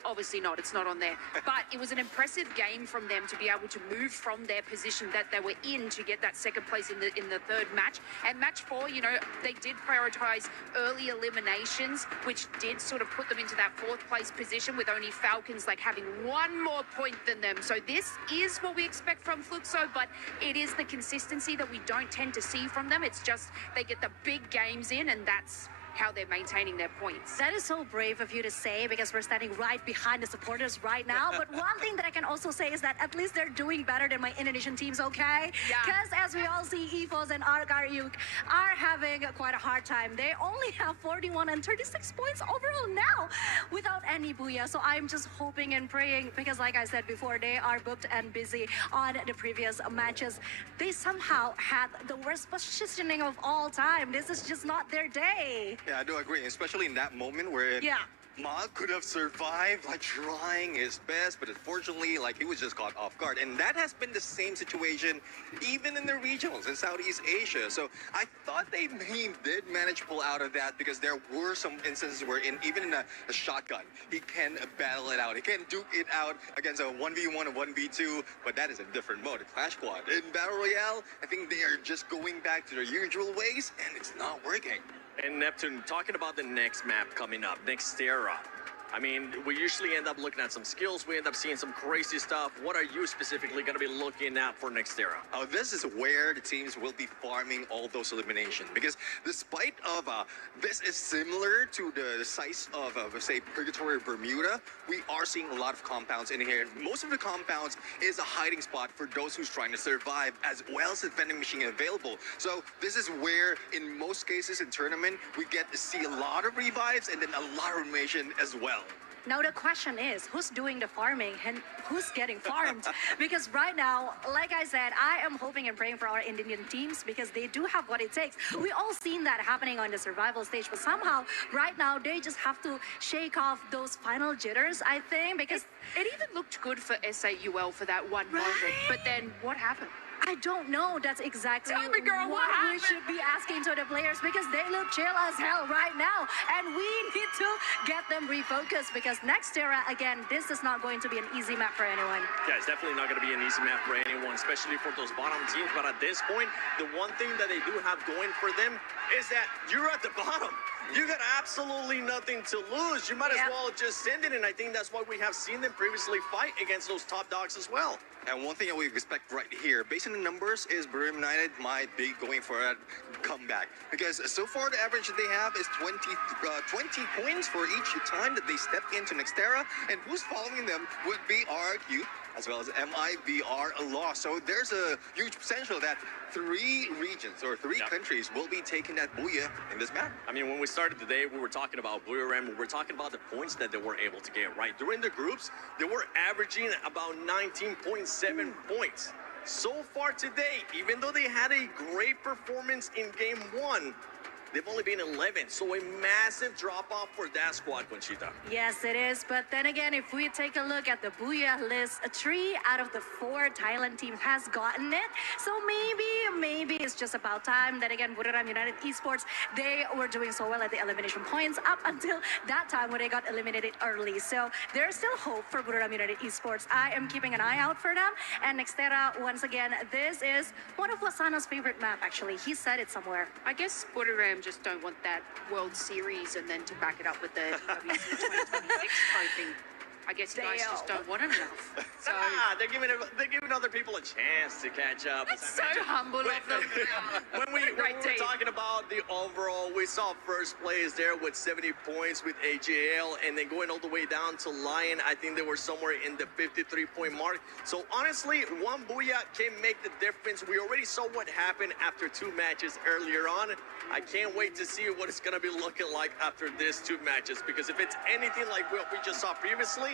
Obviously not, it's not on there. But it was an impressive game from them to be able to move from their position that they were in to get that second place in the third match. And match 4, you know, they did prioritize early eliminations, which did sort of put them into that 4th place position, with only Falcons like having 1 more point than them. So this is what we expect from Fluxo, but it is the consistency that we don't tend to see from them. It's just they get the big games in, and that's how they're maintaining their points. That is so brave of you to say, because we're standing right behind the supporters right now. But one thing that I can also say is that at least they're doing better than my Indonesian teams, okay? Because as we all see, EFOS and Arkaryuk are having quite a hard time. They only have 41 and 36 points overall now without any booyah. So I'm just hoping and praying, because like I said before, they are booked and busy on the previous matches. They somehow had the worst positioning of all time. This is just not their day. Yeah, I do agree, especially in that moment where Ma could have survived, like trying his best, but unfortunately, like he was just caught off guard. And that has been the same situation even in the regionals in Southeast Asia. So I thought he did manage to pull out of that because there were some instances where even in a shotgun, he can battle it out. He can duke it out against a 1v1 or 1v2, but that is a different mode, a Clash Squad. In Battle Royale, I think they are just going back to their usual ways, and it's not working. And Neptune, talking about the next map coming up, Nextera. I mean, we usually end up looking at some skills. We end up seeing some crazy stuff. What are you specifically going to be looking at for Nextera? Oh, this is where the teams will be farming all those eliminations. Because despite of this is similar to the size of, say, Purgatory or Bermuda, we are seeing a lot of compounds in here. Most of the compounds is a hiding spot for those who's trying to survive, as well as the vending machine available. So this is where, in most cases in tournament, we get to see a lot of revives and then a lot of elimination as well. Now the question is, who's doing the farming and who's getting farmed? Because right now, like I said, I am hoping and praying for our Indian teams because they do have what it takes. We all seen that happening on the survival stage, but somehow right now they just have to shake off those final jitters, I think, because it even looked good for SAUL for that one moment, but then what happened? I don't know. That's exactly Tell me, girl, what we should be asking to the players because they look chill as hell right now. And we need to get them refocused because Nextera, again, this is not going to be an easy map for anyone. Yeah, it's definitely not going to be an easy map for anyone, especially for those bottom teams. But at this point, the one thing that they do have going for them is that you're at the bottom. You got absolutely nothing to lose. You might as well just send it, and I think that's why we have seen them previously fight against those top dogs as well. And one thing that we expect right here, based on the numbers, is Brim United might be going for a comeback. Because so far the average that they have is 20 points for each time that they step into Nextera. And who's following them would be RQ as well as MIBR loss. So there's a huge potential that 3 regions or 3 countries will be taking that Booyah in this map. I mean, when we started today, we were talking about Booyah Ram. We were talking about the points that they were able to get, right? During the groups, they were averaging about 19.7 points. So far today, even though they had a great performance in game 1, they've only been 11, so a massive drop-off for that squad, Conchita. Yes, it is. But then again, if we take a look at the Booyah list, 3 out of the 4 Thailand teams has gotten it. So maybe it's just about time. Then again, Buriram United Esports, they were doing so well at the elimination points up until that time when they got eliminated early. So there's still hope for Buriram United Esports. I am keeping an eye out for them. And Nextera, once again, this is one of Wasana's favorite map, actually. He said it somewhere. I guess Buriram just don't want that World Series and then to back it up with the EWC 2026 trophy. I guess you guys just don't want it enough. So they're giving other people a chance to catch up. That's so humble of them. When we were talking about the overall, we saw first place there with 70 points with AJL, and then going all the way down to Lion, I think they were somewhere in the 53-point mark. So honestly, one Booyah can make the difference. We already saw what happened after 2 matches earlier on. I can't wait to see what it's going to be looking like after these 2 matches, because if it's anything like what we just saw previously,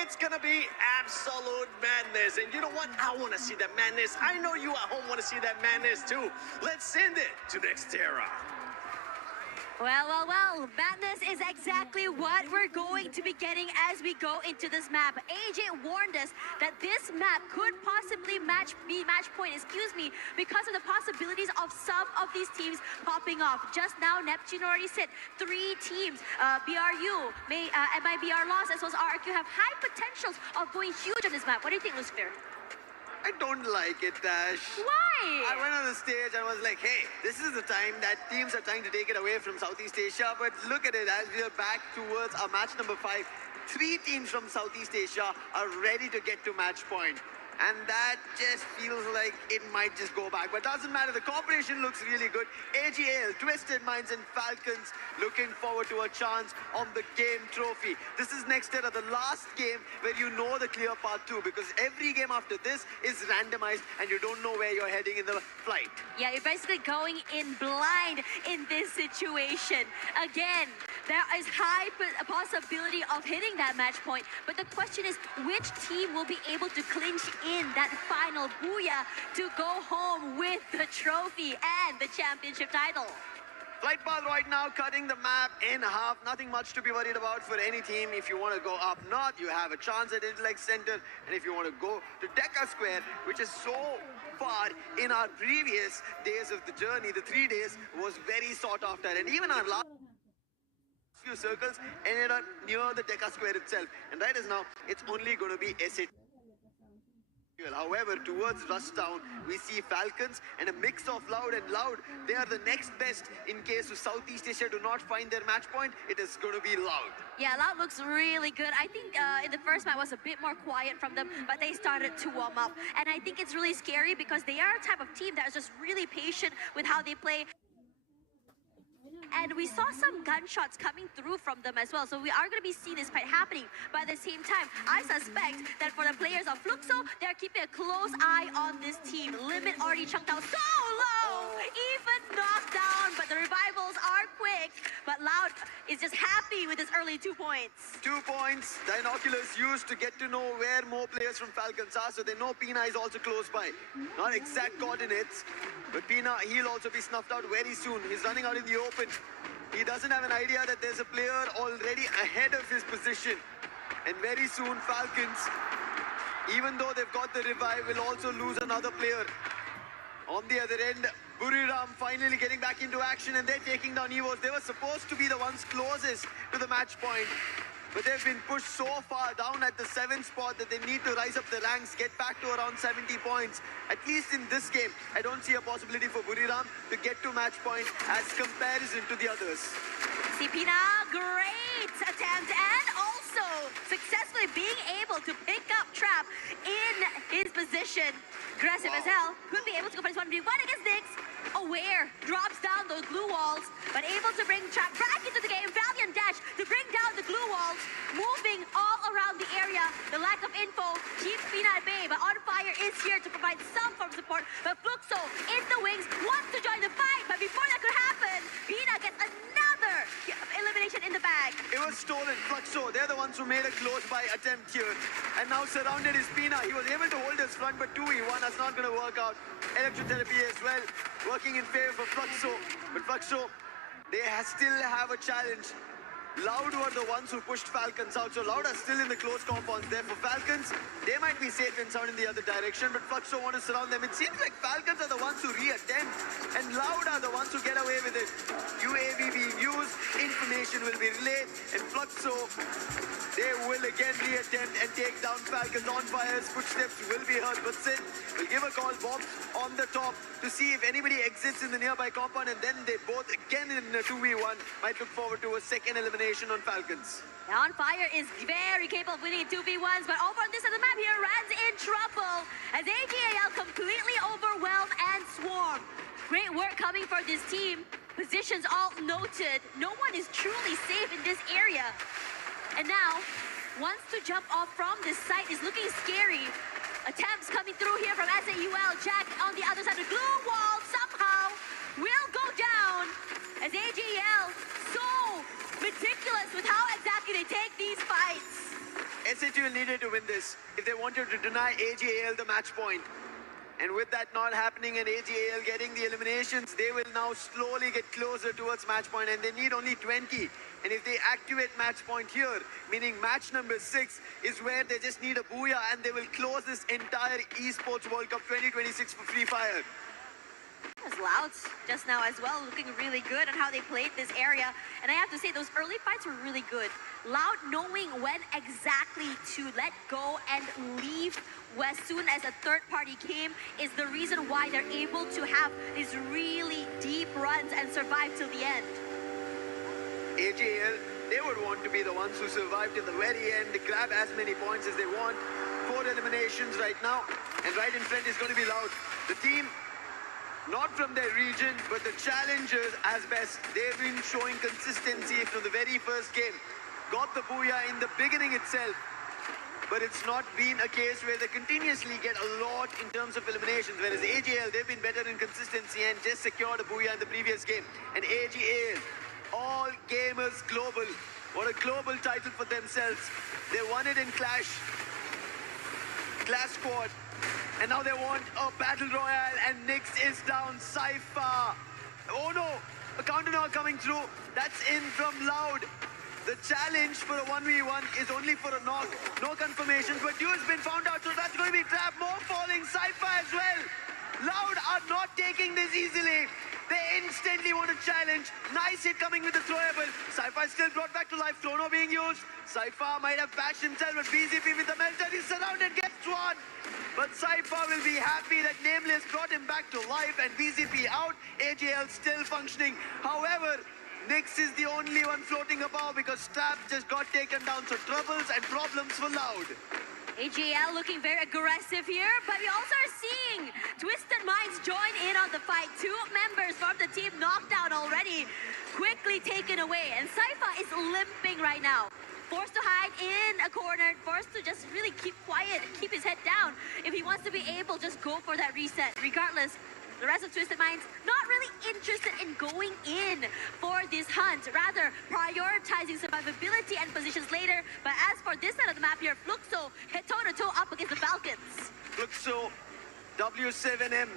it's gonna be absolute madness. And you know what? I want to see that madness. I know you at home want to see that madness too. Let's send it to Nextera. Well, madness is exactly what we're going to be getting as we go into this map. AJ warned us that this map could possibly be match point, because of the possibilities of some of these teams popping off. Just now, Neptune already said 3 teams, BRU, MIBR Loss, as well as RQ have high potentials of going huge on this map. What do you think, Lucifer? I don't like it, Tash. Why? I went on the stage and was like, hey, this is the time that teams are trying to take it away from Southeast Asia. But look at it, as we are back towards our match number 5, 3 teams from Southeast Asia are ready to get to match point. And that just feels like it might just go back. But doesn't matter. The cooperation looks really good. AGL, Twisted Minds and Falcons looking forward to a chance on the game trophy. This is Nextera, the last game where you know the clear path to, because every game after this is randomized and you don't know where you're heading in the flight. Yeah, you're basically going in blind in this situation. Again, there is high possibility of hitting that match point. But the question is, which team will be able to clinch in that final Booyah to go home with the trophy and the championship title? Flight path right now cutting the map in half. Nothing much to be worried about for any team. If you want to go up north, you have a chance at Intellect Center. And if you want to go to Deca Square, which is so far in our previous days of the journey, the 3 days was very sought after. And even our last few circles ended up near the Deca Square itself. And right as now, it's only going to be SAT. However, towards Rushtown, we see Falcons and a mix of Loud and Loud. They are the next best in case of Southeast Asia do not find their match point. It is going to be Loud. Yeah, Loud looks really good. I think in the first match was a bit more quiet from them, but they started to warm up. And I think it's really scary because they are a type of team that is just really patient with how they play. And we saw some gunshots coming through from them as well. So we are going to be seeing this fight happening. But at the same time, I suspect that for the players of Fluxo, they're keeping a close eye on this team. Limit already chunked out so low, even knocked down. But the revivals are quick. But Loud is just happy with his early 2 points. 2 points. Binoculars used to get to know where more players from Falcons are. So they know Pina is also close by. Not exact coordinates. But Pina, he'll also be snuffed out very soon. He's running out in the open. He doesn't have an idea that there's a player already ahead of his position. And very soon, Falcons, even though they've got the revive, will also lose another player. On the other end, Buriram finally getting back into action and they're taking down Evos. They were supposed to be the ones closest to the match point. But they've been pushed so far down at the 7th spot that they need to rise up the ranks, get back to around 70 points. At least in this game, I don't see a possibility for Buriram to get to match point as comparison to the others. Pina, great attempt and also successfully being able to pick up Trap in his position. Aggressive as hell. Could be able to go for this 1v1 against Nyx. Aware, drops down those glue walls, but able to bring Trap back into the game. Valiant dash to bring down the glue walls, moving all around the area. The lack of info keeps Pina at bay, but On Fire is here to provide some form of support. But Fluxo in the wings wants to join the fight, but before that could happen, Pina gets another elimination in the bag. It was stolen. Fluxo, they're the ones who made a close-by attempt here. And now surrounded is Pina. He was able to hold his front, but 2v1, that's not going to work out. Electrotherapy as well, working in favor for Fluxo. But Fluxo, they still have a challenge. Loud were the ones who pushed Falcons out, so Loud are still in the close compounds there. For Falcons, they might be safe and sound in the other direction, but Fluxo want to surround them. It seems like Falcons are the ones who reattempt, and Loud are the ones who get away with it. UAV being used, information will be relayed, and Fluxo, they will again reattempt and take down Falcons. On Fire's footsteps will be heard, but Sid will give a call, Bob, on the top to see if anybody exits in the nearby compound, and then they both again in a 2v1 might look forward to a second elimination on Falcons. Now On Fire is very capable of winning in 2v1s, but over on this side of the map here, Rand's in trouble as AGAL completely overwhelmed and swarm. Great work coming for this team. Positions all noted. No one is truly safe in this area. And now, wants to jump off from this site is looking scary. Attempts coming through here from SAUL. Jack on the other side of the glue wall somehow will go down as AGL so meticulous with how exactly they take these fights. SAUL needed to win this if they wanted to deny AGAL the match point. And with that not happening and AGAL getting the eliminations, they will now slowly get closer towards match point, and they need only 20. And if they activate match point here, meaning match number 6 is where they just need a booyah and they will close this entire Esports World Cup 2026 for Free Fire. As Loud just now as well, looking really good on how they played this area. And I have to say, those early fights were really good. Loud knowing when exactly to let go and leave as soon as a third party came is the reason why they're able to have these really deep runs and survive till the end. AGL, they would want to be the ones who survived till the very end, grab as many points as they want. 4 eliminations right now, and right in front is going to be Loud. The team, not from their region, but the challengers as best. They've been showing consistency from the very first game. Got the booyah in the beginning itself, but it's not been a case where they continuously get a lot in terms of eliminations, whereas AGL, they've been better in consistency and just secured a booyah in the previous game. And AGL, all gamers global. What a global title for themselves. They won it in Clash Squad, and now they want a Battle Royale, and Nyx is down. Cypher, oh no, A counter knock coming through. That's in from Loud. The challenge for a 1v1 is only for a knock. No confirmations, but Dew has been found out, so that's going to be trapped. More falling. Cypher as well. Loud are not taking this easily. They instantly want to challenge. Nice hit coming with the throwable. Cypher is still brought back to life. Chrono being used. Cypher might have bashed himself, but BZP with the melter. He's surrounded, gets one. But Cypher will be happy that Nameless brought him back to life and BZP out. AJL still functioning. However, Nyx is the only one floating above because Strap just got taken down. So troubles and problems for Loud. AJL looking very aggressive here, but we also are seeing Twisted Minds join in on the fight. Two members from the team knocked out already, quickly taken away. And Cypher is limping right now. Forced to hide in a corner, forced to just really keep quiet and keep his head down. If he wants to be able, just go for that reset. Regardless, the rest of Twisted Minds not really interested in going in for this hunt, rather prioritizing survivability and positions later. But as for this side of the map here, Fluxo head toe-to-toe up against the Falcons. Fluxo, W7M.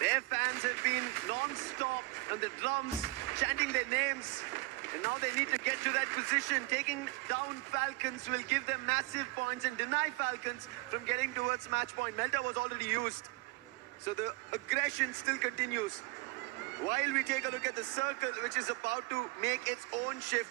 Their fans have been non-stop on the drums, chanting their names. And now they need to get to that position. Taking down Falcons will give them massive points and deny Falcons from getting towards match point. Melta was already used. So the aggression still continues. While we take a look at the circle, which is about to make its own shift,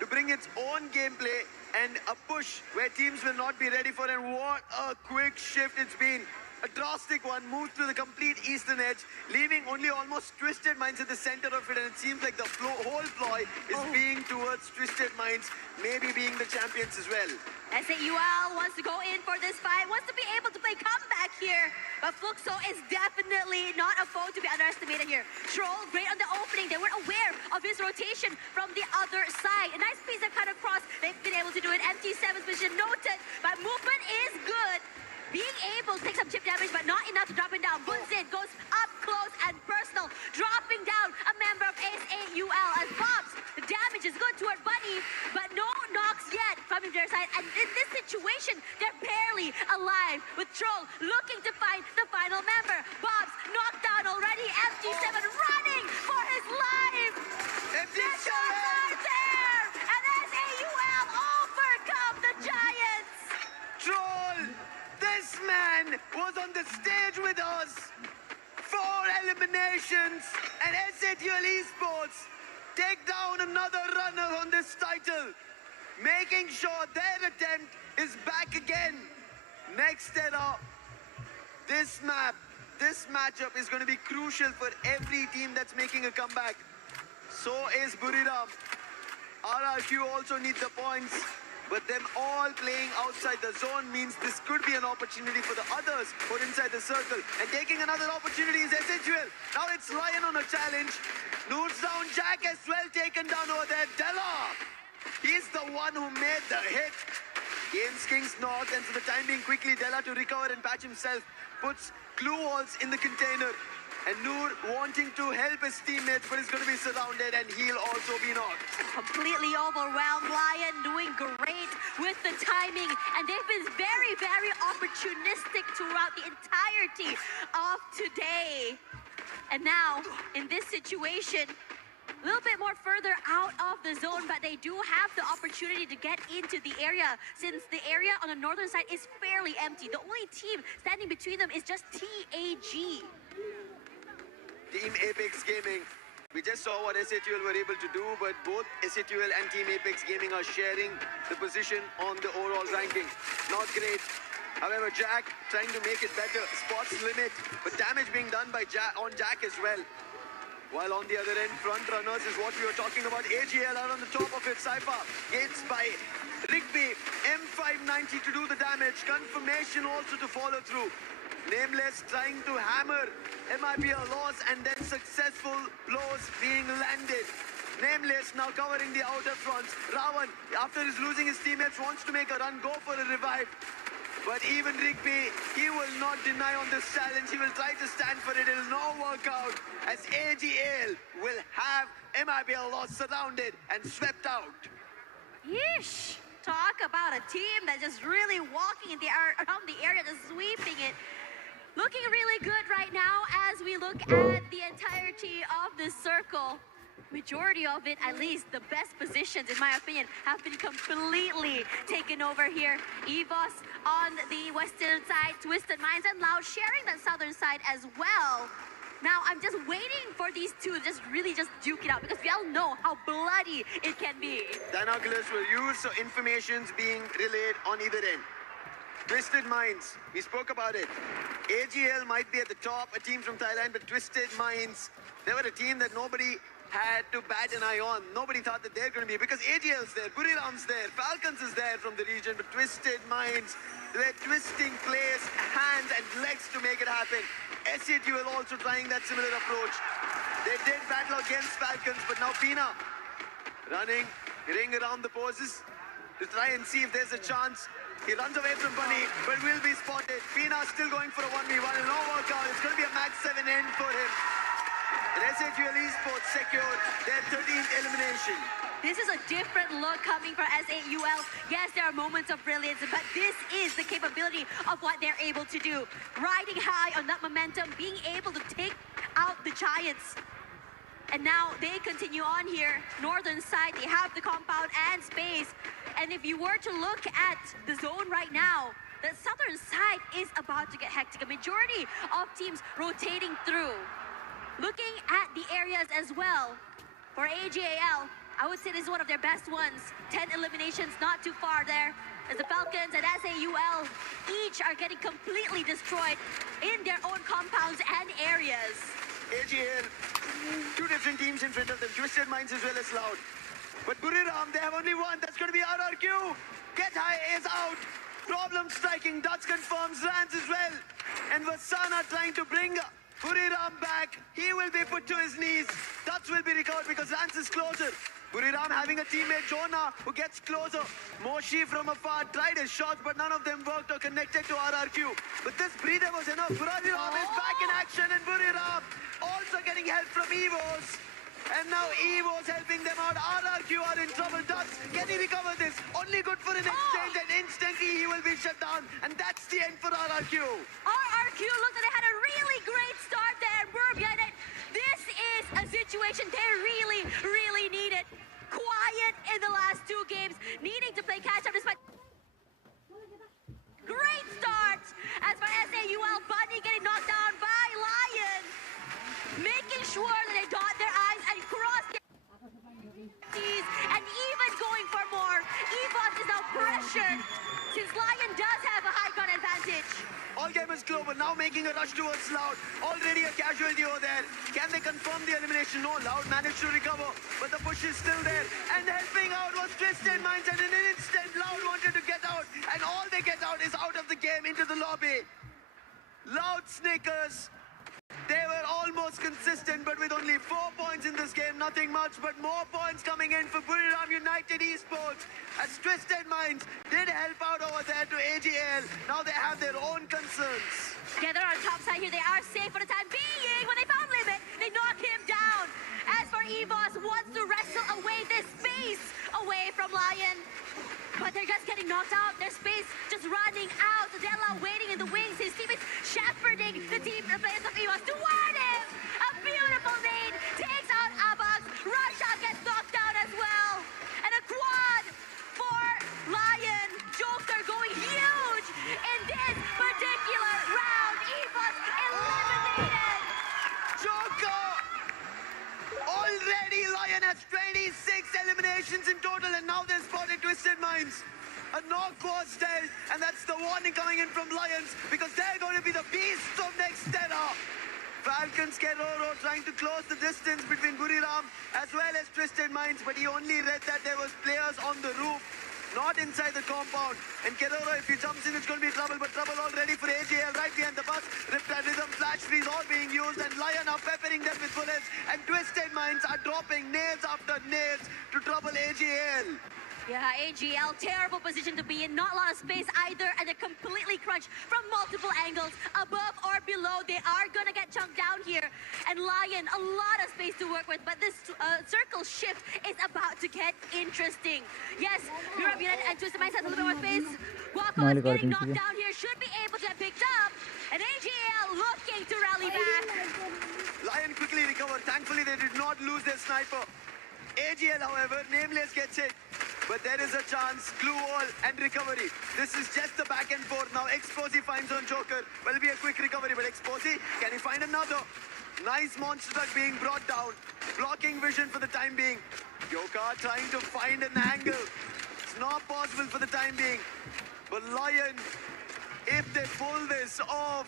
to bring its own gameplay and a push where teams will not be ready for. And what a quick shift it's been. A drastic one, moved to the complete eastern edge, leaving only almost Twisted Minds at the center of it, and it seems like the whole ploy is being towards Twisted Minds, maybe being the champions as well. SAUL wants to go in for this fight, wants to be able to play comeback here, but Fluxo is definitely not a foe to be underestimated here. Troll, great on the opening. They were aware of his rotation from the other side. A nice piece of cut across. They've been able to do it. MT7's position noted, but movement is good. Being able to take some chip damage, but not enough to drop him down. Bunzin goes up close and personal, dropping down a member of SAUL as Bobs. The damage is good toward Bunny, but no knocks yet from their side. And in this situation, they're barely alive, with Troll looking to find the final member. Bobs knocked down already. MT7 running for his life. MT7 are there, and SAUL overcome the Giants. Troll! This man was on the stage with us. 4 eliminations, and SATL Esports take down another runner on this title, making sure their attempt is back again. Next era, this map, this matchup is going to be crucial for every team that's making a comeback. So is Buriram. RRQ also need the points. But them all playing outside the zone means this could be an opportunity for the others who are inside the circle. And taking another opportunity is SHL. Now it's Lion on a challenge. Noors down, Jack as well taken down over there. Della, he's the one who made the hit. Games Kings knocked, and for the time being, quickly Della to recover and patch himself. Puts glue walls in the container. And Noor wanting to help his teammates, but he's going to be surrounded, and he'll also be knocked. Completely overwhelmed. Lion doing great with the timing, and they've been very, very opportunistic throughout the entirety of today. And now, in this situation, a little bit more further out of the zone, but they do have the opportunity to get into the area, since the area on the northern side is fairly empty. The only team standing between them is just TAG. Team Apex Gaming. We just saw what SATL were able to do, but both SATL and Team Apex Gaming are sharing the position on the overall ranking. Not great. However, Jack trying to make it better. Spots limit, but damage being done by Jack as well. While on the other end, front runners is what we were talking about. AGL are on the top of it. Cypher gates by Rigby. M590 to do the damage. Confirmation also to follow through. Nameless trying to hammer MIPL loss, and then successful blows being landed. Nameless now covering the outer fronts. Ravan, after he's losing his teammates, wants to make a run, go for a revive. But even Rigby, he will not deny on this challenge. He will try to stand for it. It will not work out, as AGL will have MIPL loss surrounded and swept out. Yeesh! Talk about a team that's just really walking in the around the area, just sweeping it. Looking really good right now as we look at the entirety of the circle. Majority of it, at least the best positions, in my opinion, have been completely taken over here. EVOS on the western side, Twisted Minds and Loud sharing that southern side as well. Now, I'm just waiting for these two to just really duke it out because we all know how bloody it can be. Binoculars were used, so information's being relayed on either end. Twisted Minds, we spoke about it. AGL might be at the top, a team from Thailand, but Twisted Minds, they were a team that nobody had to bat an eye on. Nobody thought that they're going to be, because AGL's there, Buriram's there, Falcons is there from the region, but Twisted Minds, they're twisting players, hands and legs to make it happen. SATUL also trying that similar approach. They did battle against Falcons, but now Pina running, ring around the poses to try and see if there's a chance. He runs away from Bunny, but will be spotted. Pina still going for a 1v1 and no workout. It's going to be a max 7 end for him. And SATUL Esports secured their 13th elimination. This is a different look coming from SAUL. Yes, there are moments of brilliance, but this is the capability of what they're able to do. Riding high on that momentum, being able to take out the Giants. And now they continue on here. Northern side, they have the compound and space. And if you were to look at the zone right now, the southern side is about to get hectic. A majority of teams rotating through. Looking at the areas as well, for AGAL, I would say this is one of their best ones. 10 eliminations, not too far there. As the Falcons and SAUL each are getting completely destroyed in their own compounds and areas. AGL, two different teams in front of them, Twisted Minds as well as Loud. But Buriram, they have only one, that's going to be RRQ. Get High is out. Problem striking, Dutch confirms, Rans as well. And Vasana trying to bring Buriram back. He will be put to his knees. Dutch will be recovered because Rans is closer. Buriram having a teammate, Jonah, who gets closer. Moshi from afar tried his shots, but none of them worked or connected to RRQ. But this breather was enough. Buriram is back in action, and Buriram also getting help from EVOS. And now EVOS helping them out. RRQ are in trouble. Dutch, can he recover this? Only good for an exchange, and instantly he will be shut down. And that's the end for RRQ. RRQ looked like they had a really great start there. Burgen, this is a situation they really, really needed. Quiet in the last two games, needing to play catch up despite great start. As for SAUL, Bunny getting knocked down by Lion, making sure that they dot their I's and cross their T's, and even going for more. EVOS is now pressured since Lion does have a high ground advantage. All gamers global now making a rush towards Loud. Already a casualty over there. Can they confirm the elimination? No, Loud managed to recover, but the push is still there. And helping out was Twisted Minds, and in an instant, Loud wanted to get out, and all they get out is out of the game into the lobby. Loud Snickers. They were almost consistent, but with only 4 points in this game, nothing much, but more points coming in for Buriram United Esports, as Twisted Minds did help out over there to AGL. Now they have their own concerns. Yeah, they're on top side here. They are safe for the time being. When they found Limit, they knock him down. As for EVOS, wants to wrestle away this space away from Lion. But they're just getting knocked out. Their space just running out. Della waiting in the wings. His teammates shepherding the players of EVOS toward him. A beautiful nade takes out Abax. Russia gets knocked down as well. And a quad for Lion. Joker going huge in this particular round. EVOS eliminated. Joker! Already Lion has 26 eliminations in total, and now they've spotted Twisted Minds. A knock was dealt, and that's the warning coming in from Lions, because they're going to be the beasts of next era. Falcons Keroro trying to close the distance between Buriram as well as Twisted Minds, but he only read that there was players on the roof, not inside the compound. And Keroro, if he jumps in, it's going to be trouble, but trouble already for AGL right behind the bus. Riptide Rhythm, Flash Freeze all being used, and Lion are peppering them with bullets, and Twisted Minds are dropping nails after nails to trouble AGL. Yeah, AGL, terrible position to be in. Not a lot of space either, and they're completely crunched from multiple angles, above or below. They are gonna get chunked down here. And Lion, a lot of space to work with, but this circle shift is about to get interesting. Yes, Europe United and Twisted Minds has a little bit more space, मैले getting गरिदिन्छु knocked कि down here, should be able to have picked up. And AGL looking to rally back. Lion quickly recovered. Thankfully, they did not lose their sniper. AGL, however, Nameless gets hit. But there is a chance. Glue wall and recovery. This is just the back and forth. Now Exposy finds on Joker. Will be a quick recovery, but Exposy, can he find another? Nice monster truck being brought down. Blocking vision for the time being. Joker trying to find an angle. It's not possible for the time being. But Lion, if they pull this off,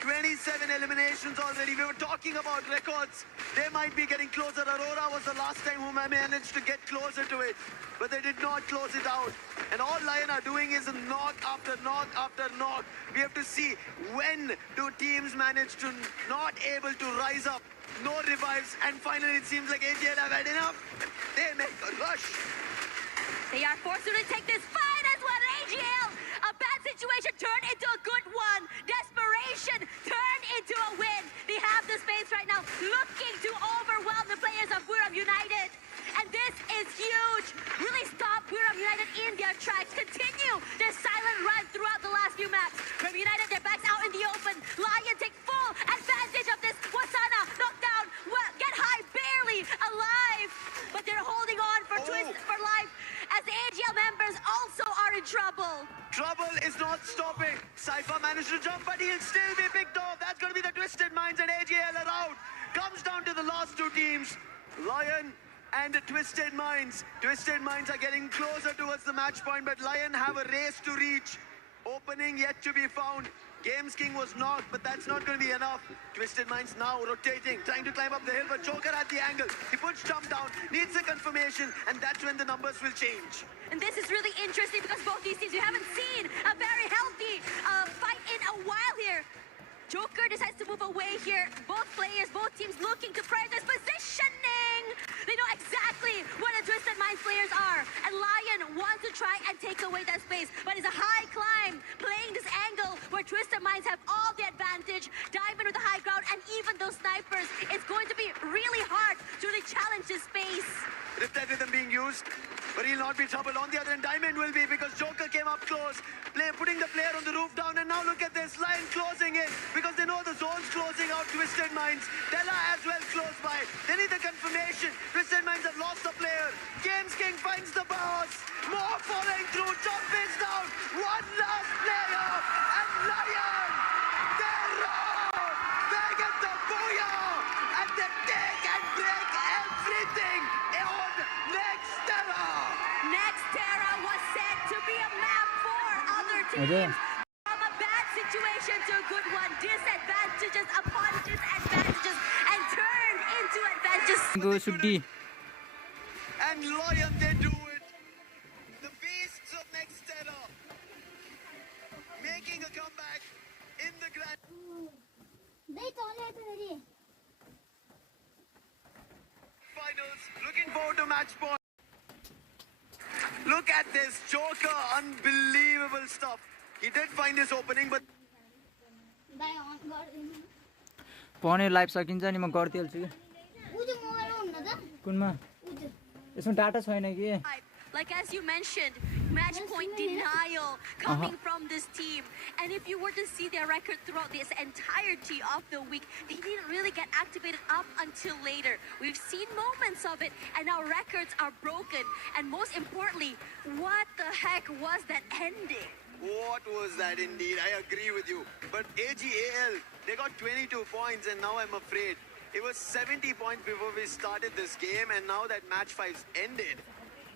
27 eliminations already. We were talking about records. They might be getting closer. Aurora was the last time who managed to get closer to it. But they did not close it out. And all Lion are doing is knock after knock after knock. We have to see when do teams manage to not able to rise up. No revives. And finally it seems like AGL have had enough. They make a rush. They are forced to take this fight as well. AGL, a bad situation turned into a good one. Desperation turned into a win. They have the space right now, looking to overwhelm the players of Buram United. And this is huge. Really stop Buram United in their tracks. Continue their silent run throughout the last few maps. Buram United, their backs out in the open. Lion take full advantage of this. Wasana knocked down. Well, get high, barely alive. But they're holding on for twist for life. As the AGL members also are in trouble. Trouble is not stopping. Cypher managed to jump, but he'll still be picked off. That's going to be the Twisted Minds, and AGL are out. Comes down to the last two teams. Lion and Twisted Minds. Twisted Minds are getting closer towards the match point, but Lion have a race to reach. Opening yet to be found. Games King was knocked, but that's not going to be enough. Twisted Minds now rotating, trying to climb up the hill, but Joker at the angle. He puts jump down, needs a confirmation, and that's when the numbers will change. And this is really interesting because both these teams, we haven't seen a very healthy fight in a while here. Joker decides to move away here. Both players, both teams looking to prioritize positioning. They know exactly what the Twisted Minds players are. And Lion wants to try and take away that space. But it's a high climb, playing this angle where Twisted Minds have all the advantage. Dive into the high ground, and even those snipers, it's going to be really hard to really challenge this space. Riptide Rhythm being used, but he'll not be troubled. On the other end, Diamond will be, because Joker came up close, putting the player on the roof down, and now look at this, Lion closing in, because they know the zone's closing out Twisted Minds. Della as well close by. They need the confirmation. Twisted Minds have lost the player. Games King finds the boss. More falling through. Jump is down. One last player, and Lion, they roar. They get the booyah, and they take and break everything on Next Terra. Next Terra was said to be a map for other teams. From a bad situation to a good one, disadvantages upon disadvantages, and turned into advantages. Go Subdi. And Lion, they do it. The beasts of Next Terra making a comeback in the grand finals. Looking forward to match point. Look at this Joker, unbelievable stuff. He did find his opening, but पढ्ने live सकिन्छ नि म गरिदिहाल्छु कि कुनमा यसमा data छैन कि Like as you mentioned, match point denial coming from this team. And if you were to see their record throughout this entirety of the week, they didn't really get activated up until later. We've seen moments of it, and now records are broken. And most importantly, what the heck was that ending? what was that indeed? I agree with you. But AGAL, they got 22 points, and now I'm afraid. It was 70 points before we started this game, and now that match 5's ended,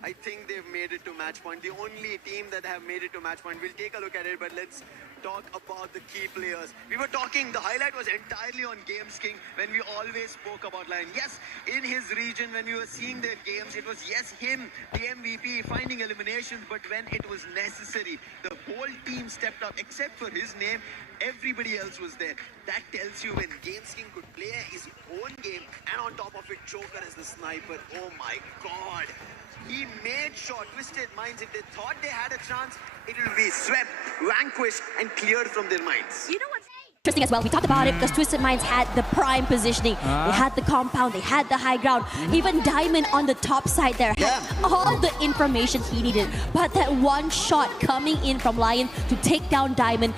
I think they've made it to match point. The only team that have made it to match point. We'll take a look at it, but let's talk about the key players. We were talking, the highlight was entirely on Games King when we always spoke about Lion. Yes, in his region, when we were seeing their games, it was, yes, him, the MVP, finding eliminations, but when it was necessary, the whole team stepped up, except for his name, everybody else was there. That tells you when Games King could play his own game, and on top of it, Joker as the sniper. Oh my God. He made sure Twisted Minds, if they thought they had a chance, it will be swept, vanquished, and cleared from their minds. You know what? Interesting as well. We talked about it because Twisted Minds had the prime positioning. They had the compound, they had the high ground. Even Diamond on the top side there had all the information he needed. But that one shot coming in from Lion to take down Diamond.